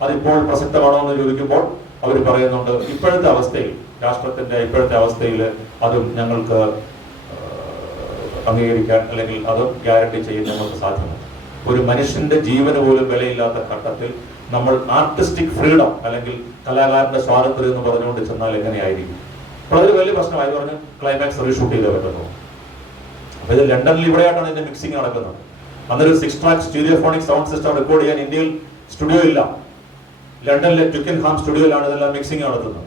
അതിപ്പോൾ പ്രസക്തമാണോ എന്ന് ചോദിക്കുമ്പോൾ അവർ പറയുന്നുണ്ട്, ഇപ്പോഴത്തെ അവസ്ഥയിൽ, രാഷ്ട്രത്തിന്റെ ഇപ്പോഴത്തെ അവസ്ഥയിൽ അതും ഞങ്ങൾക്ക് അംഗീകരിക്കാൻ അല്ലെങ്കിൽ അതും ഗ്യാരണ്ടി ചെയ്യാൻ ഞങ്ങൾക്ക് സാധ്യമല്ല. ഒരു മനുഷ്യന്റെ ജീവന് പോലും വിലയില്ലാത്ത ഘട്ടത്തിൽ നമ്മൾ ആർട്ടിസ്റ്റിക് ഫ്രീഡം അല്ലെങ്കിൽ കലാകാരന്റെ സ്വാതന്ത്ര്യം എന്ന് പറഞ്ഞുകൊണ്ട് ചെന്നാൽ എങ്ങനെയായിരിക്കും? അപ്പോൾ അതൊരു വലിയ പ്രശ്നമായി പറഞ്ഞ് ക്ലൈമാക്സ് റീഷൂട്ട് ചെയ്തേ പറ്റുന്നു. അപ്പൊ ഇത് ലണ്ടനിൽ ഇവിടെയായിട്ടാണ് ഇതിന്റെ മിക്സിംഗ് നടക്കുന്നത്. അന്നൊരു 6 ട്രാക്ക് സ്റ്റീരിയോഫോണിക് സൗണ്ട് സിസ്റ്റം റെക്കോർഡ് ചെയ്യാൻ ഇന്ത്യയിൽ സ്റ്റുഡിയോ ഇല്ല. ലണ്ടനിലെ ട്വിക്കൻഹാം സ്റ്റുഡിയോയിലാണ് ഇതെല്ലാം മിക്സിംഗ് നടത്തുന്നത്.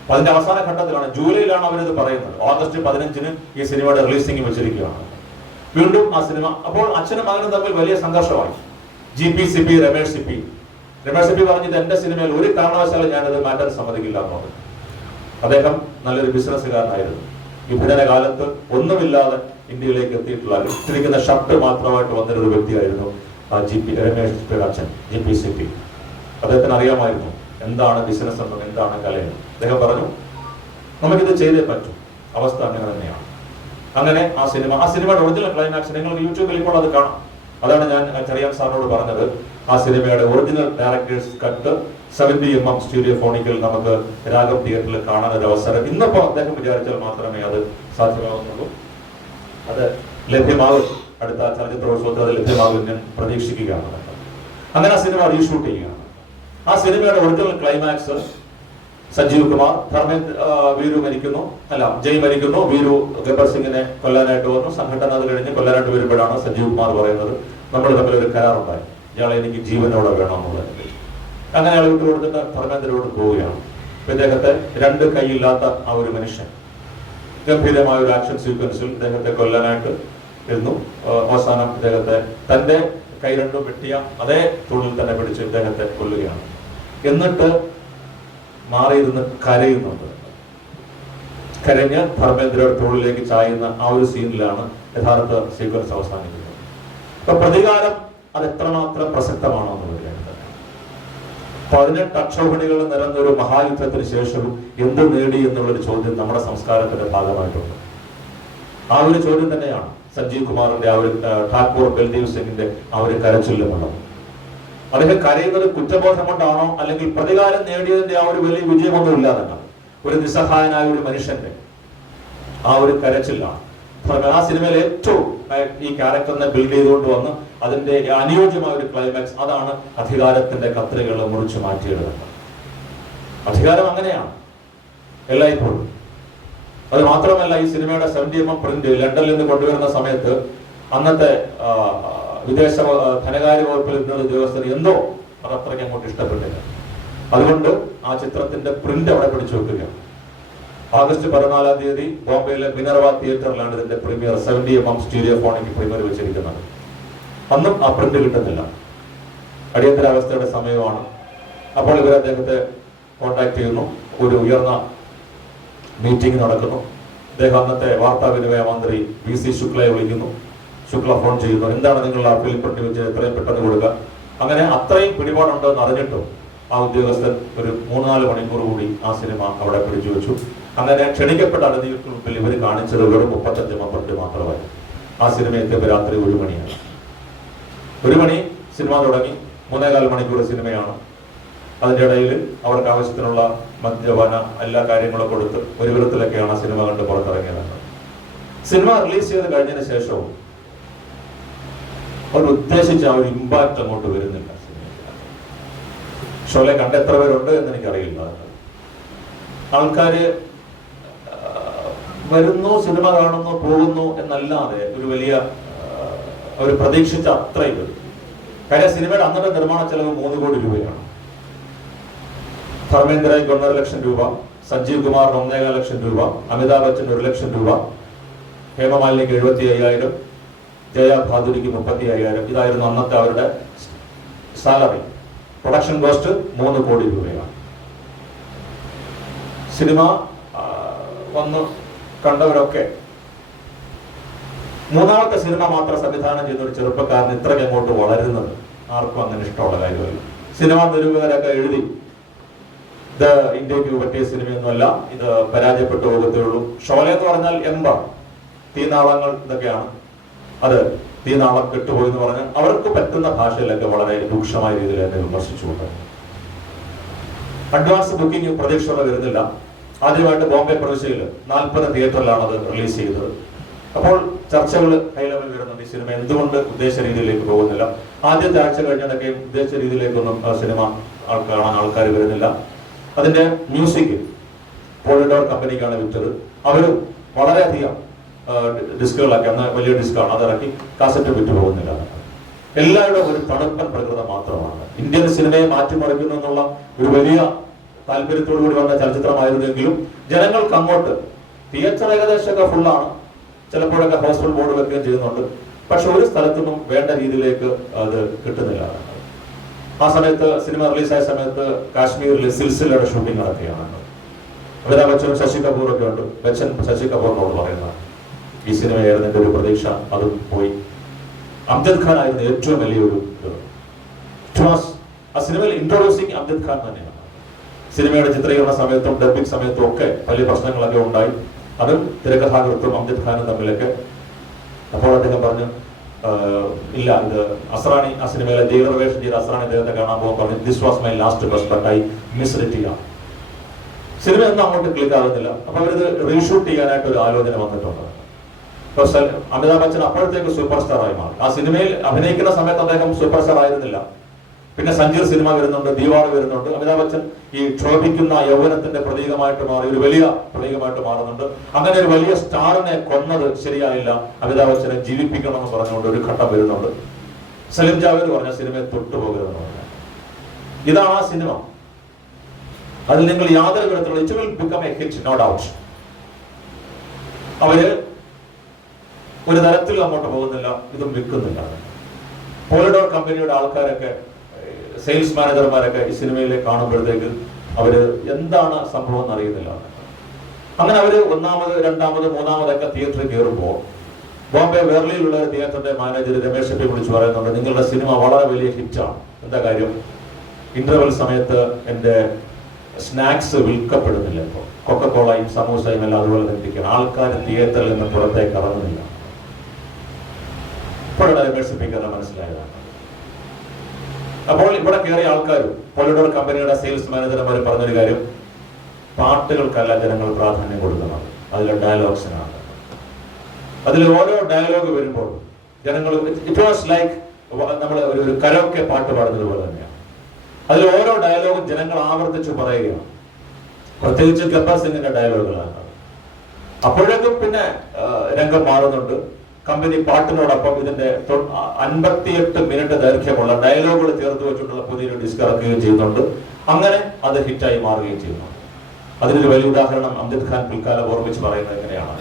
അപ്പൊ അതിന്റെ അവസാന ഘട്ടത്തിലാണ്, ജൂലൈയിലാണ് അവരിത് പറയുന്നത്. ഓഗസ്റ്റ് 15-ന് ഈ സിനിമയുടെ റിലീസിംഗ് വെച്ചിരിക്കുകയാണ്. വീണ്ടും ആ സിനിമ, അപ്പോൾ അച്ഛനും മകനും തമ്മിൽ വലിയ സംഘർഷമായി. GP രമേഷ് സിപ്പി പറഞ്ഞത്, എന്റെ സിനിമയിൽ ഒരു കാരണവശാലും ഞാനത് മാറ്റാൻ സമ്മതിക്കില്ല എന്ന് പറഞ്ഞു. അദ്ദേഹം നല്ലൊരു ബിസിനസ്സുകാരനായിരുന്നു. വിഭജന കാലത്ത് ഒന്നുമില്ലാതെ ഇന്ത്യയിലേക്ക് എത്തിയിട്ടുള്ള, ഇട്ടിരിക്കുന്ന ഷർട്ട് മാത്രമായിട്ട് വന്നൊരു വ്യക്തിയായിരുന്നു രമേഷ് സിപ്പിയുടെ അച്ഛൻ GP. അദ്ദേഹത്തിന് അറിയാമായിരുന്നു എന്താണ് ബിസിനസ് എന്നും എന്താണ് കലയെന്നും. അദ്ദേഹം പറഞ്ഞു, നമുക്കിത് ചെയ്തേ പറ്റും, അവസ്ഥ അങ്ങനെ തന്നെയാണ്. അങ്ങനെ ആ സിനിമയുടെ ഒറിജിനൽ ക്ലൈമാക്സ് നിങ്ങൾക്ക് യൂട്യൂബിൽ ഇപ്പോൾ അത് കാണാം. അതാണ് ഞാൻ ചെറിയാൻ സാറിനോട് പറഞ്ഞത്, ആ സിനിമയുടെ ഒറിജിനൽ ഡയറക്ടേഴ്സ് കട്ട് 70mm സ്റ്റീരിയോഫോണിക്കിൽ നമുക്ക് രാഗം തിയേറ്ററിൽ കാണാൻ ഒരു അവസരം ഇന്നിപ്പോ അദ്ദേഹം വിചാരിച്ചാൽ മാത്രമേ അത് സാധ്യമാകുന്നുള്ളൂ. അത് ലഭ്യമാകും, അടുത്ത ചലച്ചിത്രോത്സവത്തിൽ അത് ലഭ്യമാകും ഞാൻ പ്രതീക്ഷിക്കുകയാണ്. അങ്ങനെ ആ സിനിമ റീഷൂട്ട് ചെയ്യുകയാണ്. ആ സിനിമയുടെ ഒറിജിനൽ ക്ലൈമാക്സ് സഞ്ജീവ് കുമാർ, വീരു മരിക്കുന്നു, ജയ് മരിക്കുന്നു, വീരു ഗബ്ബർ സിംഗിനെ കൊല്ലാനായിട്ട് വന്നു. സംഘടന അത് കഴിഞ്ഞ് കൊല്ലാനായിട്ട് വരുമ്പോഴാണ് സഞ്ജീവ് കുമാർ പറയുന്നത്, നമ്മൾ തമ്മിൽ ഒരു കരാറുണ്ടായി, ഇയാളെ എനിക്ക് ജീവനോടെ വേണമെന്നുള്ളത്. അങ്ങനെ അയാൾ വിട്ടു കൊടുത്തിട്ട് ധർമ്മേന്ദ്രയോട് പോവുകയാണ്. ഇദ്ദേഹത്തെ രണ്ട് കൈയില്ലാത്ത ആ ഒരു മനുഷ്യൻ ഗംഭീരമായ ഒരു ആക്ഷൻ സീക്വൻസിൽ ഇദ്ദേഹത്തെ കൊല്ലാനായിട്ട് ഇരുന്നു. അവസാനം ഇദ്ദേഹത്തെ തന്റെ കൈ രണ്ടും വെട്ടിയ അതേ തൊഴിൽ തന്നെ പിടിച്ച് ഇദ്ദേഹത്തെ കൊല്ലുകയാണ്. എന്നിട്ട് മാറിയിരുന്ന് കരയുന്നുണ്ട്. കരഞ്ഞ് ധർമ്മേന്ദ്രയുടെ തോളിലേക്ക് ചായുന്ന ആ ഒരു സീനിലാണ് യഥാർത്ഥ സീക്വൻസ് അവസാനിക്കുന്നത്. അപ്പൊ പ്രതികാരം അത് എത്രമാത്രം പ്രസക്തമാണോ എന്നുള്ളത് 18 അക്ഷൗഹിണികൾ നിറഞ്ഞ ഒരു മഹായുദ്ധത്തിന് ശേഷവും എന്ത് നേടി എന്നുള്ളൊരു ചോദ്യം നമ്മുടെ സംസ്കാരത്തിന്റെ ഭാഗമായിട്ടുണ്ട്. ആ ഒരു ചോദ്യം തന്നെയാണ് സഞ്ജീവ് കുമാറിന്റെ ആ ഒരു ഠാക്കൂർ ബൽദേവ് സിംഗിന്റെ ആ ഒരു കരച്ചിലുമുള്ളത്. അദ്ദേഹം കരയുന്നത് കുറ്റബോധം കൊണ്ടാണോ അല്ലെങ്കിൽ പ്രതികാരം നേടിയതിന്റെ ആ ഒരു വലിയ വിജയമൊന്നും ഇല്ലാതെന്നാണ്. ഒരു നിസ്സഹായനായ ഒരു മനുഷ്യന്റെ ആ ഒരു കരച്ചിലാണ് ആ സിനിമയിൽ ഏറ്റവും ഈ ക്യാരക്ടറിനെ ബിൽഡ് ചെയ്തുകൊണ്ട് വന്ന് അതിന്റെ അനുയോജ്യമായ ഒരു ക്ലൈമാക്സ്. അതാണ് അധികാരത്തിന്റെ കത്രികൾ മുറിച്ചു മാറ്റിയിടുന്നത്. അധികാരം അങ്ങനെയാണ് എല്ലായ്പ്പോഴും. അത് മാത്രമല്ല, ഈ സിനിമയുടെ 70mm പ്രിന്റ് ലണ്ടനിൽ നിന്ന് കൊണ്ടുവരുന്ന സമയത്ത് അന്നത്തെ വിദേശ ധനകാര്യ വകുപ്പിൽ ഇരുന്ന ഉദ്യോഗസ്ഥർ എന്തോ അതത്രയ്ക്ക് അങ്ങോട്ട് ഇഷ്ടപ്പെട്ടില്ല. അതുകൊണ്ട് ആ ചിത്രത്തിന്റെ പ്രിന്റ് അവിടെ പിടിച്ചു വെക്കുകയാണ്. ആഗസ്റ്റ് 14-ാം തീയതി ബോംബെയിലെ മിനർവ തിയേറ്ററിലാണ് ഇതിന്റെ പ്രീമിയർ 70mm സ്റ്റീരിയോഫോണിക് പ്രീമിയർ വെച്ചിരിക്കുന്നത്. അന്നും ആ പ്രിന്റ് കിട്ടുന്നില്ല. അടിയന്തരാവസ്ഥയുടെ സമയമാണ്. അപ്പോൾ ഇവർ അദ്ദേഹത്തെ കോൺടാക്ട് ചെയ്യുന്നു. ഒരു ഉയർന്ന മീറ്റിംഗ് നടക്കുന്നു. അദ്ദേഹം അന്നത്തെ വാർത്താവിനിമയ മന്ത്രി VC ശുക്ലയെ വിളിക്കുന്നു. ശുക്ല ഫോൺ ചെയ്യുന്നു. എന്താണ് നിങ്ങൾ ആ ഫിലിം പ്രിന്റ് വെച്ച് എത്രയും പെട്ടെന്ന് കൊടുക്കുക. അങ്ങനെ അത്രയും പിടിപാടുണ്ടെന്ന് അറിഞ്ഞിട്ടും ആ ഉദ്യോഗസ്ഥൻ ഒരു 3-4 മണിക്കൂർ കൂടി ആ സിനിമ അവിടെ പിടിച്ചു വെച്ചു. അങ്ങനെ ക്ഷണിക്കപ്പെട്ട അതിഥികൾക്ക് മുമ്പിൽ ഇവർ കാണിച്ചത് വെറും 35mm പ്രിന്റ് മാത്രമായി. ആ സിനിമ എത്തിയപ്പോൾ രാത്രി 1 മണിയാണ്. 1 മണി സിനിമ തുടങ്ങി. 3.25 മണിക്കൂർ സിനിമയാണ്. അതിൻ്റെ ഇടയിൽ അവർക്ക് ആവശ്യത്തിനുള്ള മദ്യപാന എല്ലാ കാര്യങ്ങളും കൊടുത്ത് ഒരു വിധത്തിലൊക്കെയാണ് ആ സിനിമ കണ്ട് പുറത്തിറങ്ങിയത്. സിനിമ റിലീസ് ചെയ്ത് കഴിഞ്ഞതിന് ശേഷവും അവർ ഉദ്ദേശിച്ച ആ ഒരു ഇമ്പാക്ട് അങ്ങോട്ട് വരുന്നില്ല. ഷോലെ കണ്ട എത്ര പേരുണ്ട് എന്ന് എനിക്കറിയില്ല. ആൾക്കാര് വരുന്നു, സിനിമ കാണുന്നു, പോകുന്നു എന്നല്ലാതെ ഒരു വലിയ അവർ പ്രതീക്ഷിച്ച അത്രയും വരും. കാര്യം സിനിമയുടെ അന്നത്തെ നിർമ്മാണ ചെലവ് 3 കോടി രൂപയാണ്. ധർമ്മേന്ദ്രയ്ക്ക് 1.5 ലക്ഷം രൂപ, സഞ്ജീവ് കുമാറിന് 1.25 ലക്ഷം രൂപ, അമിതാഭ് ബച്ചന് 1 ലക്ഷം രൂപ, ഹേമമാലിനിക്ക് 75,000, ജയ ഭാദുരിക്ക് 35,000. ഇതായിരുന്നു അന്നത്തെ അവരുടെ സാലറി. പ്രൊഡക്ഷൻ കോസ്റ്റ് 3 കോടി രൂപയാണ്. സിനിമ വന്ന് കണ്ടവരൊക്കെ മൂന്നാമത്തെ സിനിമ മാത്രം സംവിധാനം ചെയ്യുന്ന ഒരു ചെറുപ്പക്കാരന് ഇത്രയ്ക്ക് അങ്ങോട്ട് വളരുന്നത് ആർക്കും അങ്ങനെ ഇഷ്ടമുള്ള കാര്യമല്ല. സിനിമ നിരൂപകരൊക്കെ എഴുതി ഇത് ഇന്ത്യക്ക് പറ്റിയ സിനിമയൊന്നുമല്ല, ഇത് പരാജയപ്പെട്ടു പോകത്തേ ഉള്ളൂ. ഷോലെ എന്ന് പറഞ്ഞാൽ തീനാളങ്ങൾ ഇതൊക്കെയാണ്. അത് തീനാളം കെട്ടുപോയി എന്ന് പറഞ്ഞാൽ അവർക്ക് പറ്റുന്ന ഭാഷയിലൊക്കെ വളരെ രൂക്ഷമായ രീതിയിൽ എന്നെ വിമർശിച്ചുകൊണ്ട് അഡ്വാൻസ് ബുക്കിംഗ് പ്രതീക്ഷയോടെ വരുന്നില്ല. ആദ്യമായിട്ട് ബോംബെ പ്രവിശ്യയിൽ 40 തിയേറ്ററിലാണ് അത് റിലീസ് ചെയ്തത്. അപ്പോൾ ചർച്ചകൾ ഹൈ ലെവൽ വരുന്നുണ്ട്. ഈ സിനിമ എന്തുകൊണ്ട് ഉദ്ദേശ രീതിയിലേക്ക് പോകുന്നില്ല? ആദ്യത്തെ ആഴ്ച കഴിഞ്ഞതൊക്കെ ഉദ്ദേശ രീതിയിലേക്കൊന്നും സിനിമ കാണാൻ ആൾക്കാർ വരുന്നില്ല. അതിന്റെ മ്യൂസിക് പോളിഡോർ കമ്പനിക്കാണ് വിറ്റത്. അവർ വളരെയധികം ഡിസ്കുകളൊക്കെ, അന്ന് വലിയ ഡിസ്കാണ്, അതിറക്കി കാസറ്റ് വിറ്റു പോകുന്നില്ല. എല്ലാവരുടെ ഒരു തണുപ്പൻ പ്രകൃതം മാത്രമാണ്. ഇന്ത്യൻ സിനിമയെ മാറ്റിമറിക്കുന്നു എന്നുള്ള ഒരു വലിയ താല്പര്യത്തോടു കൂടി വന്ന ചലച്ചിത്രമായിരുന്നെങ്കിലും ജനങ്ങൾക്ക് അങ്ങോട്ട് തിയേറ്റർ ഏകദേശമൊക്കെ ഫുള്ളാണ്. ചിലപ്പോഴൊക്കെ ഹൗസ്ഫുൾ ബോർഡ് വെക്കുകയും ചെയ്യുന്നുണ്ട്. പക്ഷെ ഒരു സ്ഥലത്തുനിന്നും വേണ്ട രീതിയിലേക്ക് അത് കിട്ടുന്നില്ല. ആ സമയത്ത് സിനിമ റിലീസായ സമയത്ത് കാശ്മീരിൽ സിൽസിലയുടെ ഷൂട്ടിംഗ് നടക്കുകയാണ്. അമിതാഭ് ബച്ചനും ശശി കപൂർ ഒക്കെ ഉണ്ട്. ബച്ചൻ ശശി കപൂറിനോട് പറയുന്നത് ഈ സിനിമയായിരുന്നു എൻ്റെ ഒരു പ്രതീക്ഷ, അതും പോയി. അംജദ് ഖാൻ ആയിരുന്നു ഏറ്റവും വലിയൊരു ആ സിനിമയിൽ ഇൻട്രൊഡ്യൂസിങ് അംജദ് ഖാൻ തന്നെയാണ്. സിനിമയുടെ ചിത്രീകരണ സമയത്തും ഡബിംഗ് സമയത്തും ഒക്കെ വലിയ പ്രശ്നങ്ങളൊക്കെ ഉണ്ടായി. അതും തിരക്കഥാകൃത്തും അംജദ് ഖാനും തമ്മിലൊക്കെ. അപ്പോൾ അദ്ദേഹം പറഞ്ഞു, ഇല്ല, ഇത് അസ്രാണി ആ സിനിമയിലെ ജയിലർ വേഷം ചെയ്ത അസ്രാണി അദ്ദേഹത്തെ കാണാൻ പോകാൻ പറഞ്ഞു, this was my last bus but I miss it ചെയ്യാം. സിനിമ ഒന്നും അങ്ങോട്ട് ക്ലിക്ക് ആകുന്നില്ല. അപ്പൊ അവരിത് റീഷൂട്ട് ചെയ്യാനായിട്ട് ഒരു ആലോചന വന്നിട്ടുണ്ട്. അമിതാഭ് ബച്ചൻ അപ്പോഴത്തേക്ക് സൂപ്പർ സ്റ്റാർ ആയി മാറി. ആ സിനിമയിൽ അഭിനയിക്കുന്ന സമയത്ത് അദ്ദേഹം സൂപ്പർ സ്റ്റാർ ആയിരുന്നില്ല. പിന്നെ സഞ്ജീർ സിനിമ വരുന്നുണ്ട്, ദീവാർ വരുന്നുണ്ട്. അമിതാഭ് ബച്ചൻ ഈ ക്ഷോഭിക്കുന്ന യൗവനത്തിന്റെ പ്രതീകമായിട്ട് മാറി, ഒരു വലിയ പ്രതീകമായിട്ട് മാറുന്നുണ്ട്. അങ്ങനെ ഒരു വലിയ സ്റ്റാറിനെ കൊന്നത് ശരിയായില്ല, അമിതാഭ് ബച്ചനെ ജീവിപ്പിക്കണം എന്ന് പറഞ്ഞുകൊണ്ട് ഒരു ഘട്ടം വരുന്നുണ്ട്. സലിം ജാവേദ് പറഞ്ഞ സിനിമയെ തൊട്ടുപോകരുതെന്ന് പറഞ്ഞു. ഇതാണ് ആ സിനിമ. അതിൽ നിങ്ങൾ യാതൊരു വിധത്തിലുള്ള it will become a hit, no doubt. അവര് ഒരു തരത്തിൽ അങ്ങോട്ട് പോകുന്നില്ല, ഇതും വിൽക്കുന്നില്ല. പോളിഡോർ കമ്പനിയുടെ ആൾക്കാരൊക്കെ, സെയിൽസ് മാനേജർമാരൊക്കെ ഈ സിനിമയിലേക്ക് കാണുമ്പോഴത്തേക്ക് അവര് എന്താണ് സംഭവം എന്ന് അറിയുന്നില്ല. അങ്ങനെ അവര് 1ാമത് 2ാമത് 3ാമതൊക്കെ തിയേറ്ററിൽ കയറുമ്പോൾ ബോംബെ വേർലിയിലുള്ള ഒരു തിയേറ്ററിന്റെ മാനേജർ രമേശ് ഷെട്ടി വിളിച്ചു പറയുന്നുണ്ട്, നിങ്ങളുടെ സിനിമ വളരെ വലിയ ഹിറ്റാണ്. എന്താ കാര്യം? ഇന്റർവെൽ സമയത്ത് എൻ്റെ സ്നാക്സ് വിൽക്കപ്പെടുന്നില്ല. ഇപ്പോൾ കൊക്കക്കോളയും സമൂസയും എല്ലാം അതുപോലെ തന്നെ ആൾക്കാർ തിയേറ്ററിൽ നിന്ന് പുറത്തേക്ക് ഇറങ്ങുന്നില്ല. ഇപ്പോഴാണ് രമേശ് ഷെട്ടിക്ക് മനസ്സിലായതാണ്. അപ്പോൾ ഇവിടെ കയറിയ ആൾക്കാരും പൊളിഡോർ കമ്പനിയുടെ സെയിൽസ് മാനേജർമാർ പറഞ്ഞൊരു കാര്യം, പാട്ടുകൾക്കല്ല ജനങ്ങൾ പ്രാധാന്യം കൊടുക്കുന്നത്, അതിലെ ഡയലോഗ്സിനാണ്. അതിൽ ഓരോ ഡയലോഗ് വരുമ്പോൾ ജനങ്ങൾ ഇറ്റ് വാസ് ലൈക്ക് നമ്മൾ ഒരു കരോക്കെ പാട്ട് പാടുന്നത് പോലെ തന്നെയാണ്. അതിൽ ഓരോ ഡയലോഗും ജനങ്ങൾ ആവർത്തിച്ച് പറയുകയാണ്, പ്രത്യേകിച്ച് ഗബ്ബർ സിംഗിന്റെ ഡയലോഗുകളാണ്. അപ്പോഴേക്കും പിന്നെ രംഗം മാറുന്നുണ്ട്. കമ്പനി പാട്ടിനോടൊപ്പം ഇതിന്റെ 58 മിനിറ്റ് ദൈർഘ്യമുള്ള ഡയലോഗുകൾ ചേർത്ത് വെച്ചിട്ടുള്ള പുതിയൊരു ഡിസ്ക് ഇറക്കുകയും ചെയ്യുന്നുണ്ട്. അങ്ങനെ അത് ഹിറ്റായി മാറുകയും ചെയ്യുന്നു. അതിനൊരു വലിയ ഉദാഹരണം അംജദ് ഖാൻ പിൽക്കാലം ഓർമ്മിച്ച് പറയുന്നത് എങ്ങനെയാണ്.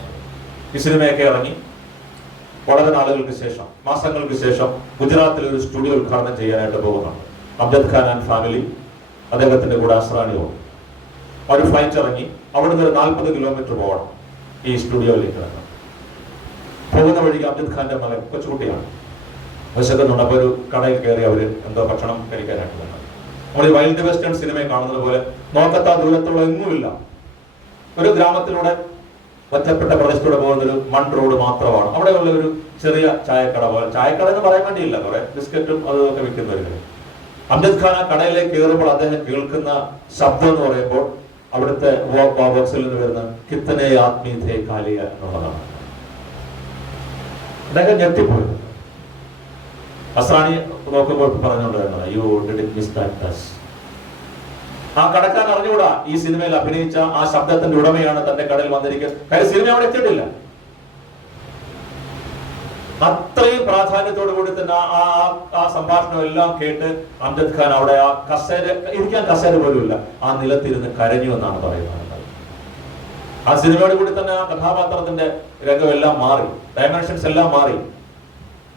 ഈ സിനിമയൊക്കെ ഇറങ്ങി വളരെ നാളുകൾക്ക് ശേഷം, മാസങ്ങൾക്ക് ശേഷം ഗുജറാത്തിൽ ഒരു സ്റ്റുഡിയോ ഉദ്ഘാടനം ചെയ്യാനായിട്ട് പോകുന്നുണ്ട് അംജദ് ഖാൻ ആൻഡ് ഫാമിലി. അദ്ദേഹത്തിന്റെ കൂടെ അസ്രാണിയോ ഒരു ഫ്ലൈറ്റ് ഇറങ്ങി അവിടുന്ന് ഒരു 40 കിലോമീറ്റർ പോകണം ഈ സ്റ്റുഡിയോയിലേക്ക് ഇറങ്ങാം. പോകുന്ന വഴിക്ക് അംജദ് ഖാന്റെ മകൻ കൊച്ചുകുട്ടിയാണ്, വിശക്കുന്നുണ്ട്. അപ്പൊ ഒരു കടയിൽ കയറി അവര് എന്തോ ഭക്ഷണം കഴിക്കാനായിട്ട് വന്നത്. നമ്മൾ ഈ വൈൽഡ് വെസ്റ്റേൺ സിനിമയെ കാണുന്നത് പോലെ നോക്കത്താ ദൂരത്തുള്ള എങ്ങുമില്ല. ഒരു ഗ്രാമത്തിലൂടെ ഒറ്റപ്പെട്ട പ്രദേശത്തൂടെ പോകുന്ന ഒരു മൺ റോഡ് മാത്രമാണ്. അവിടെയുള്ള ഒരു ചെറിയ ചായക്കട പോലെ, ചായക്കട എന്ന് പറയാൻ വേണ്ടിയില്ല, കുറെ ബിസ്ക്കറ്റും അതൊക്കെ വിൽക്കുന്നവര്. അംജദ് ഖാൻ ആ കടയിലേക്ക് കയറുമ്പോൾ അദ്ദേഹം കേൾക്കുന്ന ശബ്ദം എന്ന് പറയുമ്പോൾ അവിടുത്തെ ബോക്സിൽ നിന്ന് വരുന്ന കിത്തനെ ആത്മീ ഥേ കാലിയ എന്നുള്ളതാണ്. അദ്ദേഹം ഞെട്ടിപ്പോയി. അസ്രാണി നോക്കുമ്പോൾ പറഞ്ഞുകൊണ്ടിരുന്നത്, you did miss that touch. ആ കടക്കാൻ അറിഞ്ഞുകൂടാ ഈ സിനിമയിൽ അഭിനയിച്ച ആ ശബ്ദത്തിന്റെ ഉടമയാണ് തന്റെ കടയിൽ വന്നിരിക്കുന്നത്. കാര്യം സിനിമ അവിടെ എത്തിയിട്ടില്ല. അത്രയും പ്രാധാന്യത്തോടു കൂടി തന്നെ ആ സംഭാഷണം എല്ലാം കേട്ട് അംജദ് ഖാൻ അവിടെ ആ കസേര ഇരിക്കാൻ കസേര പോലും ഇല്ല, ആ നിലത്തിരുന്ന് കരഞ്ഞു എന്നാണ് പറയുന്നത്. ആ സിനിമയോട് കൂടി തന്നെ ആ കഥാപാത്രത്തിന്റെ രംഗമെല്ലാം മാറി, ഡയമെൻഷൻസ് എല്ലാം മാറി.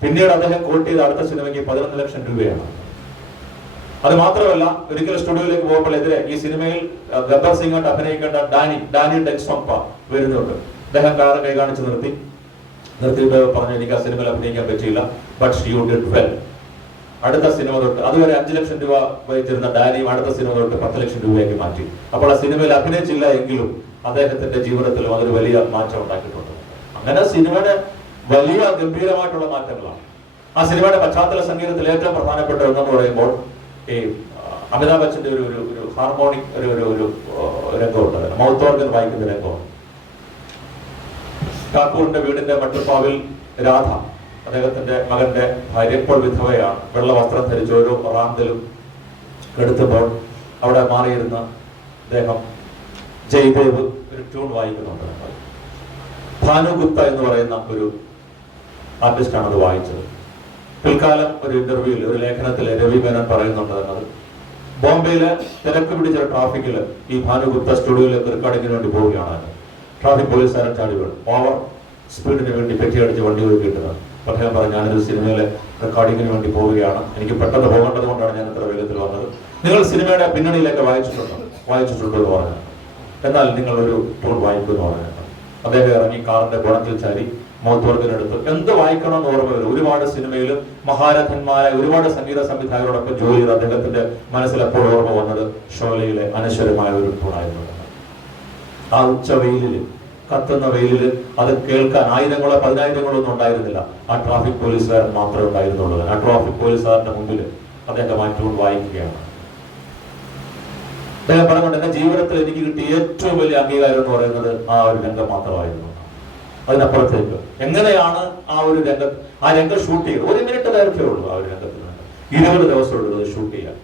പിന്നീട് അദ്ദേഹം കോട്ട് ചെയ്ത അടുത്ത സിനിമയ്ക്ക് 11 ലക്ഷം രൂപയാണ്. അത് മാത്രമല്ല, ഒരിക്കൽ സ്റ്റുഡിയോയിലേക്ക് പോകുമ്പോൾ എതിരെ ഈ സിനിമയിൽ ഗബ്ബർ സിംഗായിട്ട് അഭിനയിക്കേണ്ട ഡാനി ഡെക്സോംപ വരുന്നുണ്ട്. അദ്ദേഹം കാറ് കൈ കാണിച്ച് നിർത്തിയിട്ട് പറഞ്ഞു, എനിക്ക് ആ സിനിമയിൽ അഭിനയിക്കാൻ പറ്റിയില്ല, ബട്ട് യു ഡിഡ് വെൽ. അടുത്ത സിനിമ തൊട്ട് അതുവരെ 5 ലക്ഷം രൂപ വഹിച്ചിരുന്ന ഡാനിയും അടുത്ത സിനിമ തൊട്ട് 10 ലക്ഷം രൂപയ്ക്ക് മാറ്റി. അപ്പോൾ ആ സിനിമയിൽ അഭിനയിച്ചില്ല എങ്കിലും അദ്ദേഹത്തിന്റെ ജീവിതത്തിലും അതൊരു വലിയ മാറ്റം ഉണ്ടാക്കിയിട്ടുണ്ട്. അങ്ങനെ സിനിമയുടെ വലിയ ഗംഭീരമായിട്ടുള്ള മാറ്റങ്ങളാണ്. ആ സിനിമയുടെ പശ്ചാത്തല സംഗീതത്തിൽ ഏറ്റവും പ്രധാനപ്പെട്ട ഒന്നെന്ന് പറയുമ്പോൾ ഈ അമിതാഭ് ബച്ചന്റെ ഒരു ഹാർമോണിക് ഒരു രംഗമുണ്ട്, മൗത്ത് ഓർഗൻ വായിക്കുന്ന രംഗമാണ്. ഠാക്കൂറിന്റെ വീടിന്റെ മട്ടുപ്പാവിൽ രാധ, അദ്ദേഹത്തിന്റെ മകന്റെ ഭാര്യ, ഇപ്പോൾ വിധവയാണ്, വെള്ള വസ്ത്രം ധരിച്ച ഓരോ റാന്തലും എടുത്തുമ്പോൾ അവിടെ മാറിയിരുന്ന അദ്ദേഹം ജയ്ദേവ് ഒരു ട്യൂൺ വായിക്കുന്നുണ്ട്. ഭാനു ഗുപ്ത എന്ന് പറയുന്ന ഒരു ആർട്ടിസ്റ്റാണ് അത് വായിച്ചത്. പിൽക്കാലം ഒരു ഇന്റർവ്യൂവിൽ, ഒരു ലേഖനത്തിൽ രവി മേനോൻ പറയുന്നുണ്ട് എന്നത്, ബോംബെയിലെ തിരക്ക് പിടിച്ച ട്രാഫിക്കിൽ ഈ ഭാനു ഗുപ്ത സ്റ്റുഡിയോയിലേക്ക് റെക്കോർഡിങ്ങിന് വേണ്ടി പോവുകയാണ്. ട്രാഫിക് പോലീസുകാരൻ ചാടി വീണു, ഓവർ സ്പീഡിന് വേണ്ടി പെറ്റിയടിച്ച് വണ്ടി ഒഴുകിയിട്ടത്. അദ്ദേഹം പറഞ്ഞു, ഞാനൊരു സിനിമയിലെ റെക്കോർഡിങ്ങിന് വേണ്ടി പോവുകയാണ്, എനിക്ക് പെട്ടെന്ന് പോകേണ്ടത് കൊണ്ടാണ് ഞാൻ ഇത്ര വേഗത്തിൽ വന്നത്. നിങ്ങൾ സിനിമയുടെ പിന്നണിയിലൊക്കെ വായിച്ചിട്ടുണ്ടോ എന്ന് പറഞ്ഞു. എന്നാൽ നിങ്ങൾ ഒരു ടൂൺ വായിക്കുമെന്ന് പറഞ്ഞു. അദ്ദേഹം ഇറങ്ങി കാറിന്റെ ഗുണത്തിൽ ചാരി മൗത്തോർഗിനെടുത്ത് എന്ത് വായിക്കണമെന്ന് ഓർമ്മ വരും. ഒരുപാട് സിനിമയിൽ മഹാരഥന്മാരായ ഒരുപാട് സംഗീത സംവിധായകരോടൊപ്പം ജോലി ചെയ്ത് അദ്ദേഹത്തിന്റെ മനസ്സിൽ എപ്പോൾ ഓർമ്മ വന്നത് ഷോലയിലെ അനശ്വരമായ ഒരു ടൂണായിരുന്നു. ആ ഉച്ച വെയിലില്, കത്തുന്ന വെയിലില് അത് കേൾക്കാൻ ആയിരങ്ങളോ 10,000-ങ്ങളോ ഒന്നും ഉണ്ടായിരുന്നില്ല. ആ ട്രാഫിക് പോലീസുകാരൻ മാത്രമേ ഉണ്ടായിരുന്നുള്ളൂ. ആ ട്രാഫിക് പോലീസുകാരന്റെ മുമ്പിൽ അദ്ദേഹം ആ ട്യൂൺ വായിക്കുകയാണ്. അദ്ദേഹം പറഞ്ഞുകൊണ്ട്, എന്റെ ജീവിതത്തിൽ എനിക്ക് കിട്ടിയ ഏറ്റവും വലിയ അംഗീകാരം എന്ന് പറയുന്നത് ആ ഒരു രംഗം മാത്രമായിരുന്നു. അതിനപ്പുറത്തേക്ക് എങ്ങനെയാണ് ആ രംഗം ഷൂട്ട് ചെയ്തത്? 1 മിനിറ്റ് ദൈർഘ്യമേ ഉള്ളൂ ആ ഒരു രംഗത്തിന്. 20 ദിവസം എടുത്തത് ഷൂട്ട് ചെയ്യാൻ.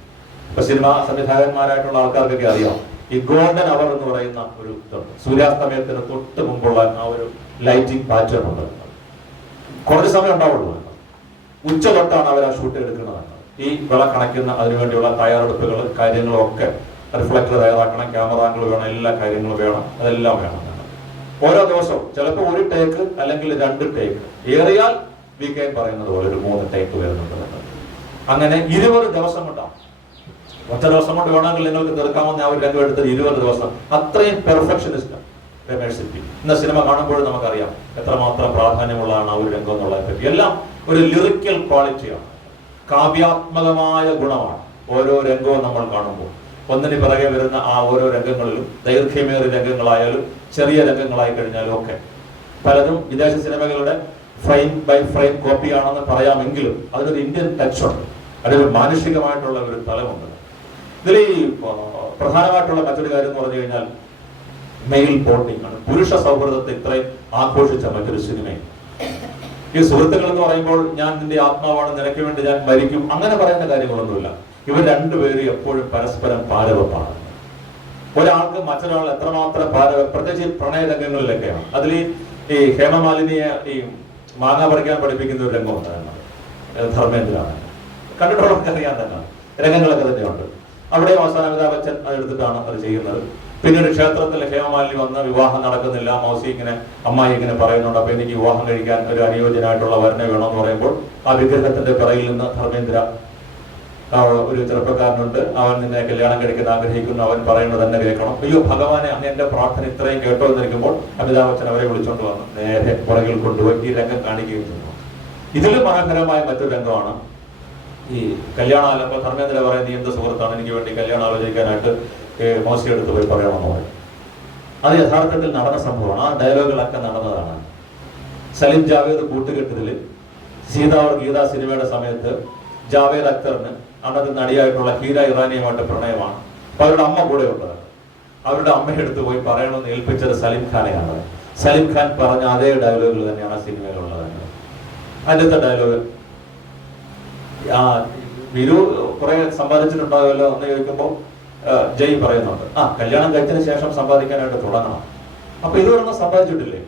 ഇപ്പൊ സിനിമാ സംവിധായകന്മാരായിട്ടുള്ള ആൾക്കാർക്കൊക്കെ അറിയാം, ഈ ഗോൾഡൻ അവർ എന്ന് പറയുന്ന ഒരു ഇതുണ്ട്. സൂര്യാസ്തമയത്തിന് തൊട്ട് മുമ്പുള്ള ആ ഒരു ലൈറ്റിംഗ് പാറ്റേൺ ഉണ്ട്. കുറച്ച് സമയം ഉണ്ടാവുള്ളൂ. ഉച്ച തൊട്ടാണ് അവർ ആ ഷൂട്ട് എടുക്കുന്നത്. ഈ വിളക്കണയ്ക്കുന്ന അതിനുവേണ്ടിയുള്ള തയ്യാറെടുപ്പുകൾ, കാര്യങ്ങളും ഒക്കെ, റിഫ്ലക്ടർ തയ്യാറാക്കണം, ക്യാമറ ആംഗിൾ വേണം, എല്ലാ കാര്യങ്ങളും വേണം, അതെല്ലാം വേണം. ഓരോ ദിവസവും ചിലപ്പോൾ 1 ടേക്ക് അല്ലെങ്കിൽ 2 ടേക്ക്, ഏറിയാൽ വീക്കെൻഡ് പറയുന്നത് പോലെ ഒരു 3 ടേക്ക് വരുന്നുണ്ട്. അങ്ങനെ 20 ദിവസം കൊണ്ടാണ്. ഒറ്റ ദിവസം കൊണ്ട് വേണമെങ്കിൽ നിങ്ങൾക്ക് തീർക്കാമെന്ന് ആ ഒരു രംഗം എടുത്തത് 20 ദിവസം. അത്രയും പെർഫെക്ഷനിസ്റ്റ് രമേഷ് സിപ്പി. ഇന്ന സിനിമ കാണുമ്പോഴും നമുക്കറിയാം എത്രമാത്രം പ്രാധാന്യമുള്ളതാണ് ആ ഒരു രംഗം എന്നുള്ളതിനെ പറ്റി. എല്ലാം ഒരു ലിറിക്കൽ ക്വാളിറ്റിയാണ്, കാവ്യാത്മകമായ ഗുണമാണ്. ഓരോ രംഗവും നമ്മൾ കാണുമ്പോൾ ഒന്നിന് പിറകെ വരുന്ന ആ ഓരോ രംഗങ്ങളിലും, ദൈർഘ്യമേറിയ രംഗങ്ങളായാലും ചെറിയ രംഗങ്ങളായി കഴിഞ്ഞാലും ഒക്കെ, പലതും വിദേശ സിനിമകളുടെ ഫ്രെയിം ബൈ ഫ്രെയിം കോപ്പിയാണെന്ന് പറയാമെങ്കിലും അതിനൊരു ഇന്ത്യൻ ടച്ച് ഉണ്ട്. അതിൽ മാനുഷികമായിട്ടുള്ള ഒരു തലമുണ്ട്. ഇതിൽ ഈ പ്രധാനമായിട്ടുള്ള മറ്റൊരു കാര്യം എന്ന് പറഞ്ഞു കഴിഞ്ഞാൽ മെയിൽ ബോണ്ടിങ് ആണ്. പുരുഷ സൗഹൃദത്തെ ഇത്രയും ആഘോഷിച്ച മറ്റൊരു സിനിമയും. ഈ സുഹൃത്തുക്കൾ എന്ന് പറയുമ്പോൾ ഞാൻ നിന്റെ ആത്മാവാണ്, നിനക്ക് വേണ്ടി ഞാൻ മരിക്കും, അങ്ങനെ പറയുന്ന കാര്യങ്ങളൊന്നുമില്ല. ഇവർ രണ്ടുപേരും എപ്പോഴും പരസ്പരം പാരവെപ്പാണ്. ഒരാൾക്ക് മറ്റൊരാൾ എത്രമാത്രം പ്രത്യേകിച്ച് പ്രണയ രംഗങ്ങളിലൊക്കെയാണ്. അതിൽ ഈ ഹേമമാലിനിയെ ഈ മാങ്ങ പറിക്കാൻ പഠിപ്പിക്കുന്ന ഒരു രംഗമുണ്ടായിരുന്നു. ധർമ്മേന്ദ്രനാണ്, കണ്ടിട്ടുള്ളവർക്ക് അറിയാൻ തന്നെ രംഗങ്ങളൊക്കെ തന്നെയുണ്ട്. അവിടെ അവസാനം അമിതാഭ് ബച്ചൻ അതെടുത്തിട്ടാണ് അത് ചെയ്യുന്നത്. പിന്നീട് ക്ഷേത്രത്തിൽ ഹേമമാലിനി വന്ന് വിവാഹം നടക്കുന്നില്ല, മൗസി ഇങ്ങനെ അമ്മായി ഇങ്ങനെ പറയുന്നുണ്ട്, അപ്പൊ എനിക്ക് വിവാഹം കഴിക്കാൻ ഒരു അനുയോജ്യനായിട്ടുള്ള വരനെ വേണമെന്ന് പറയുമ്പോൾ ആ വിഗ്രഹത്തിന്റെ പിറയിൽ നിന്ന് ധർമ്മേന്ദ്ര ഒരു ചെറുപ്പക്കാരനുണ്ട്, അവൻ നിന്നെ കല്യാണം കഴിക്കാൻ ആഗ്രഹിക്കുന്നു, അവൻ പറയുന്നത് തന്നെ കേൾക്കണം. അയ്യോ ഭഗവാനെ, അങ്ങ് എന്റെ പ്രാർത്ഥന ഇത്രയും കേട്ടോ എന്നിരിക്കുമ്പോൾ അമിതാഭ് ബച്ചൻ അവരെ വിളിച്ചോണ്ട് വന്ന് നേരെ പുറകിൽ കൊണ്ടുപോയി ഈ രംഗം കാണിക്കുകയും ചെയ്യുന്നു. ഇതിൽ മനോഹരമായ മറ്റൊരു രംഗമാണ് ഈ കല്യാണാലോചന. ധർമ്മേന്ദ്ര പറയുന്നത് നീ എന്ത് സുഹൃത്താണ്, എനിക്ക് വേണ്ടി കല്യാണം ആലോചിക്കാനായിട്ട് മൗസി എടുത്ത് പോയി പറയണമെന്ന് പറയും. അത് യഥാർത്ഥത്തിൽ നടന്ന സംഭവമാണ്. ആ ഡയലോഗുകളൊക്കെ നടന്നതാണ്. സലിം ജാവേദ് കൂട്ടുകെട്ടതിൽ സീത और ഗീത സിനിമയുടെ സമയത്ത് ജാവേദ് അക്തറിന് അന്നത്തെ നടിയായിട്ടുള്ള ഹീര ഇറാനിയുമായിട്ട് പ്രണയമാണ്. അപ്പൊ അവരുടെ അമ്മ കൂടെ ഉള്ളത്. അവരുടെ അമ്മയെടുത്ത് പോയി പറയണമെന്ന് ഏൽപ്പിച്ചത് സലിം ഖാനെയാണ്. സലിം ഖാൻ പറഞ്ഞ അതേ ഡയലോഗുകൾ തന്നെയാണ് സിനിമയിലുള്ളത്. അതിലത്തെ ഡയലോഗ് വിരു കുറെ സമ്പാദിച്ചിട്ടുണ്ടാകുമല്ലോ എന്ന് ചോദിക്കുമ്പോൾ ജയ് പറയുന്നുണ്ട്, കല്യാണം കഴിച്ചതിന് ശേഷം സമ്പാദിക്കാനായിട്ട് തുടങ്ങണം. അപ്പൊ ഇതൊന്നും സമ്പാദിച്ചിട്ടില്ലേ?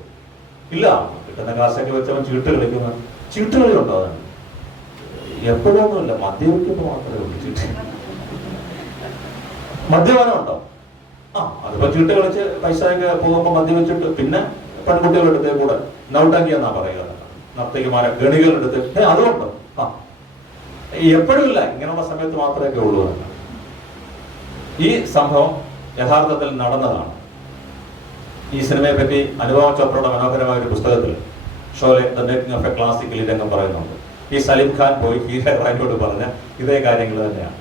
ഇല്ല, കിട്ടുന്ന കാശൊക്കെ വെച്ചവൻ ചീട്ട് കളിക്കുന്ന ചീട്ടുകളിലുണ്ടോ? അതാണ് എപ്പോഴൊന്നുമില്ല, മദ്യവെക്കുമ്പോൾ മാത്രമേ ഉള്ളൂ ചീട്ട്. മദ്യപാനം ഉണ്ടോ? അതിപ്പോ ചീട്ട് കളിച്ച് പൈസയൊക്കെ പോകുമ്പോ മദ്യവെച്ചിട്ട് പിന്നെ പെൺകുട്ടികളെടുത്തേ കൂടെ നൗട്ടാക്കി എന്നാ പറയുക, നർത്തകിമാരെ ഗണികളെടുത്ത് അതുകൊണ്ട് എപ്പോഴും ഇല്ല, ഇങ്ങനെയുള്ള സമയത്ത് മാത്രമേ ഉള്ളൂ. ഈ സംഭവം യഥാർത്ഥത്തിൽ നടന്നതാണ്. ഈ സിനിമയെ പറ്റി അനുപമ ചോപ്രയുടെ മനോഹരമായ ഒരു പുസ്തകത്തിൽ Sholay the making of A classical ഈ രംഗം പറയുന്നുണ്ട്. ഈ സലിം ഖാൻ പോയി ഹീര ഇറാനിയോട് പറഞ്ഞ ഇതേ കാര്യങ്ങൾ തന്നെയാണ്.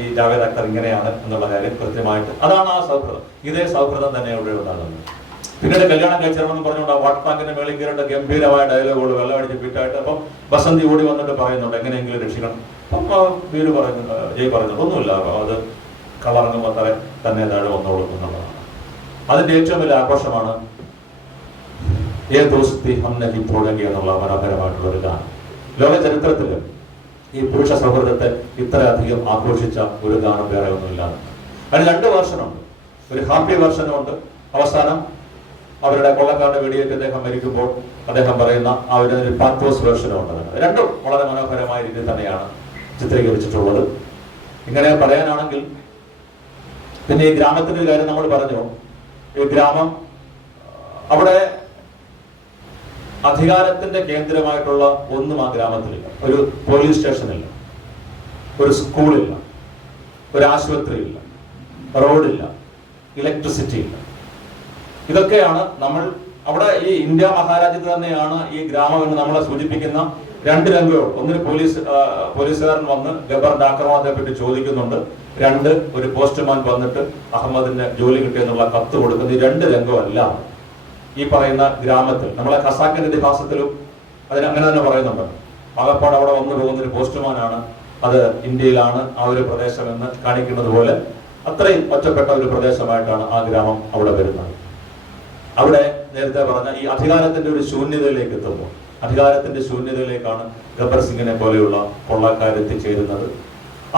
ഈ ജാവേദ് അക്തർ ഇങ്ങനെയാണ് എന്നുള്ള കാര്യം കൃത്യമായിട്ട്, അതാണ് ആ സൗഹൃദം. ഇതേ സൗഹൃദം തന്നെ ഇവിടെ ഉണ്ടാകുന്നത്. പിന്നീട് കല്യാണം കഴിച്ചിടണമെന്ന് പറഞ്ഞുകൊണ്ട് ആ വാട്ട് ടാങ്കിന്റെ മേളിൽ കയറേണ്ട ഗംഭീരമായ ഡയലോഗുകൾ വെള്ളമടിച്ച് ഫിറ്റായിട്ട് അപ്പം ബസന്തി ഓടി വന്നിട്ട് പറയുന്നുണ്ട് എങ്ങനെയെങ്കിലും രക്ഷിക്കണം. അപ്പം വീട് പറയുന്നുണ്ട്, ജയ് പറയുന്നുണ്ട് ഒന്നുമില്ല, അത് കളറങ്ങുമ്പോൾ തന്നെ താഴെ വന്നോളൂ എന്നുള്ളതാണ്. അതിന്റെ ഏറ്റവും വലിയ ആഘോഷമാണ് ഏ ദോസ്തി ഹംനെ ഹി തോടെങ്കി എന്നുള്ള മനോഹരമായിട്ടുള്ള ഒരു ഗാനം. ലോക ചരിത്രത്തിൽ ഈ പുരുഷ സൗഹൃദത്തെ ഇത്രയധികം ആഘോഷിച്ച ഒരു ഗാനം വേറെ ഒന്നുമില്ല. അതിന് 2 വേർഷനുണ്ട്. ഒരു ഹാപ്പി വേർഷനുണ്ട്. അവസാനം അവരുടെ കൊള്ളക്കാരുടെ വെടിയേറ്റ് അദ്ദേഹം മരിക്കുമ്പോൾ അദ്ദേഹം പറയുന്ന ആ ഒരു പാത്തോസ് വേർഷനും ഉണ്ട്. രണ്ടും വളരെ മനോഹരമായ രീതിയിൽ തന്നെയാണ് ചിത്രീകരിച്ചിട്ടുള്ളത്. ഇങ്ങനെ പറയാനാണെങ്കിൽ പിന്നെ ഈ ഗ്രാമത്തിന്റെ ഒരു കാര്യം നമ്മൾ പറഞ്ഞു. ഈ ഗ്രാമം അവിടെ അധികാരത്തിന്റെ കേന്ദ്രമായിട്ടുള്ള ഒന്നും ആ ഗ്രാമത്തിലില്ല. ഒരു പോലീസ് സ്റ്റേഷനില്ല, ഒരു സ്കൂളില്ല, ഒരു ആശുപത്രിയില്ല, റോഡില്ല, ഇലക്ട്രിസിറ്റി ഇല്ല. ഇതൊക്കെയാണ് നമ്മൾ അവിടെ ഈ ഇന്ത്യ മഹാരാജ്യത്ത് തന്നെയാണ് ഈ ഗ്രാമം എന്ന് നമ്മളെ സൂചിപ്പിക്കുന്ന 2 രംഗങ്ങൾ. ഒന്നിന് പോലീസുകാരൻ വന്ന് ഗബറിന്റെ ആക്രമണത്തെ പറ്റി ചോദിക്കുന്നുണ്ട്. 2 ഒരു പോസ്റ്റ്മാൻ വന്നിട്ട് അഹമ്മദിന് ജോലി കിട്ടിയെന്നുള്ള കത്ത് കൊടുക്കുന്ന ഈ 2 രംഗമല്ല ഈ പറയുന്ന ഗ്രാമത്തിൽ. നമ്മളെ ഖസാക്കിന്റെ ഇതിഹാസത്തിലും അതിനങ്ങനെ തന്നെ പറയുന്നുണ്ട്. ആകപ്പാട് അവിടെ വന്നു പോകുന്ന ഒരു പോസ്റ്റ്മാനാണ്, അത് ഇന്ത്യയിലാണ് ആ ഒരു പ്രദേശം എന്ന് കാണിക്കുന്നത് പോലെ അത്രയും ഒറ്റപ്പെട്ട ഒരു പ്രദേശമായിട്ടാണ് ആ ഗ്രാമം അവിടെ വരുന്നത്. അവിടെ നേരത്തെ പറഞ്ഞ ഈ അധികാരത്തിന്റെ ഒരു ശൂന്യതയിലേക്ക് എത്തുമ്പോൾ, അധികാരത്തിന്റെ ശൂന്യതയിലേക്കാണ് ഗബ്ബർ സിംഗിനെ പോലെയുള്ള കൊള്ളക്കാർ എത്തിച്ചേരുന്നത്.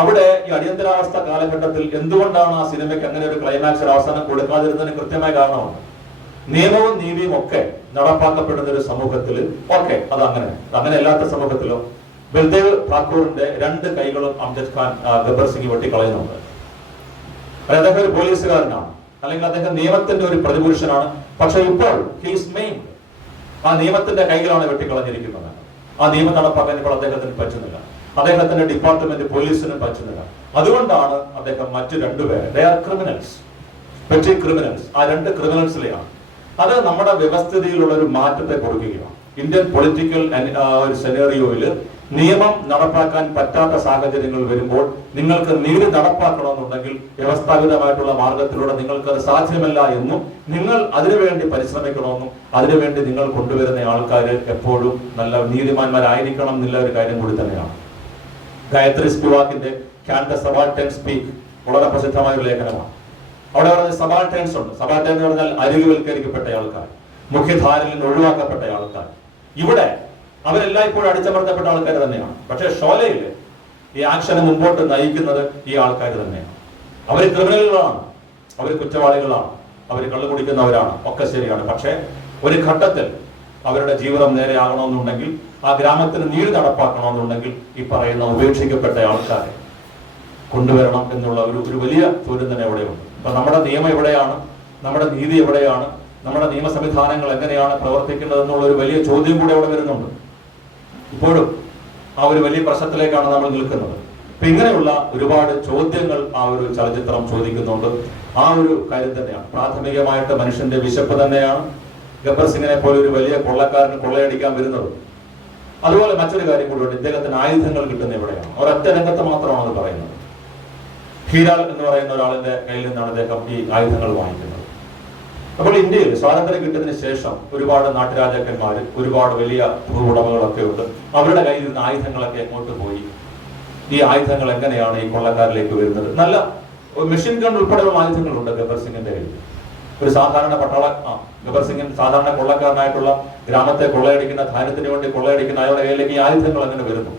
അവിടെ ഈ അടിയന്തരാവസ്ഥ കാലഘട്ടത്തിൽ എന്തുകൊണ്ടാണ് ആ സിനിമയ്ക്ക് അങ്ങനെ ഒരു ക്ലൈമാക്സ് ഒരു അവസാനം കൊടുക്കാതിരുന്നതിന് കൃത്യമായ കാരണമുണ്ട്. നിയമവും നീതിയും ഒക്കെ നടപ്പാക്കപ്പെടുന്ന ഒരു സമൂഹത്തിൽ അത് അങ്ങനെ അല്ലാത്ത സമൂഹത്തിലോ ബൽദേവ് താക്കൂറിന്റെ 2 കൈകളും അംജദ് ഖാൻ ഗബ്ബർ സിംഗ് വെട്ടിക്കളയുന്നുണ്ട്. അദ്ദേഹം ഒരു പോലീസുകാരനാണ്, അല്ലെങ്കിൽ അദ്ദേഹം നിയമത്തിന്റെ ഒരു പ്രതിപുരുഷനാണ്. പക്ഷെ ഇപ്പോൾ ഹീസ് മെയിൻ ആ നിയമത്തിന്റെ കൈകളാണ് വെട്ടിക്കളഞ്ഞിരിക്കുന്നത്. ആ നിയമം നടപ്പാക്കാൻ ഇപ്പോൾ അദ്ദേഹത്തിന് പറ്റുന്നില്ല. അദ്ദേഹത്തിന്റെ ഡിപ്പാർട്ട്മെന്റ് പോലീസിനും പറ്റുന്നില്ല. അതുകൊണ്ടാണ് അദ്ദേഹം മറ്റു 2 പേരെ, they are criminals, petty criminals, ആ 2 ക്രിമിനൽസിലെയാണ്. അത് നമ്മുടെ വ്യവസ്ഥിതിയിലുള്ള ഒരു മാറ്റത്തെ കൊടുക്കുകയാണ്. ഇന്ത്യൻ പൊളിറ്റിക്കൽ ഒരു സെനേറിയോയിൽ നിയമം നടപ്പാക്കാൻ പറ്റാത്ത സാഹചര്യങ്ങൾ വരുമ്പോൾ നിങ്ങൾക്ക് നീതി നടപ്പാക്കണമെന്നുണ്ടെങ്കിൽ വ്യവസ്ഥാപിതമായിട്ടുള്ള മാർഗത്തിലൂടെ നിങ്ങൾക്ക് അത് സാധ്യമല്ല എന്നും നിങ്ങൾ അതിനുവേണ്ടി പരിശ്രമിക്കണമെന്നും അതിനുവേണ്ടി നിങ്ങൾ കൊണ്ടുവരുന്ന ആൾക്കാർ എപ്പോഴും നല്ല നീതിമാന്മാരായിരിക്കണം എന്നുള്ള ഒരു കാര്യം കൂടി തന്നെയാണ്. ഗായത്രി സ്പിവാക്കിന്റെ ക്യാൻ ദ സബാൾട്ടേൺ സ്പീക്ക് വളരെ പ്രസിദ്ധമായ ഒരു ലേഖനമാണ്. അവിടെ പറഞ്ഞ സബാൾട്ടേൺസ് ഉണ്ട്. സബാൾട്ടേൺ എന്ന് പറഞ്ഞാൽ അരികുവൽക്കരിക്കപ്പെട്ട ആൾക്കാർ, മുഖ്യധാരയിൽ നിന്ന് ഒഴിവാക്കപ്പെട്ട ആൾക്കാർ. ഇവിടെ അവരെല്ലായ്പ്പോഴും അടിച്ചമർത്തപ്പെട്ട ആൾക്കാർ തന്നെയാണ്. പക്ഷെ ഷോലയിൽ ഈ ആക്ഷനെ മുമ്പോട്ട് നയിക്കുന്നത് ഈ ആൾക്കാർ തന്നെയാണ്. അവർ ക്രിമിനലുകളാണ്, അവർ കുറ്റവാളികളാണ്, അവർ കള്ളു കുടിക്കുന്നവരാണ്, ഒക്കെ ശരിയാണ്. പക്ഷെ ഒരു ഘട്ടത്തിൽ അവരുടെ ജീവിതം നേരെയാകണമെന്നുണ്ടെങ്കിൽ, ആ ഗ്രാമത്തിന് നീതി നടപ്പാക്കണമെന്നുണ്ടെങ്കിൽ ഈ പറയുന്ന ഉപേക്ഷിക്കപ്പെട്ട ആൾക്കാരെ കൊണ്ടുവരണം എന്നുള്ള ഒരു വലിയ ചോദ്യം തന്നെ എവിടെയുണ്ട്. അപ്പൊ നമ്മുടെ നിയമം എവിടെയാണ്, നമ്മുടെ നീതി എവിടെയാണ്, നമ്മുടെ നിയമ സംവിധാനങ്ങൾ എങ്ങനെയാണ് പ്രവർത്തിക്കുന്നത് എന്നുള്ള ഒരു വലിയ ചോദ്യം കൂടെ അവിടെ വരുന്നുണ്ട്. ഇപ്പോഴും ആ ഒരു വലിയ പ്രശ്നത്തിലേക്കാണ് നമ്മൾ നിൽക്കുന്നത്. അപ്പൊ ഇങ്ങനെയുള്ള ഒരുപാട് ചോദ്യങ്ങൾ ആ ഒരു ചലച്ചിത്രം ചോദിക്കുന്നുണ്ട്. ആ ഒരു കാര്യം തന്നെയാണ് പ്രാഥമികമായിട്ട് മനുഷ്യന്റെ വിശപ്പ് തന്നെയാണ് ഗബ്ബർ സിംഗിനെ പോലെ ഒരു വലിയ കൊള്ളക്കാരന് കൊള്ളയടിക്കാൻ വരുന്നത്. അതുപോലെ മറ്റൊരു കാര്യം കൂടിയുണ്ട്, ഇദ്ദേഹത്തിന് ആയുധങ്ങൾ കിട്ടുന്ന എവിടെയാണ്. ഒരൊറ്റ രംഗത്ത് മാത്രമാണ് അത് പറയുന്നത്. ഹീരാൽ എന്ന് പറയുന്ന ഒരാളിന്റെ കയ്യിൽ നിന്നാണ് അദ്ദേഹം ഈ ആയുധങ്ങൾ വാങ്ങിക്കുന്നത്. അപ്പോൾ ഇന്ത്യയിൽ സ്വാതന്ത്ര്യം കിട്ടിയതിന് ശേഷം ഒരുപാട് നാട്ടുരാജാക്കന്മാര്, ഒരുപാട് വലിയ ഭൂവുടമകളൊക്കെ ഉണ്ട്. അവരുടെ കയ്യിൽ നിന്ന് ആയുധങ്ങളൊക്കെ എങ്ങോട്ട് പോയി, ഈ ആയുധങ്ങൾ എങ്ങനെയാണ് ഈ കൊള്ളക്കാരിലേക്ക് വരുന്നത്? നല്ല മെഷീൻ ഗൺ ഉൾപ്പെടെയുള്ള ആയുധങ്ങളുണ്ട് ഗബ്ബർ സിംഗിന്റെ കയ്യിൽ. ഒരു സാധാരണ ഗബ്ബർ സിംഗിൻ സാധാരണ കൊള്ളക്കാരനായിട്ടുള്ള ഗ്രാമത്തെ കൊള്ളയടിക്കുന്ന, ധാന്യത്തിന് വേണ്ടി കൊള്ളയടിക്കുന്ന അയാളുടെ കയ്യിലേക്ക് ഈ ആയുധങ്ങൾ അങ്ങനെ വരുന്നു.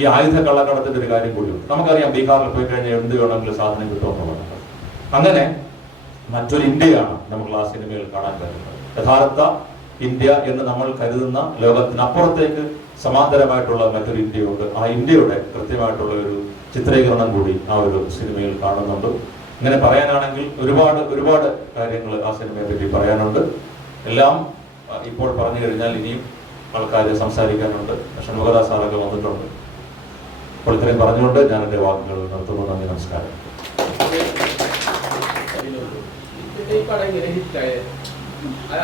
ഈ ആയുധ കള്ളക്കടത്തിന്റെ ഒരു കാര്യം കൂടിയുണ്ട്. നമുക്കറിയാം ബീഹാറിൽ പോയി കഴിഞ്ഞാൽ എന്ത് വേണമെങ്കിലും സാധനം കിട്ടുമെന്നുള്ളത്. അങ്ങനെ മറ്റൊരു ഇന്ത്യയാണ് നമുക്ക് ആ സിനിമയിൽ കാണാൻ കഴിയുന്നത്. യഥാർത്ഥ ഇന്ത്യ എന്ന് നമ്മൾ കരുതുന്ന ലോകത്തിനപ്പുറത്തേക്ക് സമാന്തരമായിട്ടുള്ള മറ്റൊരു ഇന്ത്യയുണ്ട്. ആ ഇന്ത്യയുടെ കൃത്യമായിട്ടുള്ള ഒരു ചിത്രീകരണം കൂടി ആ ഒരു സിനിമയിൽ കാണുന്നുണ്ട്. ഇങ്ങനെ പറയാനാണെങ്കിൽ ഒരുപാട് ഒരുപാട് കാര്യങ്ങൾ ആ സിനിമയെ പറ്റി പറയാനുണ്ട്. എല്ലാം ഇപ്പോൾ പറഞ്ഞു കഴിഞ്ഞാൽ ഇനിയും ആൾക്കാർ സംസാരിക്കാനുണ്ട്. ഷൺമുഖദാസ് സാറൊക്കെ വന്നിട്ടുണ്ട്. അപ്പോൾ ഇത്രയും പറഞ്ഞുകൊണ്ട് ഞാൻ എൻ്റെ വാക്കുകൾ നിർത്തുന്നു. നന്ദി, നമസ്കാരം. ഈ പടം ഇങ്ങനെ ഹിറ്റായ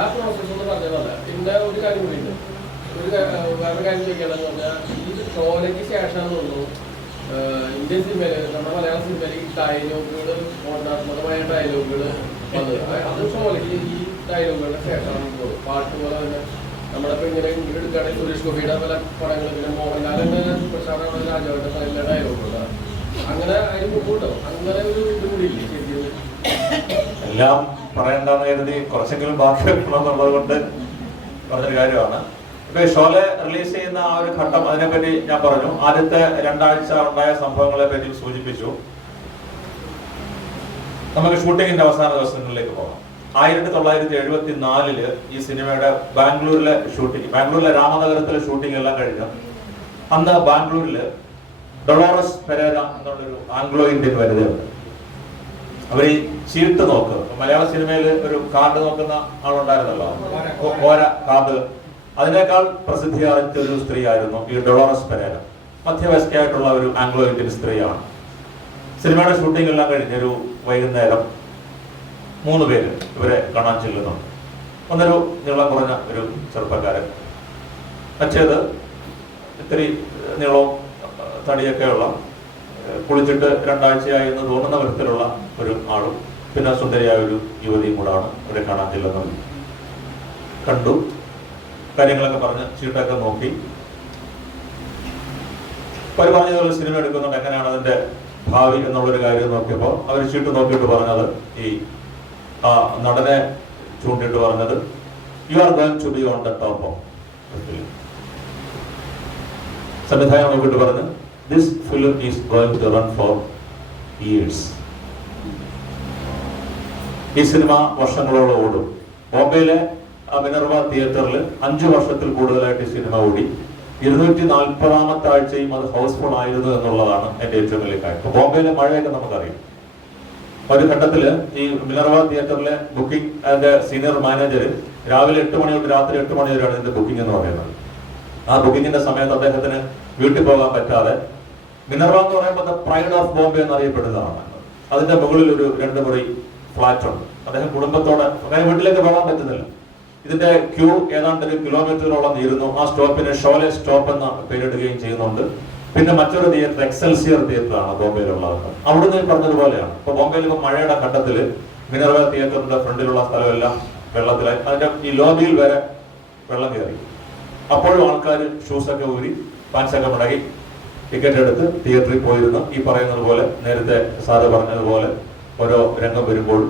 ആ പ്രോസസ് എന്ന് പറഞ്ഞതല്ല. പിന്നെ ഒരു കാര്യം കൂടിയുണ്ട്, വേറെ കാര്യം ചോദിക്കാണെന്ന് പറഞ്ഞാൽ ഈ ഷോലയ്ക്ക് ശേഷം തോന്നുന്നു ഇന്ത്യൻ സിനിമയില്, നമ്മുടെ മലയാള സിനിമയിൽ ഈ ഡയലോഗുകൾ, ഓർണാത്മകമായ ഡയലോഗുകൾ വന്നത് അത് ഷോലയ്ക്ക് ഈ ഡയലോഗുകളുടെ ശേഷമാണ് തോന്നുന്നു. പാട്ട് പോലെ തന്നെ നമ്മുടെ ഇപ്പൊ ഇങ്ങനെ എടുക്കുകയാണെങ്കിൽ സുരേഷ് ഗോപിയുടെ പല പടങ്ങൾ, പിന്നെ മോഹൻലാലിന്റെ പ്രശാന്താണ് രാജാവിന്റെ പല എല്ലാ ഡയലോഗുകളും അങ്ങനെ അതിന് മുമ്പുണ്ടോ? അങ്ങനെ ഒരു ഇത് കൂടി ഇല്ലേ ശരിക്കും? എല്ലാം പറയണ്ടെന്ന് കരുതി കുറച്ചെങ്കിലും ബാക്കി വെക്കണമെന്നുള്ളത് കൊണ്ട് പറഞ്ഞൊരു കാര്യമാണ്. ഇപ്പൊ ഷോലെ റിലീസ് ചെയ്യുന്ന ആ ഒരു ഘട്ടം, അതിനെപ്പറ്റി ഞാൻ പറഞ്ഞു. ആദ്യത്തെ 2 ആഴ്ച ഉണ്ടായ സംഭവങ്ങളെ പറ്റി സൂചിപ്പിച്ചു. നമുക്ക് ഷൂട്ടിങ്ങിന്റെ അവസാന ദിവസങ്ങളിലേക്ക് പോകാം. 1974 ഈ സിനിമയുടെ ബാംഗ്ലൂരിലെ ഷൂട്ടിംഗ്, ബാംഗ്ലൂരിലെ രാമനഗരത്തിലെ ഷൂട്ടിംഗ് എല്ലാം കഴിഞ്ഞു. അന്ന് ബാംഗ്ലൂരില് ഡൊളോറസ് പെരേര എന്നുള്ളൊരു ആംഗ്ലോ ഇന്ത്യൻ വനിതയുണ്ട്. അവർ ഈ ചീട്ട് നോക്ക്, മലയാള സിനിമയിൽ ഒരു കാർഡ് നോക്കുന്ന ആളുണ്ടായിരുന്നല്ലോ, ഓര കാർഡ്, അതിനേക്കാൾ പ്രസിദ്ധി ആർജിച്ച ഒരു സ്ത്രീ ആയിരുന്നു ഈ ഡൊളോറസ് പെരേര. മധ്യവയസ്കയായിട്ടുള്ള ഒരു ആംഗ്ലോ ഇന്ത്യൻ സ്ത്രീയാണ്. സിനിമയുടെ ഷൂട്ടിംഗ് എല്ലാം കഴിഞ്ഞൊരു വൈകുന്നേരം 3 പേര് ഇവരെ കാണാൻ ചെല്ലുന്നുണ്ട്. ഒന്നൊരു നീളം കുറഞ്ഞ ഒരു ചെറുപ്പക്കാരൻ, മറ്റേത് ഇത്തിരി നീളവും തടിയൊക്കെയുള്ള, കുളിച്ചിട്ട് 2 ആഴ്ചയായി എന്ന് തോന്നുന്ന വിധത്തിലുള്ള ഒരു ആളും, പിന്നെ സുന്ദരിയായ ഒരു യുവതിയും കൂടാണ് ഇവരെ കാണാൻ ചെല്ലുന്നത്. കണ്ടു, കാര്യങ്ങളൊക്കെ പറഞ്ഞ് ചീട്ടൊക്കെ നോക്കി. അവർ പറഞ്ഞതുപോലെ സിനിമ എടുക്കുന്നുണ്ട്, എങ്ങനെയാണ് അതിന്റെ ഭാവി എന്നുള്ളൊരു കാര്യം നോക്കിയപ്പോൾ അവർ ചീട്ട് നോക്കിയിട്ട് പറഞ്ഞത്, ഈ നടനെ ചൂണ്ടിട്ട് പറഞ്ഞത്, you are going to be on the top of the film. സംവിധായകൻ നോക്കിയിട്ട് പറഞ്ഞു, this film is going to run for years. ഈ സിനിമ വർഷങ്ങളോളം ഓടും. ബോംബെയിലെ മിനർവ തിയേറ്ററിൽ 5 വർഷത്തിൽ കൂടുതലായിട്ട് ഈ സിനിമ ഓടി. 240ാമത്തെ ആഴ്ചയും അത് ഹൗസ്ഫുൾ ആയിരുന്നു എന്നുള്ളതാണ് എന്റെ ഏറ്റവും വലിയ കാര്യം. ഇപ്പൊ ബോംബെയിലെ മഴയൊക്കെ നമുക്കറിയാം. ഒരു ഘട്ടത്തില് ഈ മിനർവ തിയേറ്ററിലെ ബുക്കിംഗ് അതിന്റെ സീനിയർ മാനേജർ രാവിലെ 8 മണി തൊട്ട് രാത്രി 8 മണി വരെയാണ് ഇതിന്റെ ബുക്കിംഗ് എന്ന് പറയുന്നത്. ആ ബുക്കിങ്ങിന്റെ സമയത്ത് അദ്ദേഹത്തിന് വീട്ടിൽ പോകാൻ പറ്റാതെ, മിനർവ എന്ന് പറയുമ്പോൾ പ്രൈഡ് ഓഫ് ബോംബെ എന്നറിയപ്പെടുന്നതാണ്. അതിന്റെ മുകളിൽ ഒരു 2 മുറി ഫ്ലാറ്റ് ഉണ്ട്. അദ്ദേഹം കുടുംബത്തോടെ വീട്ടിലേക്ക് പോകാൻ പറ്റുന്നില്ല. ഇതിന്റെ ക്യൂ ഏതാണ്ട് 1 കിലോമീറ്ററോളം നീരുന്നു. ആ സ്റ്റോപ്പിന് ഷോലെ സ്റ്റോപ്പ് എന്ന പേരിടുകയും ചെയ്യുന്നുണ്ട്. പിന്നെ മറ്റൊരു തിയേറ്റർ എക്സൽസിയർ തിയേറ്റർ ആണ് ബോംബെയിലുള്ളത്. അവിടുന്ന് പറഞ്ഞതുപോലെയാണ്. ഇപ്പൊ ബോംബെയിൽ ഇപ്പൊ മഴയുടെ ഘട്ടത്തിൽ മിനർവ തിയേറ്ററിന്റെ ഫ്രണ്ടിലുള്ള സ്ഥലമെല്ലാം വെള്ളത്തിലായി. അതിന്റെ ഈ ലോബിയിൽ വരെ വെള്ളം കയറി. അപ്പോഴും ആൾക്കാർ ഷൂസൊക്കെ ഊരി, പാൻസൊക്കെ മുടങ്ങി ടിക്കറ്റ് എടുത്ത് തിയേറ്ററിൽ പോയിരുന്ന് ഈ പറയുന്നത് പോലെ നേരത്തെ സാറ് പറഞ്ഞതുപോലെ ഓരോ രംഗം വരുമ്പോൾ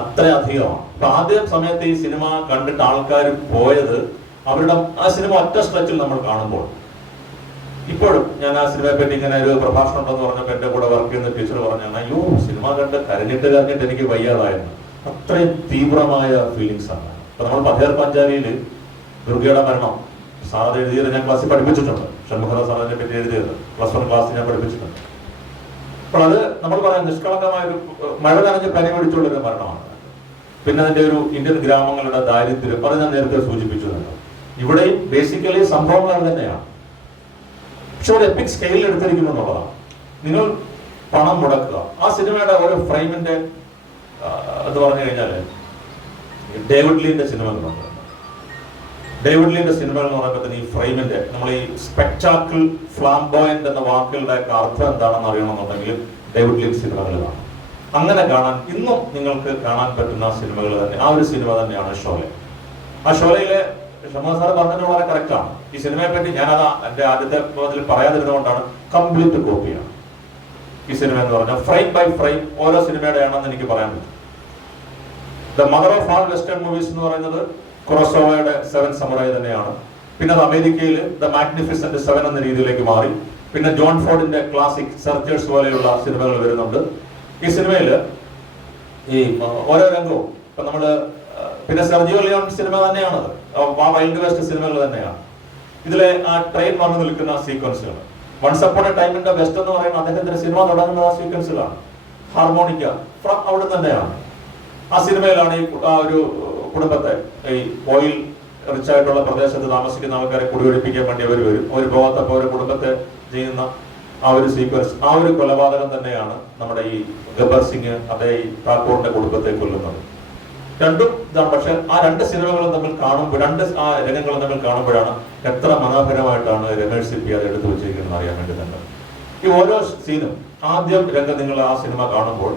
അത്രയധികമാണ്. അപ്പൊ ആദ്യ സമയത്ത് ഈ സിനിമ കണ്ടിട്ട് ആൾക്കാർ പോയത് അവരുടെ ആ സിനിമ ഒറ്റ സ്ട്രെച്ചിൽ നമ്മൾ കാണുമ്പോൾ, ഇപ്പോഴും ഞാൻ ആ സിനിമയെ പറ്റി ഇങ്ങനെ ഒരു പ്രഭാഷണം ഉണ്ടെന്ന് പറഞ്ഞപ്പോൾ എന്റെ കൂടെ വർക്ക് ചെയ്യുന്ന ടീച്ചർ പറഞ്ഞാണ്, അയ്യോ സിനിമ കണ്ട് കരഞ്ഞിട്ട് എനിക്ക് വയ്യാതായിരുന്നു. അത്രയും തീവ്രമായ ഫീലിങ്സ് ആണ്. ഇപ്പൊ നമ്മൾ പഥേർ പഞ്ചാലിയില് ദുർഗയുടെ മരണം സാറ് എഴുതിയത് ഞാൻ ക്ലാസ്സിൽ പഠിപ്പിച്ചിട്ടുണ്ട്. ഷൺമുഖദാസ് സാറിനെ പറ്റി എഴുതിയത് പ്ലസ് 1 ക്ലാസ്സിൽ ഞാൻ പഠിപ്പിച്ചിട്ടുണ്ട്. അപ്പോൾ അത് നമ്മൾ പറയാം നിഷ്കളങ്കമായ ഒരു മഴ നനഞ്ഞ് പനി പിടിച്ചുള്ളൊരു മരണമാണ്. പിന്നെ അതിന്റെ ഒരു ഇന്ത്യൻ ഗ്രാമങ്ങളുടെ ദാരിദ്ര്യം അത് ഞാൻ നേരത്തെ സൂചിപ്പിച്ചു തന്നെ. ഇവിടെയും ബേസിക്കലി സംഭവങ്ങൾ അത് തന്നെയാണ്, പക്ഷെ ഒരു എപ്പിക് സ്കെയിലിൽ എടുത്തിരിക്കുന്നു എന്നുള്ളതാണ്. നിങ്ങൾ പണം മുടക്കുക. ആ സിനിമയുടെ ഓരോ ഫ്രെയിമിന്റെ എന്ന് പറഞ്ഞു കഴിഞ്ഞാൽ ഡേവിഡ് ലീന്റെ സിനിമകളുണ്ട്. ഡേവിഡ് ലീന്റെ സിനിമകൾ എന്ന് പറയുമ്പോൾ ഈ ഫ്രെയിമിന്റെ നമ്മൾ ഈ സ്പെക്ടാക്കിൾ ഫ്ലാംബോയന്റ് എന്ന വാക്കുകളുടെ ഒക്കെ അർത്ഥം എന്താണെന്ന് അറിയണമെന്നുണ്ടെങ്കിൽ ഡേവിഡ് ലീൻ സിനിമകൾ കാണും. അങ്ങനെ കാണാൻ ഇന്നും നിങ്ങൾക്ക് കാണാൻ പറ്റുന്ന സിനിമകൾ തന്നെ ആ ഒരു സിനിമ തന്നെയാണ് ഷോലെ. ആ ഷോലയിലെ ഷമ സാർ പറഞ്ഞത് വളരെ കറക്റ്റാണ്. ഈ സിനിമയെ പറ്റി ഞാനത് എന്റെ ആദ്യത്തെ അതിൽ പറയാതിരുന്നുകൊണ്ടാണ് കംപ്ലീറ്റ് കോപ്പിയാണ് ഈ സിനിമ എന്ന് പറഞ്ഞാൽ. ഫ്രെയിം ബൈ ഫ്രെയിം ഓരോ സിനിമയുടെ ആണെന്ന് എനിക്ക് പറയാൻ പറ്റും. The mother of all western movies എന്ന് പറയുന്നത് കുറോസോവയുടെ 7 സമുറായി തന്നെയാണ്. പിന്നെ അത് അമേരിക്കയിൽ ദ മാഗ്നിഫിസന്റ് 7 എന്ന രീതിയിലേക്ക് മാറി. പിന്നെ ജോൺ ഫോർഡിന്റെ ക്ലാസിക് സെർച്ചേഴ്സ് പോലെയുള്ള സിനിമകൾ വരുന്നുണ്ട് ഈ സിനിമയിൽ. ഈ ഓരോ രംഗവും ഇപ്പൊ നമ്മള് പിന്നെ സെർജിയോ ലിയോൺ സിനിമ തന്നെയാണത്, ആ വൈൽഡ് വെസ്റ്റ് സിനിമകൾ തന്നെയാണ്. ഇതിലെ ആ ട്രെയിൻ വന്നു നിൽക്കുന്ന സീക്വൻസുകൾ, വൺസ് അപ്പോൺ എ ടൈമിന്റെ വെസ്റ്റ് എന്ന് പറയുന്ന അദ്ദേഹത്തിന്റെ സിനിമ തുടങ്ങുന്ന ആ സീക്വൻസിലാണ്. ഹാർമോണിക്ക ഫ്രം അവിടെ തന്നെയാണ്. ആ സിനിമയിലാണ് ഈ ആ ഒരു കുടുംബത്തെ ഈ ഓയിൽ റിച്ച് ആയിട്ടുള്ള പ്രദേശത്ത് താമസിക്കുന്ന ആൾക്കാരെ കുടിയൊഴിപ്പിക്കാൻ വേണ്ടി അവർ വരും. അവർ പോകാത്തപ്പോൾ ഒരു കുടുംബത്തെ ചെയ്യുന്ന ആ ഒരു സീക്വൻസ്, ആ ഒരു കൊലപാതകം തന്നെയാണ് നമ്മുടെ ഈ ഗബ്ബർ സിംഗ് അതേ ഈ താക്കൂറിന്റെ കുടുംബത്തെ കൊല്ലുന്നത്. രണ്ടും ഇതാണ്. പക്ഷെ ആ രണ്ട് സിനിമകളും തമ്മിൽ കാണുമ്പോൾ, രണ്ട് ആ രംഗങ്ങളും തമ്മിൽ കാണുമ്പോഴാണ് എത്ര മനോഹരമായിട്ടാണ് രമേഷ് സിപ്പി അത് എടുത്തു വെച്ചിരിക്കുന്നത് അറിയാൻ വേണ്ടി തന്നെ. ഈ ഓരോ സീനും ആദ്യം രംഗം നിങ്ങൾ ആ സിനിമ കാണുമ്പോൾ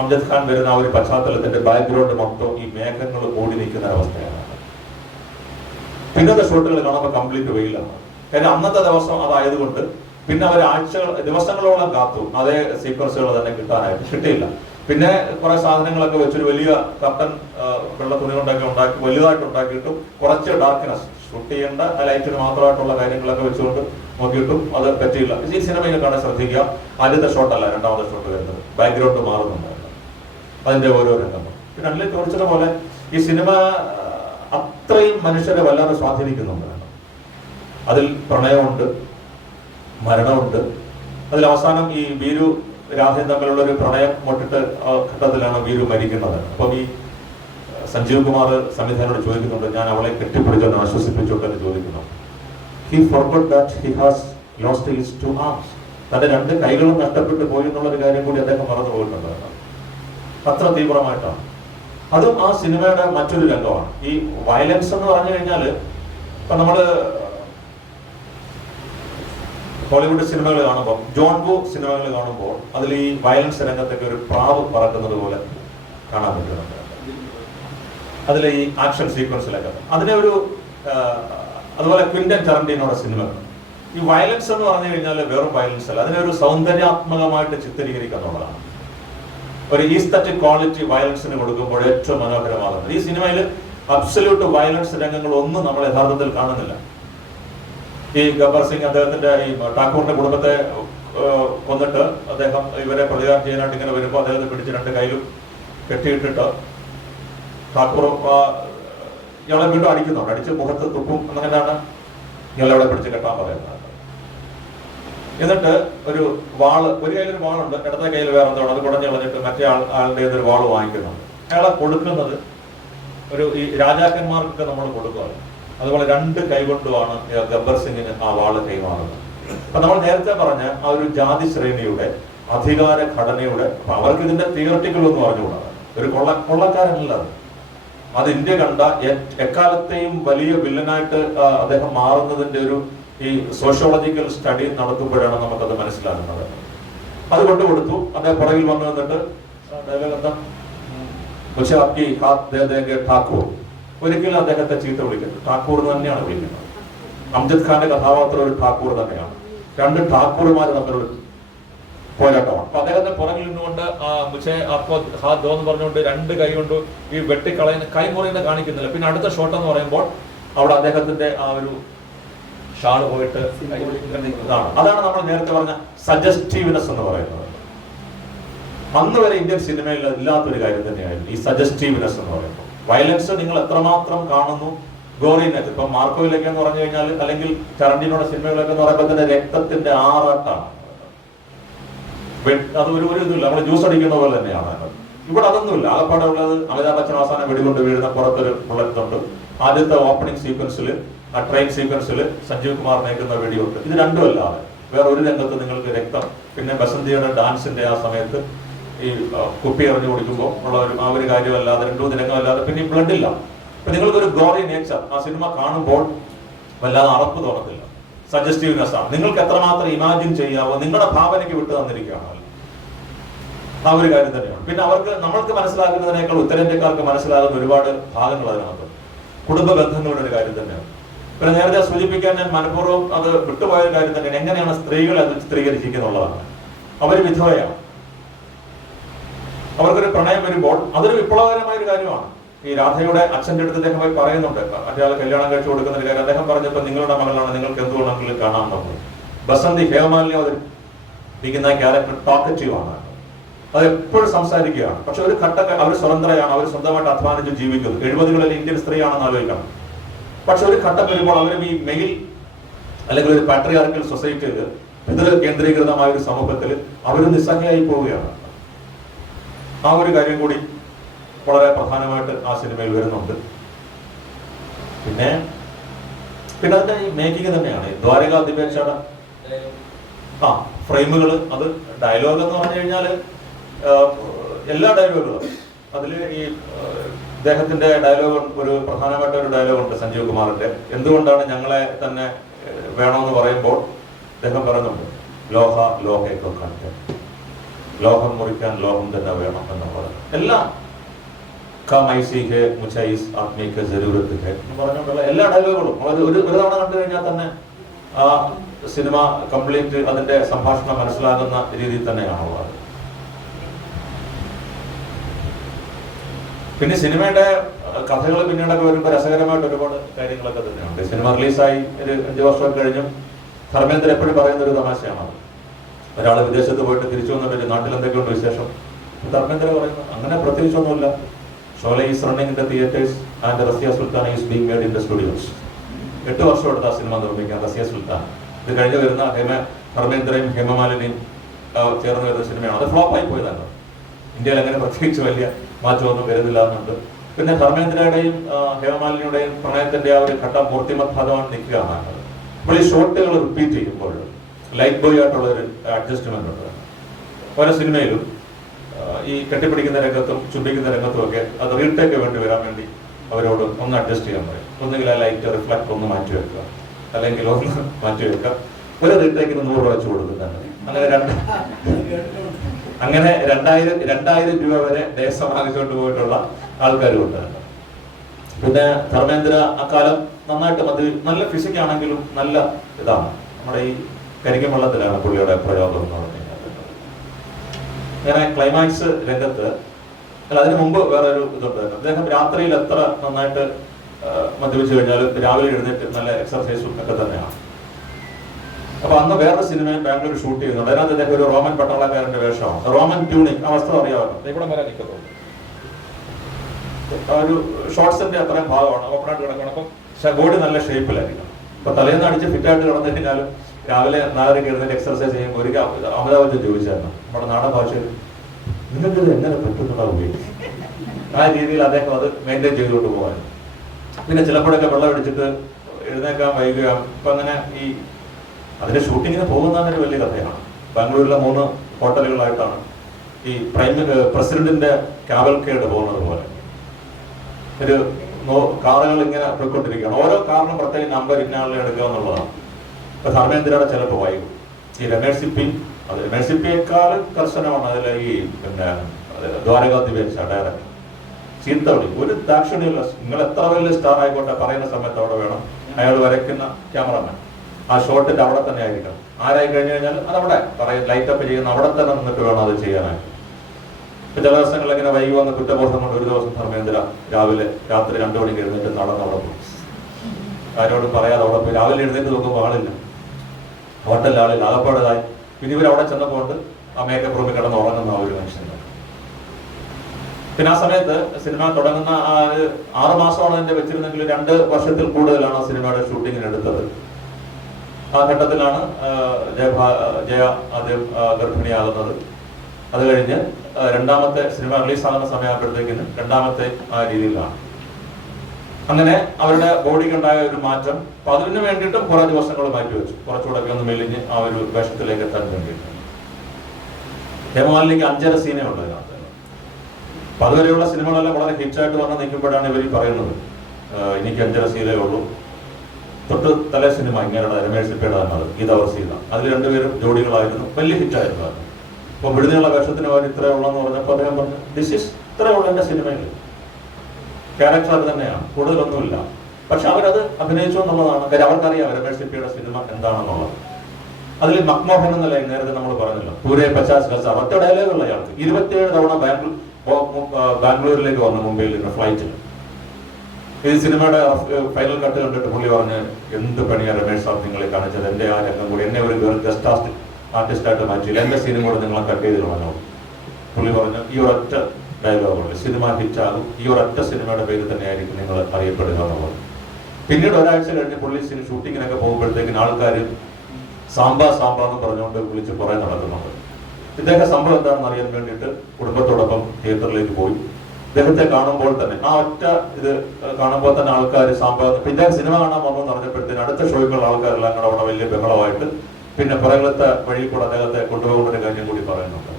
അംജദ് ഖാൻ വരുന്ന ആ ഒരു പശ്ചാത്തലത്തിന്റെ ബാക്ക്ഗ്രൗണ്ട് മൊത്തം ഈ മേഘങ്ങൾ മൂടി നിൽക്കുന്ന അവസ്ഥയാണ്. പിന്നത്തെ ഷോട്ടുകൾ കാണുമ്പോൾ കംപ്ലീറ്റ് വെയിലാണ്. കാര്യം അന്നത്തെ ദിവസം അതായതുകൊണ്ട് പിന്നെ അവർ ദിവസങ്ങളോളം കാത്തു അതേ സീക്വൻസുകൾ തന്നെ കിട്ടിയില്ല. പിന്നെ കുറെ സാധനങ്ങളൊക്കെ വെച്ചൊരു വലിയ കർട്ടൻ വെള്ള തുണി കൊണ്ടൊക്കെ ഉണ്ടാക്കി വലുതായിട്ട് ഉണ്ടാക്കിയിട്ടും കുറച്ച് ഡാർക്ക്നെസ് ഷൂട്ട് ചെയ്യേണ്ട ലൈറ്റിന് മാത്രമായിട്ടുള്ള കാര്യങ്ങളൊക്കെ വെച്ചുകൊണ്ട് നോക്കിയിട്ടും അത് പറ്റിയില്ല. ഈ സിനിമയിൽ കാണാൻ ശ്രദ്ധിക്കുക, ആദ്യത്തെ ഷോട്ടല്ല രണ്ടാമത്തെ ഷോട്ട് വരുന്നത്, ബാക്ക്ഗ്രൗണ്ട് മാറുന്നുണ്ടായിരുന്നു അതിന്റെ ഓരോ രംഗങ്ങളും. പിന്നെ അതിൽ കുറിച്ചത് പോലെ ഈ സിനിമ അത്രയും മനുഷ്യരെ വല്ലാതെ സ്വാധീനിക്കുന്നുണ്ട്. അതിൽ പ്രണയമുണ്ട്, മരണമുണ്ട്. അതിൽ അവസാനം ഈ വീരു രാധയും തമ്മിലുള്ള ഒരു പ്രണയം മുട്ടിട്ട് ഘട്ടത്തിലാണ് വീരു മരിക്കുന്നത്. അപ്പം ഈ സഞ്ജീവ് കുമാർ സംവിധാനോട് ചോദിക്കുന്നുണ്ട്, ഞാൻ അവളെ കെട്ടിപ്പിടിച്ചൊന്ന് ആശ്വസിപ്പിച്ചോട്ടെന്ന് ചോദിക്കുന്നു. He forgot that he has lost his 2 arms. തന്റെ 2 കൈകളും നഷ്ടപ്പെട്ടു പോയി എന്നുള്ളൊരു കാര്യം കൂടി അദ്ദേഹം മറന്നു പോയിട്ടുണ്ട്. അത്ര തീവ്രമായിട്ടാണ്. അതും ആ സിനിമയുടെ മറ്റൊരു രംഗമാണ്. ഈ വയലൻസ് എന്ന് പറഞ്ഞു കഴിഞ്ഞാൽ ഇപ്പൊ നമ്മള് ഹോളിവുഡ് സിനിമകൾ കാണുമ്പോൾ, ജോൺ വൂ സിനിമകൾ കാണുമ്പോൾ അതിൽ ഈ വയലൻസ് രംഗത്തൊക്കെ ഒരു പ്രാവ് പറക്കുന്നത് പോലെ കാണാൻ പറ്റുന്നുണ്ട്. അതിൽ ഈ ആക്ഷൻ സീക്വൻസിലൊക്കെ അതിനെ ഒരു അതുപോലെ ക്വിന്റൻ ടാരന്റിനോയുടെ സിനിമകൾ ഈ വയലൻസ് എന്ന് പറഞ്ഞു കഴിഞ്ഞാൽ വെറും വയലൻസ് അല്ല, അതിനെ ഒരു സൗന്ദര്യാത്മകമായിട്ട് ചിത്രീകരിക്കുക എന്നുള്ളതാണ്. ഒരു ഈസ്തറ്റിക് ക്വാളിറ്റി വയലൻസിന് കൊടുക്കുമ്പോൾ ഏറ്റവും മനോഹരമാകുന്നത്. ഈ സിനിമയിൽ അബ്സല്യൂട്ട് വയലൻസ് രംഗങ്ങൾ ഒന്നും നമ്മൾ യഥാർത്ഥത്തിൽ കാണുന്നില്ല. ഈ ഗബ്ബർ സിംഗ് അദ്ദേഹത്തിന്റെ ഈ ഠാക്കൂറിന്റെ കുടുംബത്തെ കൊന്നിട്ട് അദ്ദേഹം ഇവരെ പ്രതികാരം ചെയ്യാനായിട്ട് ഇങ്ങനെ വരുമ്പോൾ അദ്ദേഹത്തെ പിടിച്ച് 2 കൈയിലും കെട്ടിയിട്ടിട്ട് ഠാക്കൂർ ഇയാളെ വീണ്ടും അടിക്കുന്നുണ്ട്. അടിച്ച് മുഖത്ത് തുപ്പും എന്നങ്ങനെയാണ് ഇയാളെ അവിടെ പിടിച്ച് കെട്ടാൻ പറയുന്നത്. എന്നിട്ട് ഒരു കയ്യിലൊരു വാളുണ്ട്, ഇടത്തെ കയ്യിൽ വേറെ എന്തോ അത് കുടഞ്ഞു കളഞ്ഞിട്ട് മറ്റേ ആളുടെ ഒരു വാള് വാങ്ങിക്കുന്നുണ്ട്. അയാളെ കൊടുക്കുന്നത് ഈ രാജാക്കന്മാർക്കൊക്കെ നമ്മൾ കൊടുക്കുകയാണ്. അതുപോലെ 2 കൈ കൊണ്ടുമാണ് ഗബ്ബർ സിംഗിന് ആ വാള് കൈമാറുന്നത്. അപ്പൊ നമ്മൾ നേരത്തെ പറഞ്ഞ ആ ഒരു ജാതി ശ്രേണിയുടെ അധികാര ഘടനയുടെ അവർക്ക് ഇതിന്റെ തിയറട്ടിക്കൽ ഒന്നും അറിഞ്ഞുകൂടാ. ഒരു കൊള്ളക്കാരനല്ല അത് ഇന്ത്യ കണ്ട എക്കാലത്തെയും വലിയ വില്ലനായിട്ട് അദ്ദേഹം മാറുന്നതിന്റെ ഒരു ഈ സോഷ്യോളജിക്കൽ സ്റ്റഡി നടത്തുമ്പോഴാണ് നമുക്കത് മനസ്സിലാകുന്നത്. അത് കൊണ്ടുകൊടുത്തു. അദ്ദേഹം പുറകിൽ വന്നു നിന്നിട്ട് ഠാക്കൂർ ഒരിക്കലും അദ്ദേഹത്തെ ചീത്ത വിളിക്കുന്നത് ഠാക്കൂർ തന്നെയാണ് വിളിക്കുന്നത്. അംജദ് ഖാന്റെ കഥാപാത്രം ഒരു ഠാക്കൂർ തന്നെയാണ്. രണ്ട് ഠാക്കൂർമാർ തമ്മിലുള്ള പോരാട്ടമാണ്. അപ്പൊ അദ്ദേഹത്തെ പുറകിൽ നിന്നുകൊണ്ട് മുച്ചേ അപ്പോ ഹാ ദോ എന്ന് പറഞ്ഞുകൊണ്ട് രണ്ട് കൈ കൊണ്ട് ഈ വെട്ടിക്കളയുന്ന കൈ മുറിയുന്ന കാണിക്കുന്നില്ല. പിന്നെ അടുത്ത ഷോട്ട് എന്ന് പറയുമ്പോൾ അവിടെ അദ്ദേഹത്തിന്റെ ആ ഒരു ഷാള് പോയിട്ട് ഇതാണ്. അതാണ് നമ്മൾ നേരത്തെ പറഞ്ഞ സജസ്റ്റീവ്നെസ് എന്ന് പറയുന്നത്. അന്ന് വരെ ഇന്ത്യൻ സിനിമയിൽ ഇല്ലാത്തൊരു കാര്യം തന്നെയായിരുന്നു ഈ സജസ്റ്റീവ്നെസ് എന്ന് പറയുമ്പോൾ. വയലൻസ് നിങ്ങൾ എത്രമാത്രം കാണുന്നു, ഗോറിനെസ് ഇപ്പൊ മാർക്കോയിലൊക്കെ എന്ന് പറഞ്ഞു കഴിഞ്ഞാൽ, അല്ലെങ്കിൽ ടറന്റീനോയുടെ സിനിമകളൊക്കെ എന്ന് പറയുമ്പോൾ തന്നെ രക്തത്തിന്റെ ആറാട്ടാണ്. അത് ഒരു ഇതില്ല, നമ്മൾ ജ്യൂസ് അടിക്കുന്ന പോലെ തന്നെയാണ്. ഇവിടെ അതൊന്നുമില്ല. ആകപ്പാടെ ഉള്ളത് അമിതാഭ് ബച്ചൻ അവസാനം വെടികൊണ്ട് വീഴുന്ന പുറത്തൊരു ബുള്ളറ്റുണ്ട്. ആദ്യത്തെ ഓപ്പണിംഗ് സീക്വൻസിൽ, ആ ട്രെയിൻ സീക്വൻസിൽ സഞ്ജീവ് കുമാർ നയിക്കുന്ന വെടിയുണ്ട്. ഇത് രണ്ടും അല്ലാതെ വേറെ ഒരു രംഗത്ത് നിങ്ങൾക്ക് രക്തം, പിന്നെ ബസന്തിയുടെ ഡാൻസിന്റെ ആ സമയത്ത് ഈ കുപ്പി എറിഞ്ഞു കൊടുക്കുമ്പോൾ ഉള്ള ആ ഒരു കാര്യമല്ലാതെ, രണ്ടു രംഗമല്ലാതെ പിന്നെ ഈ ബ്ലഡ് ഇല്ല. അപ്പൊ നിങ്ങൾക്കൊരു ഗോറി നേച്ചർ ആ സിനിമ കാണുമ്പോൾ വല്ലാതെ അറപ്പ് തോന്നത്തില്ല. സജസ്റ്റീവ്നെസ് ആണ്. നിങ്ങൾക്ക് എത്രമാത്രം ഇമാജിൻ ചെയ്യാവോ നിങ്ങളുടെ ഭാവനയ്ക്ക് വിട്ടു തന്നിരിക്കുകയാണ് ആ ഒരു കാര്യം തന്നെയാണ്. പിന്നെ അവർക്ക്, നമ്മൾക്ക് മനസ്സിലാക്കുന്നതിനേക്കാൾ ഉത്തരേന്ത്യക്കാർക്ക് മനസ്സിലാകുന്ന ഒരുപാട് ഭാഗങ്ങൾ അതിനകത്ത്. കുടുംബ ബന്ധങ്ങളുടെ ഒരു കാര്യം തന്നെയാണ്. പിന്നെ നേരത്തെ സൂചിപ്പിക്കാൻ ഞാൻ മനഃപൂർവ്വം അത് വിട്ടുപോയ കാര്യം തന്നെയാണ്. എങ്ങനെയാണ് സ്ത്രീകളെ അത് ചിത്രീകരിച്ചിരിക്കുന്നുള്ളതാണ്. അവര് വിധവയാണ്. അവർക്കൊരു പ്രണയം വരുമ്പോൾ അതൊരു വിപ്ലവകരമായ ഒരു കാര്യമാണ്. ഈ രാധയുടെ അച്ഛന്റെ അടുത്ത് അദ്ദേഹം പോയി പറയുന്നുണ്ട്, മറ്റേ കല്യാണം കഴിച്ചു കൊടുക്കുന്ന ഒരു കാര്യം. അദ്ദേഹം പറഞ്ഞപ്പോൾ നിങ്ങളുടെ മകളാണ്, നിങ്ങൾക്ക് എന്തുകൊണ്ടെങ്കിലും കാണാൻ നമ്മൾ. ബസന്തി ഹേമമാലിനി അവതരിപ്പിക്കുന്ന ക്യാരക്ടർ ടോക്കറ്റീവ് ആണ്. അത് എപ്പോഴും സംസാരിക്കുകയാണ്. പക്ഷെ ഒരു ഘട്ടം അവർ സ്വതന്ത്രയാണ്, അവർ സ്വന്തമായിട്ട് അധ്വാനിച്ച് ജീവിക്കുന്നു. 70-കളിൽ ഇന്ത്യൻ സ്ത്രീയാണെന്ന് ആലോചിക്കണം. പക്ഷെ ഒരു ഘട്ടം വരുമ്പോൾ അവരും ഈ മെയിൽ അല്ലെങ്കിൽ ഒരു പാട്രിയാർക്കൽ സൊസൈറ്റിയിൽ, പിതൃ കേന്ദ്രീകൃതമായ ഒരു സമൂഹത്തിൽ അവർ നിസ്സംഗയായി പോവുകയാണ്. ആ ഒരു കാര്യം കൂടി വളരെ പ്രധാനമായിട്ട് ആ സിനിമയിൽ വരുന്നുണ്ട്. പിന്നെ അതിന്റെ ഈ മേക്കിംഗ് തന്നെയാണ്. ദ്വാരക ദിപേക്ഷയുടെ ഫ്രെയിമുകൾ, അത് ഡയലോഗ് എന്ന് പറഞ്ഞു കഴിഞ്ഞാല് എല്ലാ ഡയലോഗുകളും അതിൽ ഈ അദ്ദേഹത്തിന്റെ ഡയലോഗ്, ഒരു പ്രധാനമായിട്ട് ഒരു ഡയലോഗ് ഉണ്ട് സഞ്ജീവ് കുമാറിന്റെ. എന്തുകൊണ്ടാണ് ഞങ്ങളെ തന്നെ വേണമെന്ന് പറയുമ്പോൾ അദ്ദേഹം പറയുന്നുണ്ട്, ലോഹേക്കോ കാണിക്കാൻ, ലോഹം മുറിക്കാൻ ലോഹം തന്നെ വേണം എന്നുള്ളത്. എല്ലാം പറഞ്ഞുകൊണ്ടുള്ള എല്ലാ ഡയലോഗുകളും ഒരു തവണ കണ്ടു കഴിഞ്ഞാൽ തന്നെ ആ സിനിമ കംപ്ലീറ്റ് അതിന്റെ സംഭാഷണം മനസ്സിലാകുന്ന രീതിയിൽ തന്നെയാണുള്ളത്. പിന്നെ സിനിമയുടെ കഥകൾ പിന്നീടൊക്കെ വരുമ്പോൾ രസകരമായിട്ട് ഒരുപാട് കാര്യങ്ങളൊക്കെ തന്നെയുണ്ട്. സിനിമ റിലീസായി ഒരു 5 വർഷം കഴിഞ്ഞും ധർമ്മേന്ദ്ര എപ്പോഴും പറയുന്ന ഒരു തമാശയാണ്. ഒരാൾ വിദേശത്ത് പോയിട്ട് തിരിച്ചു വന്നിട്ട് നാട്ടിൽ എന്തൊക്കെയുണ്ട് വിശേഷം, ധർമ്മേന്ദ്ര പറയുന്നു അങ്ങനെ പ്രത്യേകിച്ചൊന്നുമില്ല. Sholay is running in the theatres and Razia Sultan is being made in the studios. 8 വർഷം എടുത്ത ആ സിനിമ നിർമ്മിക്കാൻ റസിയ സുൽത്താൻ. ഇത് കഴിഞ്ഞ് വരുന്ന ധർമ്മേന്ദ്രയും ഹേമമാലിനിയും ചേർന്ന് വരുന്ന സിനിമയാണ്. അത് ഫ്ലോപ്പായി പോയതാണ്. ഇന്ത്യയിൽ അങ്ങനെ പ്രത്യേകിച്ച് വലിയ മാറ്റമൊന്നും വരുന്നില്ല എന്നുണ്ട്. പിന്നെ ധർമ്മേന്ദ്രയുടെയും ഹേമമാലിനിയുടെയും പ്രണയത്തിന്റെ ആ ഒരു ഘട്ടം മൂർത്തിമത്ഭാഗമാണ് നിൽക്കുകയാണ്. അപ്പോൾ ഈ ഷോട്ടുകൾ റിപ്പീറ്റ് ചെയ്യുമ്പോൾ ലൈറ്റ് ബോയ് ആയിട്ടുള്ള ഒരു അഡ്ജസ്റ്റ്മെന്റ് ഉണ്ട്. ഓരോ സിനിമയിലും ഈ കെട്ടിപ്പിടിക്കുന്ന രംഗത്തും ചുംബിക്കുന്ന രംഗത്തും ഒക്കെ അത് റീടേക്ക് വേണ്ടി വരാൻ വേണ്ടി അവരോട് ഒന്ന് അഡ്ജസ്റ്റ് ചെയ്യാൻ പറയും. ഒന്നുകിൽ ആ ലൈറ്റ് റിഫ്ലക്ട് ഒന്ന് മാറ്റി വെക്കുക, അല്ലെങ്കിൽ ഒന്ന് മാറ്റി വെക്കുക. ഒരു റീടേക്കിന് 100 രൂപ വെച്ച് കൊടുക്കുന്നുണ്ട്. അങ്ങനെ 2000 രൂപ വരെ ദേശം വാങ്ങിച്ചുകൊണ്ട് പോയിട്ടുള്ള ആൾക്കാരും ഉണ്ട്. പിന്നെ ധർമ്മേന്ദ്ര അക്കാലം നന്നായിട്ട് നല്ല ഫിസിക് ആണെങ്കിലും നല്ല ഇതാണ്. നമ്മുടെ ഈ കരിക്കും വെള്ളത്തിലാണ് പുള്ളിയുടെ പ്രയോഗം എന്ന് പറഞ്ഞു കഴിഞ്ഞാൽ. അങ്ങനെ ക്ലൈമാക്സ് രംഗത്ത്, അല്ല അതിനു മുമ്പ് വേറൊരു ഇതുണ്ട്. അദ്ദേഹം രാത്രിയിൽ എത്ര നന്നായിട്ട് മദ്യപിച്ചു കഴിഞ്ഞാലും രാവിലെ എഴുന്നേറ്റ് നല്ല എക്സർസൈസും ഒക്കെ തന്നെയാണ്. അപ്പൊ അന്ന് വേറൊരു സിനിമയും ബാംഗ്ലൂർ ഷൂട്ട് ചെയ്യുന്നുണ്ട്. അതിനകത്ത് അദ്ദേഹം ഒരു റോമൻ പട്ടാളക്കാരന്റെ വേഷമാണ്. റോമൻ ട്യൂണിക്, ആ വസ്ത്രം അറിയാമല്ലോ, ഇവിടെ വരെ നിൽക്കുന്നുണ്ട്. ഒരു ഷോർട്സിന്റെ അത്രയും ഭാഗമാണ്, ഓപ്പണായിട്ട് കിടക്കണം. അപ്പം ബോഡി നല്ല ഷേപ്പിലായിരിക്കണം. അപ്പൊ തലേന്ന് അടിച്ച് ഫിറ്റായിട്ട് കിടന്നു കഴിഞ്ഞാലും രാവിലെ 4 എഴുന്നേറ്റ് എക്സർസൈസ് ചെയ്യുമ്പോൾ ഒരിക്കൽ അമിതാഭ് ബച്ചൻ ചോദിച്ചായിരുന്നു നമ്മുടെ നാടൻ ഭാഷയിൽ, നിങ്ങൾക്കിത് എങ്ങനെ പറ്റുന്നുണ്ടാവുകയും ആ രീതിയിൽ അദ്ദേഹം അത് മെയിൻറ്റെയിൻ ചെയ്തുകൊണ്ട് പോകാൻ. പിന്നെ ചിലപ്പോഴൊക്കെ വെള്ളം അടിച്ചിട്ട് എഴുന്നേക്കാൻ വൈകുകയാണ്. അപ്പൊ അങ്ങനെ ഈ അതിന്റെ ഷൂട്ടിങ്ങിന് പോകുന്നതിന് വലിയ കഥയാണ്. ബാംഗ്ലൂരിലെ 3 ഹോട്ടലുകളായിട്ടാണ് ഈ പ്രസിഡന്റിന്റെ കാവൽക്കേഡ് പോകുന്നത് പോലെ ഒരു കാറുകൾ ഇങ്ങനെ പോയിക്കൊണ്ടിരിക്കുകയാണ്. ഓരോ കാറിനും പ്രത്യേക നമ്പർ ഇന്നാളിനെ എടുക്കുക എന്നുള്ളതാണ്. ഇപ്പൊ ധർമ്മേന്ദ്രയുടെ ചിലപ്പോൾ വൈകും. ഈ രമേഷ് സിപ്പിയേക്കാൾ കർശനമാണ് അതിൽ ഈ പിന്നെ ദ്വാരക ദിപേക്ഷ ഡയറക്ടർ. ചീത്തവിളി, ഒരു ദാക്ഷിണ്യമില്ല. നിങ്ങൾ എത്ര വലിയ സ്റ്റാർ ആയിക്കോട്ടെ പറയുന്ന സമയത്ത് അവിടെ വേണം. അയാൾ വരയ്ക്കുന്ന ക്യാമറമാൻ ആ ഷോട്ടിന്റെ അവിടെ തന്നെ ആയിരിക്കണം. ആരായി കഴിഞ്ഞു കഴിഞ്ഞാൽ അതവിടെ പറയും ലൈറ്റപ്പ് ചെയ്യുന്ന അവിടെ തന്നെ നിന്നിട്ട് വേണം അത് ചെയ്യാനായിട്ട്. ഇപ്പൊ ചില ദിവസങ്ങളിൽ ഇങ്ങനെ വൈകി വന്ന കുറ്റബോധം കൊണ്ട് ഒരു ദിവസം ധർമ്മേന്ദ്ര രാത്രി 2 മണിക്ക് എഴുന്നേറ്റ് നടന്ന് അവിടെ പോയി. ആരോടും പറയാതെ അവിടെ പോയി. രാവിലെ എഴുന്നേറ്റ് നോക്കുമ്പോൾ ആളില്ല, ഹോട്ടലിൽ ആളില്ല, ആകപ്പാടേതായി. പിന്നെ ഇവരവിടെ ചെന്നപ്പോണ്ട് ആ മേക്കപ്പ് റൂമിൽ കിടന്ന് ഉറങ്ങുന്ന ആ ഒരു മനുഷ്യൻ. പിന്നെ ആ സമയത്ത് സിനിമ തുടങ്ങുന്ന 6 മാസമാണ് അതിന്റെ വെച്ചിരുന്നെങ്കിൽ 2 വർഷത്തിൽ കൂടുതലാണ് ആ സിനിമയുടെ ഷൂട്ടിങ്ങിന് എടുത്തത്. ആ ഘട്ടത്തിലാണ് ജയ ആദ്യം ഗർഭിണിയാകുന്നത്. അത് കഴിഞ്ഞ് രണ്ടാമത്തെ സിനിമ റിലീസാകുന്ന സമയമാകുമ്പോഴത്തേക്കിന് രണ്ടാമത്തെ ആ രീതിയിലാണ്. അങ്ങനെ അവരുടെ ബോഡിക്ക് ഉണ്ടായ ഒരു മാറ്റം. അപ്പൊ അതിനു വേണ്ടിയിട്ടും കുറെ ദിവസങ്ങൾ മാറ്റിവെച്ചു, കുറച്ചുകൂടെ ഒന്ന് മെലിഞ്ഞ് ആ ഒരു വേഷത്തിലേക്ക് എത്താൻ വേണ്ടിയിട്ട്. ഹേമമാലിനിക്ക് 5.5 സീനേ ഉള്ളത് അതിനകത്ത്. അപ്പൊ അതുവരെയുള്ള സിനിമകളെല്ലാം വളരെ ഹിറ്റായിട്ട് വന്ന് നിൽക്കുമ്പോഴാണ് ഇവർ പറയുന്നത് എനിക്ക് 5.5 സീനേ ഉള്ളൂ. തൊട്ട് തലേ സിനിമ ഇങ്ങനെയുള്ള രമേഷ് സിപ്പയുടെ തന്നെ ഗീതാവർ സീത, അതിൽ 2 പേരും ജോഡികളായിരുന്നു, വലിയ ഹിറ്റായിരുന്നു അത്. അപ്പൊ വിടുതലുള്ള വേഷത്തിന് അവർ ഇത്രയേ ഉള്ളെന്ന് പറഞ്ഞപ്പോൾ അദ്ദേഹം പറഞ്ഞു ദിസ് ഈസ് ഇത്രയുള്ള എന്റെ സിനിമയിൽ ക്യാരക്ടർ അത് തന്നെയാണ്, കൂടുതലൊന്നുമില്ല. പക്ഷെ അവരത് അഭിനയിച്ചു എന്നുള്ളതാണ്. കാര്യം അവർക്കറിയാം രമേഷ് സിപ്പിയുടെ സിനിമ എന്താണെന്നുള്ളത്. അതിൽ മക്മോഹൻ എന്ന ലൈൻ നേരത്തെ നമ്മൾ പറഞ്ഞല്ലോ, പൂരെ 50 ഗസ് ഒറ്റ ഡയലോഗുള്ള അയാൾക്ക് 27 തവണ ബാംഗ്ലൂരിലേക്ക് വന്നു മുംബൈയിൽ നിന്ന് ഫ്ലൈറ്റിൽ. ഈ സിനിമയുടെ ഫൈനൽ കട്ട് കണ്ടിട്ട് പുള്ളി പറഞ്ഞ് എന്ത് പണിയാണ് രമേഷ് സാർ നിങ്ങളെ കാണിച്ചത്, എന്റെ ആ രംഗം കൂടി എന്നെ ഒരു ഗസ്റ്റ് ആർട്ടിസ്റ്റായിട്ട് മാറ്റിയില്ല, എന്റെ സിനിമ കൂടെ നിങ്ങളെ കട്ട് ചെയ്ത് കളഞ്ഞു. പുള്ളി പറഞ്ഞു ഈ ഒരൊറ്റ ഡയലോഗുള്ളൂ, സിനിമ ഹിറ്റാകും, ഈ ഒരൊറ്റ സിനിമയുടെ പേര് തന്നെയായിരിക്കും നിങ്ങൾ അറിയപ്പെടുക എന്നുള്ളത്. പിന്നീട് ഒരാഴ്ച കഴിഞ്ഞ് പുള്ളി ഷൂട്ടിങ്ങിനൊക്കെ പോകുമ്പോഴത്തേക്കിന് ആൾക്കാർ സാമ്പാ എന്ന് പറഞ്ഞുകൊണ്ട് വിളിച്ച് കുറെ നടക്കുന്നുണ്ട്. ഇദ്ദേഹം സംഭവം എന്താണെന്ന് അറിയാൻ വേണ്ടിയിട്ട് കുടുംബത്തോടൊപ്പം തിയേറ്ററിലേക്ക് പോയി. ഇദ്ദേഹത്തെ കാണുമ്പോൾ തന്നെ ആ ഒറ്റ ഇത് കാണുമ്പോൾ തന്നെ ആൾക്കാർ സാമ്പാർ പിന്നെ സിനിമ കാണാൻ വന്നു പറഞ്ഞപ്പോഴത്തേന് അടുത്ത ഷോയ്ക്കുള്ള ആൾക്കാരെല്ലാം കൂടെ അവിടെ വലിയ ബഹളമായിട്ട് പിന്നെ പുറകിലത്തെ വഴി കൂടെ അദ്ദേഹത്തെ കൊണ്ടുപോകുന്ന ഒരു കാര്യം കൂടി പറയുന്നുണ്ട്.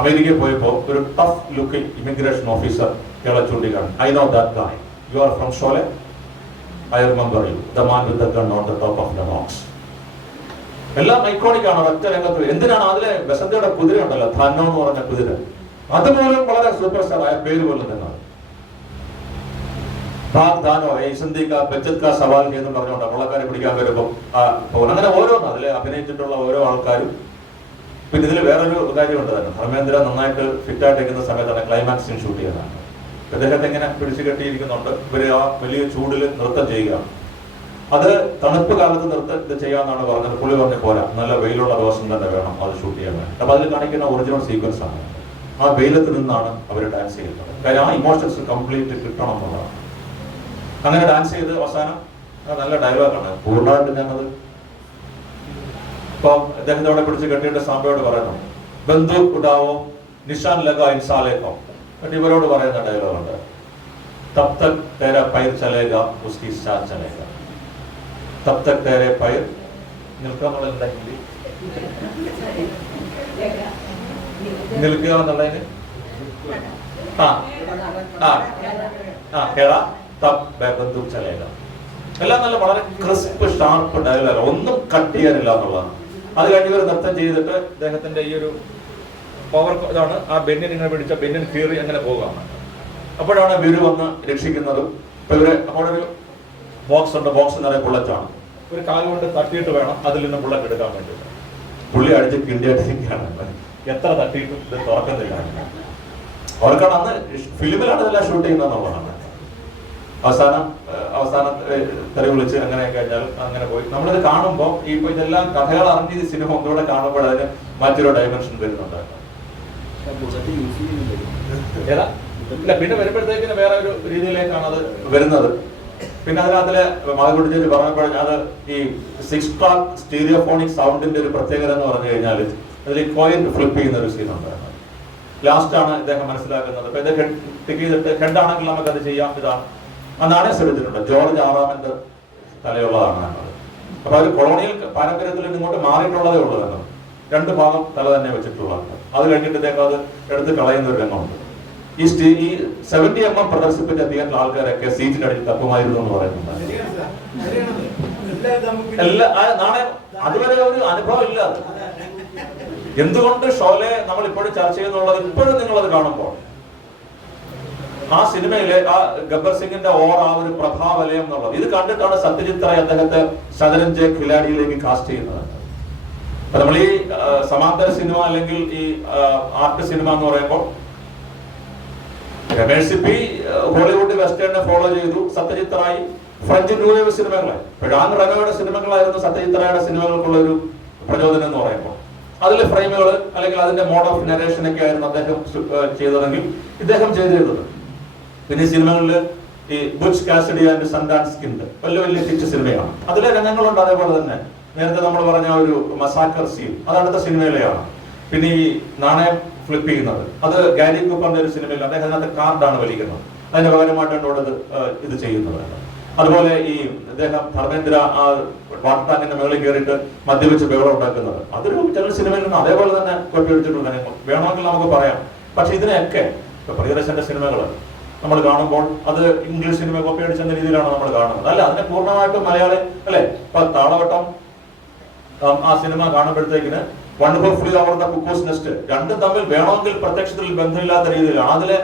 അമേരിക്കയിൽ പോയപ്പോൾ ഒരു ടഫ് ലുക്കിംഗ് ഇമിഗ്രേഷൻ ഓഫീസർ ഇയാളെ ചൂണ്ടിക്കാണ്, I know that guy, you are from Sholay, I remember you, the man with the gun on the top of the rocks. എല്ലാം ഐക്കോണിക് ആണ് ഒറ്റ രംഗത്ത്. എന്തിനാണ് അതിലെ ബസന്തയുടെ കുതിര ഉണ്ടല്ലോ, ധനോ എന്ന് പറഞ്ഞ കുതിര, അതുപോലും വളരെ സൂപ്പർ സ്റ്റാർ ആയ പേര് പോലും തന്നെ സവാൽ എന്ന് പറഞ്ഞുകൊണ്ട് വള്ളക്കാരെ പിടിക്കാൻ വരുമ്പോൾ അങ്ങനെ ഓരോന്ന് അതിലെ അഭിനയിച്ചിട്ടുള്ള ഓരോ ആൾക്കാരും. പിന്നെ ഇതിൽ വേറൊരു കാര്യമുണ്ട് തന്നെ, ധർമ്മേന്ദ്ര നന്നായിട്ട് ഫിറ്റായിട്ട് ഇരിക്കുന്ന സമയത്താണ് ക്ലൈമാക്സ് സീൻ ഷൂട്ട് ചെയ്തതാണ്. അദ്ദേഹത്തെ ഇങ്ങനെ പിടിച്ചു കെട്ടിയിരിക്കുന്നുണ്ട്, ഇവര് ആ വലിയ ചൂടിൽ നൃത്തം ചെയ്യുകയാണ്. അത് തണുപ്പ് കാലത്ത് നൃത്തം ഇത് ചെയ്യാന്നാണ് പറഞ്ഞത്. പുള്ളി പറഞ്ഞ പോരാ, നല്ല വെയിലുള്ള ദിവസം തന്നെ വേണം അത് ഷൂട്ട് ചെയ്യാൻ വേണ്ടി. അപ്പൊ അതിൽ കാണിക്കുന്ന ഒറിജിനൽ സീക്വൻസ് ആണ്. ആ വെയിലത്ത് നിന്നാണ് അവർ ഡാൻസ് ചെയ്യുന്നത്. കാര്യം ആ ഇമോഷൻസ് കംപ്ലീറ്റ് കിട്ടണം എന്നുള്ളതാണ്. അങ്ങനെ ഡാൻസ് ചെയ്ത് അവസാനം നല്ല ഡയലോഗാണ് പൂർണ്ണമായിട്ട് ഞാനത്. ഇപ്പൊ അദ്ദേഹത്തെ അവിടെ പിടിച്ച് കെട്ടിയിട്ട് സാമ്പയോട് പറയുന്നു, ബന്ദൂഖ് ഉഡാവോ നിഷാൻ ലഗാ ഇൻസാലേക്കോ. എന്നിട്ട് ഇവരോട് പറയുന്ന ഡയലോഗുണ്ട്, തബ് തക് തേരാ പൈർ ചലേഗാ ഉസ്കി സാത്ത് ചലേഗാ, തബ് തക് തേരെ പൈർ നിൽക്കുക എന്നുള്ളതിന്റെ നിൽക്കുക എന്നുള്ളതിന് ബന്ദൂഖ് ചലേഗാ. എല്ലാം നല്ല വളരെ ക്രിസ്പ് ഷാർപ്പ് ഡയലോഗ്, ഒന്നും കട്ട് ചെയ്യാനില്ല എന്നുള്ളതാണ്. അത് കഴിഞ്ഞ് ഇവർ നൃത്തം ചെയ്തിട്ട് അദ്ദേഹത്തിന്റെ ഈ ഒരു പവർ ഇതാണ്, ആ ബെന്നിൻ ഇങ്ങനെ പിടിച്ച ബെന്നിൻ കീറി അങ്ങനെ പോവുകയാണ്. അപ്പോഴാണ് ഇവര് വന്ന് രക്ഷിക്കുന്നതും. ഇപ്പൊ ഇവര് അവിടെ ഒരു ബോക്സ് ഉണ്ട്, ബോക്സ് നിറയെ ബുള്ളറ്റാണ്. ഒരു കാല് കൊണ്ട് തട്ടിയിട്ട് വേണം അതിൽ നിന്ന് ബുള്ളറ്റ് എടുക്കാൻ വേണ്ടി. പുള്ളി അടിച്ച് കിണ്ടിയായിട്ടിരിക്കുകയാണ്, എത്ര തട്ടിയിട്ടും ഇത് തുറക്കുന്നില്ല. അവർക്കാണ് അന്ന് ഫിലിമിലാണ് ഇതെല്ലാം ഷൂട്ട് ചെയ്യുന്നതെന്നുള്ളതാണ്. അവസാനം തെറി വിളിച്ച് അങ്ങനെ കഴിഞ്ഞാൽ അങ്ങനെ പോയി. നമ്മളിത് കാണുമ്പോൾ ഇപ്പൊ ഇതെല്ലാം കഥകൾ അറിഞ്ഞ സിനിമ ഒന്നുകൂടെ കാണുമ്പോൾ അതിന് മറ്റൊരു ഡയമെൻഷൻ വരുന്നുണ്ട്. ഏതാ ഇല്ല, പിന്നെ വരുമ്പോഴത്തേക്കിന് വേറെ ഒരു രീതിയിലേക്കാണ് അത് വരുന്നത്. പിന്നെ അതിനകത്തില് മാധുക്കുട്ടി പറഞ്ഞപ്പോൾ അത് ഈ 6 track സ്റ്റീരിയോഫോണിക് സൗണ്ടിന്റെ ഒരു പ്രത്യേകത എന്ന് പറഞ്ഞു കഴിഞ്ഞാൽ അതിൽ കോയിൻ ഫ്ലിപ്പ് ചെയ്യുന്ന ഒരു സീൻ ഉണ്ടായിരുന്നു. ലാസ്റ്റ് ആണ് ഇദ്ദേഹം മനസ്സിലാക്കുന്നത്. അപ്പൊ ഇത് ടിക്ക് ചെയ്തിട്ട് ഹെഡാണെങ്കിൽ നമുക്കത് ചെയ്യാം. ഇതാണ് ആ നാണയം ശ്രദ്ധിച്ചിട്ടുണ്ട്, ജോർജ് 6ാമന്റെ തലയുള്ളതാണ്. അപ്പൊ അത് കൊളോണിയൽ പാരമ്പര്യത്തിൽ ഇങ്ങോട്ട് മാറിയിട്ടുള്ളതേ ഉള്ളൂ തന്നെ. 2 ഭാഗം തല തന്നെ വെച്ചിട്ടുള്ളത്. അത് കഴിഞ്ഞിട്ട് ഇദ്ദേഹം അത് എടുത്ത് കളയുന്ന ഒരു രംഗമുണ്ട്. ഈ 70 mm പ്രദർശിപ്പിച്ച തിയേറ്ററിൽ ആൾക്കാരൊക്കെ സീറ്റിനടിയിൽ തപ്പുമായിരുന്നു എന്ന് പറയുന്നുണ്ട്. നാണയം അതുവരെ ഒരു അനുഭവം ഇല്ല. എന്തുകൊണ്ട് ഷോലെ നമ്മൾ ഇപ്പോഴും ചർച്ച ചെയ്യുന്നുള്ളത്, ഇപ്പോഴും നിങ്ങളത് കാണുമ്പോൾ ആ സിനിമയിലെ ആ ഗബ്ബർ സിംഗിന്റെ ഓർ ആ ഒരു പ്രഭാവലയം എന്നുള്ളത് ഇത് കണ്ടിട്ടാണ് സത്യജിത് റായ് അദ്ദേഹത്തെ ശതരഞ്ജയ് ഖിലാഡിയിലേക്ക് കാസ്റ്റ് ചെയ്യുന്നത്. അപ്പൊ നമ്മൾ ഈ സമാന്തര സിനിമ അല്ലെങ്കിൽ ഈ ആർട്ട് സിനിമ എന്ന് പറയുമ്പോൾ രമേഷ് സിപ്പി ഹോളിവുഡ് വെസ്റ്റേണിനെ ഫോളോ ചെയ്തു, Satyajit Ray French new wave സിനിമകളായി. ജാൻ റെനോയുടെ സിനിമകളായിരുന്നു സത്യജിത് റായുടെ സിനിമകൾക്കുള്ള ഒരു പ്രചോദനം എന്ന് പറയുമ്പോൾ അതിലെ ഫ്രെയിമുകൾ അല്ലെങ്കിൽ അതിന്റെ മോഡ് ഓഫ് നരേഷൻ ഒക്കെ ആയിരുന്നു അദ്ദേഹം ചെയ്തതെങ്കിൽ ഇദ്ദേഹം ചെയ്തിരുന്നത്. പിന്നെ ഈ സിനിമകളിൽ ഈ Butch Cassidy and Sundance kid വലിയ വലിയ ഹിറ്റ് സിനിമയാണ്. അതിലെ രംഗങ്ങളുണ്ട്. അതേപോലെ തന്നെ നേരത്തെ നമ്മൾ പറഞ്ഞ ഒരു മസാക്കർ സീൻ അത് അടുത്ത സിനിമയിലെയാണ്. പിന്നെ ഈ നാണയം ഫ്ലിപ്പ് ചെയ്യുന്നത് അത് ഗാരി കൂപ്പറിന്റെ ഒരു സിനിമയിൽ അദ്ദേഹം അതിനകത്ത് കാർഡാണ് വലിക്കുന്നത്, അതിന് പകരമായിട്ടാണ് ഇത് ചെയ്യുന്നത്. അതുപോലെ ഈ അദ്ദേഹം ധർമ്മേന്ദ്ര ആ വാട്ടർ ടാങ്കിന്റെ മുകളിൽ കയറിയിട്ട് മദ്യപിച്ച് ബഹളം ഉണ്ടാക്കുന്നത് അതൊരു ചില സിനിമയിൽ നിന്ന് അതേപോലെ തന്നെ കൊട്ടിയടിച്ചിട്ടുള്ള വേണമെങ്കിൽ നമുക്ക് പറയാം. പക്ഷെ ഇതിനെയൊക്കെ പ്രിയദർശന്റെ സിനിമകൾ നമ്മൾ കാണുമ്പോൾ അത് ഇംഗ്ലീഷ് സിനിമ കോപ്പി അടിച്ചെന്ന രീതിയിലാണ് നമ്മൾ കാണുന്നത്. അല്ല, അതിനെ പൂർണ്ണമായിട്ടും മലയാളി അല്ലെ. ഇപ്പൊ താളവട്ടം ആ സിനിമ കാണുമ്പോഴത്തേക്കിന് one flew over the cuckoo's nest രണ്ടും തമ്മിൽ വേണമെങ്കിൽ പ്രത്യക്ഷത്തിൽ ബന്ധമില്ലാത്ത രീതിയിലാണ്. അതിലെ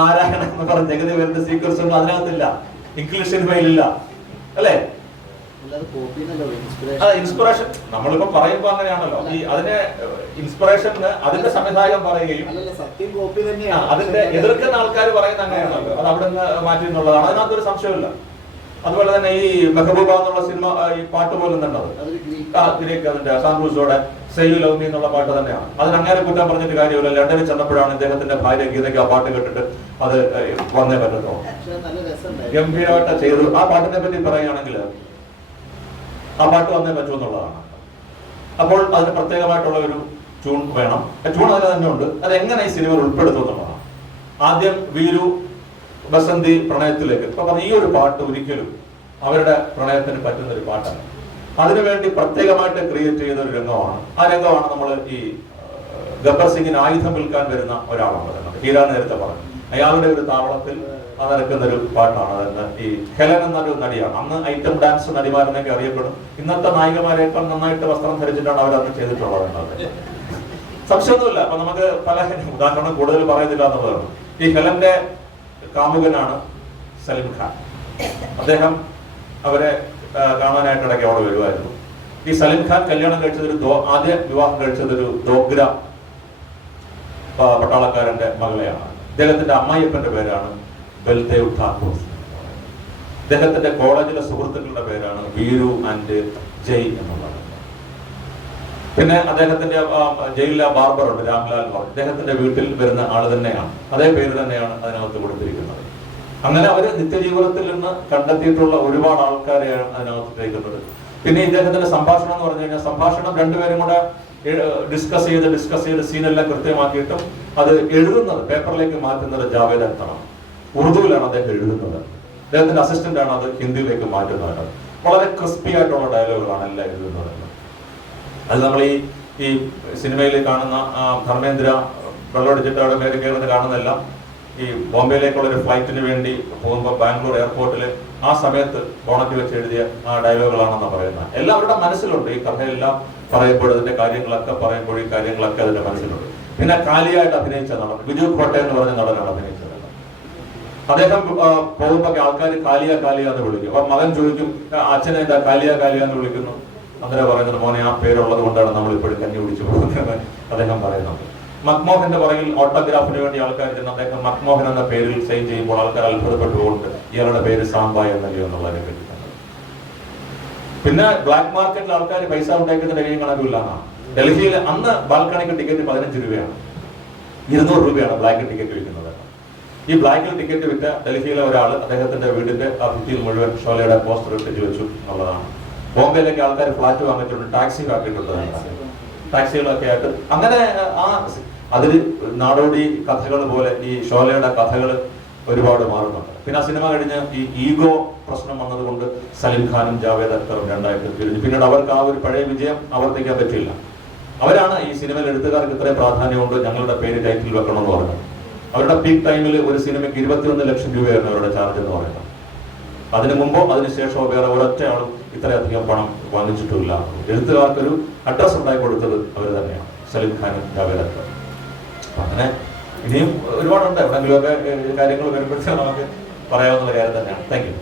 നാരായണൻ എന്ന് പറഞ്ഞ ജഗതി വരുന്ന സീക്വൻസ് ഒന്നും അതിനകത്തില്ല, ഇംഗ്ലീഷ് സിനിമയിലില്ല അല്ലെ. ഇൻസ്പിറേഷൻ നമ്മളിപ്പോ പറയുമ്പോ അങ്ങനെയാണല്ലോ. ഈ അതിനെ ഇൻസ്പിറേഷന് അതിന്റെ സംവിധായകൻ പറയുകയും അതിന്റെ എതിർക്കുന്ന ആൾക്കാർ പറയുന്ന അങ്ങനെയാണല്ലോ, അത് അവിടെ നിന്ന് മാറ്റി എന്നുള്ളതാണ്. അതിനകത്തൊരു സംശയമില്ല. അതുപോലെ തന്നെ ഈ മെഹബൂബ എന്നുള്ള സിനിമ ഈ പാട്ട് പോലും തന്നെ ഗ്രീക്ക് അതിന്റെ സാൻഡ്രൂസോടെ സെയു ലവ് മീ എന്നുള്ള പാട്ട് തന്നെയാണ്. അതിന് അങ്ങനെ കുറ്റം പറഞ്ഞിട്ട് കാര്യമില്ല. ലണ്ടനിൽ ചെന്നപ്പോഴാണ് ഇദ്ദേഹത്തിന്റെ ഭാര്യ ഗീതയ്ക്ക് ആ പാട്ട് കേട്ടിട്ട് അത് വന്നേ പറ്റത്തുള്ളൂ. ഗംഭീരമായിട്ട് ചെയ്തു. ആ പാട്ടിനെ പറ്റി പറയുകയാണെങ്കിൽ ആ പാട്ട് വന്നേ പറ്റുമെന്നുള്ളതാണ്. അപ്പോൾ അതിന് പ്രത്യേകമായിട്ടുള്ള ഒരു ട്യൂൺ വേണം. ട്യൂൺ അതിൽ തന്നെ ഉണ്ട്. അത് എങ്ങനെ ഈ സിനിമയിൽ ഉൾപ്പെടുത്തുമെന്നുള്ളതാണ്. ആദ്യം വീരു ബസന്തി പ്രണയത്തിലേക്ക് ഇപ്പൊ ഈ ഒരു പാട്ട് ഒരിക്കലും അവരുടെ പ്രണയത്തിന് പറ്റുന്ന ഒരു പാട്ടാണ്. അതിനുവേണ്ടി പ്രത്യേകമായിട്ട് ക്രിയേറ്റ് ചെയ്ത ഒരു രംഗമാണ്. ആ രംഗമാണ് നമ്മൾ ഈ ഗബ്ബർ സിംഗിന് ആയുധം വിൽക്കാൻ വരുന്ന ഒരാളാണ് പറയുന്നത്. ഹീരാ നേരത്തെ പറഞ്ഞു. അയാളുടെ ഒരു താവളത്തിൽ നടക്കുന്ന ഒരു പാട്ടാണ്. അതെന്ന് ഈ ഹെലൻ എന്നൊരു നടിയാണ്. അന്ന് ഐറ്റം ഡാൻസ് നടിമാരെന്നൊക്കെ അറിയപ്പെടും. ഇന്നത്തെ നായികമാരേക്കാൾ നന്നായിട്ട് വസ്ത്രം ധരിച്ചിട്ടാണ് അവരന്ന് ചെയ്തിട്ടുള്ളത്. സംശയമൊന്നുമില്ല. അപ്പൊ നമുക്ക് പല ഉദാഹരണം കൂടുതൽ പറയുന്നില്ല എന്നുള്ളതാണ്. ഈ ഹെലന്റെ കാമുകനാണ് സലിം ഖാൻ. അദ്ദേഹം അവരെ കാണാനായിട്ട് ഇടയ്ക്ക് അവിടെ വരുമായിരുന്നു. ഈ സലിം ഖാൻ കല്യാണം കഴിച്ചതൊരു ആദ്യ വിവാഹം കഴിച്ചതൊരു ദോഗ്ര പട്ടാളക്കാരന്റെ മകളെയാണ്. ഇദ്ദേഹത്തിന്റെ അമ്മായിയപ്പന്റെ പേരാണ് ബൽദേവ് ഠാക്കൂർ. ഇദ്ദേഹത്തിന്റെ കോളേജിലെ സുഹൃത്തുക്കളുടെ പേരാണ് വീരു ആൻഡ് ജയ് എന്നുള്ളത്. പിന്നെ അദ്ദേഹത്തിന്റെ ജയിലിലെ ബാർബർ ഉണ്ട്, രാംലാൽ ബാർബർ. ഇദ്ദേഹത്തിന്റെ വീട്ടിൽ വരുന്ന ആള് തന്നെയാണ്, അതേ പേര് തന്നെയാണ് അതിനകത്ത് കൊടുത്തിരിക്കുന്നത്. അങ്ങനെ അവര് നിത്യജീവിതത്തിൽ നിന്ന് കണ്ടെത്തിയിട്ടുള്ള ഒരുപാട് ആൾക്കാരെയാണ് അതിനകത്ത് തേക്കുന്നത്. പിന്നെ ഇദ്ദേഹത്തിന്റെ സംഭാഷണം എന്ന് പറഞ്ഞു കഴിഞ്ഞാൽ സംഭാഷണം രണ്ടുപേരും കൂടെ ഡിസ്കസ് ചെയ്ത് സീനെല്ലാം കൃത്യമാക്കിയിട്ടും അത് എഴുതുന്നത് പേപ്പറിലേക്ക് മാറ്റുന്നത് ജാവേദ് അക്തറാണ്. ഉറുദുവിലാണ് അദ്ദേഹം എഴുതുന്നത്. അദ്ദേഹത്തിന്റെ അസിസ്റ്റന്റ് ആണ് അത് ഹിന്ദിയിലേക്ക് മാറ്റുന്നത്. വളരെ ക്രിസ്പി ആയിട്ടുള്ള ഡയലോഗുകളാണ് എല്ലാം എഴുതുന്നത്. അത് നമ്മൾ ഈ സിനിമയിൽ കാണുന്ന ധർമ്മേന്ദ്ര വെള്ളമടിച്ചിട്ട് അവിടെ പേര് കയറുന്നത് കാണുന്നതെല്ലാം ഈ ബോംബെയിലേക്കുള്ള ഒരു ഫ്ലൈറ്റിന് വേണ്ടി പോകുമ്പോൾ ബാംഗ്ലൂർ എയർപോർട്ടിൽ ആ സമയത്ത് ബോണറ്റ് വെച്ച് എഴുതിയ ആ ഡയലോഗുകളാണെന്നാണ് പറയുന്നത്. എല്ലാവരുടെ മനസ്സിലുണ്ട്. ഈ കഥയെല്ലാം പറയുമ്പോൾ ഇതിന്റെ കാര്യങ്ങളൊക്കെ പറയുമ്പോൾ ഈ കാര്യങ്ങളൊക്കെ അതിന്റെ മനസ്സിലുണ്ട്. പിന്നെ കാലിയായിട്ട് അഭിനയിച്ച നടൻ ബിജു കോട്ടയം എന്ന് പറഞ്ഞ നടനാണ് അഭിനയിച്ചത്. അദ്ദേഹം പോകുമ്പോൾ ആൾക്കാർ കാലിയ എന്ന് വിളിക്കും. അപ്പൊ മകൻ ചോദിക്കും, അച്ഛനെ എന്താ കാലിയ എന്ന് വിളിക്കുന്നു? അന്നേരം പറയുന്നത്, മോനെ ആ പേരുള്ളത് കൊണ്ടാണ് നമ്മൾ ഇപ്പോഴും കഞ്ഞി കുടിച്ചു പോകുന്നത് അദ്ദേഹം പറയുന്നത്. മക്മോഹന്റെ പുറകിൽ ഓട്ടോഗ്രാഫിന് വേണ്ടി ആൾക്കാർ ചെന്ന് അദ്ദേഹം മക്മോഹൻ എന്ന പേരിൽ സൈൻ ചെയ്യുമ്പോൾ ആൾക്കാർ അത്ഭുതപ്പെട്ടുകൊണ്ട് ഇയാളുടെ പേര് സാംബായ് എന്നല്ലയോ എന്നുള്ളതിനെ പറ്റി. പിന്നെ ബ്ലാക്ക് മാർക്കറ്റിൽ ആൾക്കാർ പൈസ ഉണ്ടാക്കുന്ന കഴിയും കണക്കില്ലാന്നാണ്. ഡൽഹിയിൽ അന്ന് ബാൽക്കണിക്ക് ടിക്കറ്റ് 15 രൂപയാണ്, 200 രൂപയാണ് ബ്ലാക്ക് ടിക്കറ്റ് വിൽക്കുന്നത്. ഈ ബ്ലാക്കിൽ ടിക്കറ്റ് വിറ്റ ഡൽഹിയിലെ ഒരാൾ അദ്ദേഹത്തിന്റെ വീടിന്റെ ആ ഭിത്തിയിൽ മുഴുവൻ ഷോലയുടെ പോസ്റ്റർ ഇട്ടിച്ച് വെച്ചു എന്നുള്ളതാണ്. ബോംബെയിലേക്ക് ആൾക്കാർ ഫ്ലാറ്റ് വാങ്ങിയിട്ടുണ്ട്, ടാക്സി ആക്കിയിട്ടുണ്ട്, ടാക്സികളൊക്കെ ആയിട്ട്. അങ്ങനെ അതിൽ നാടോടി കഥകൾ പോലെ ഈ ഷോലയുടെ കഥകൾ ഒരുപാട് മാറുന്നുണ്ട്. പിന്നെ ആ സിനിമ കഴിഞ്ഞ് ഈ ഈഗോ പ്രശ്നം വന്നതുകൊണ്ട് സലിം ഖാനും ജാവേദ് അക്തറും രണ്ടായിട്ട് പിരിഞ്ഞു. പിന്നീട് അവർക്ക് ആ ഒരു പഴയ വിജയം ആവർത്തിക്കാൻ പറ്റില്ല. അവരാണ് ഈ സിനിമയിൽ എഴുത്തുകാർക്ക് ഇത്രയും പ്രാധാന്യമുണ്ട്, ഞങ്ങളുടെ പേര് ടൈറ്റിൽ വെക്കണം എന്ന് പറഞ്ഞത്. അവരുടെ പീക്ക് ടൈമിൽ ഒരു സിനിമയ്ക്ക് 21 ലക്ഷം രൂപയായിരുന്നു അവരുടെ ചാർജ് എന്ന് പറയുന്നത്. അതിനു മുമ്പോ അതിനുശേഷമോ വേറെ ഒരൊറ്റ ആളും ഇത്രയധികം പണം വാങ്ങിച്ചിട്ടില്ല. എഴുത്തുകാർക്കൊരു അഡ്രസ് ഉണ്ടായി കൊടുത്തത് അവർ തന്നെയാണ്, സലിം ഖാനും ജാവേദ് അക്തറും. അങ്ങനെ ഇനിയും ഒരുപാടുണ്ട്, എവിടെങ്കിലുമൊക്കെ കാര്യങ്ങൾ വരുമ്പോഴത്തേക്കും നമുക്ക് പറയാവുന്ന കാര്യം തന്നെയാണ്. Thank you.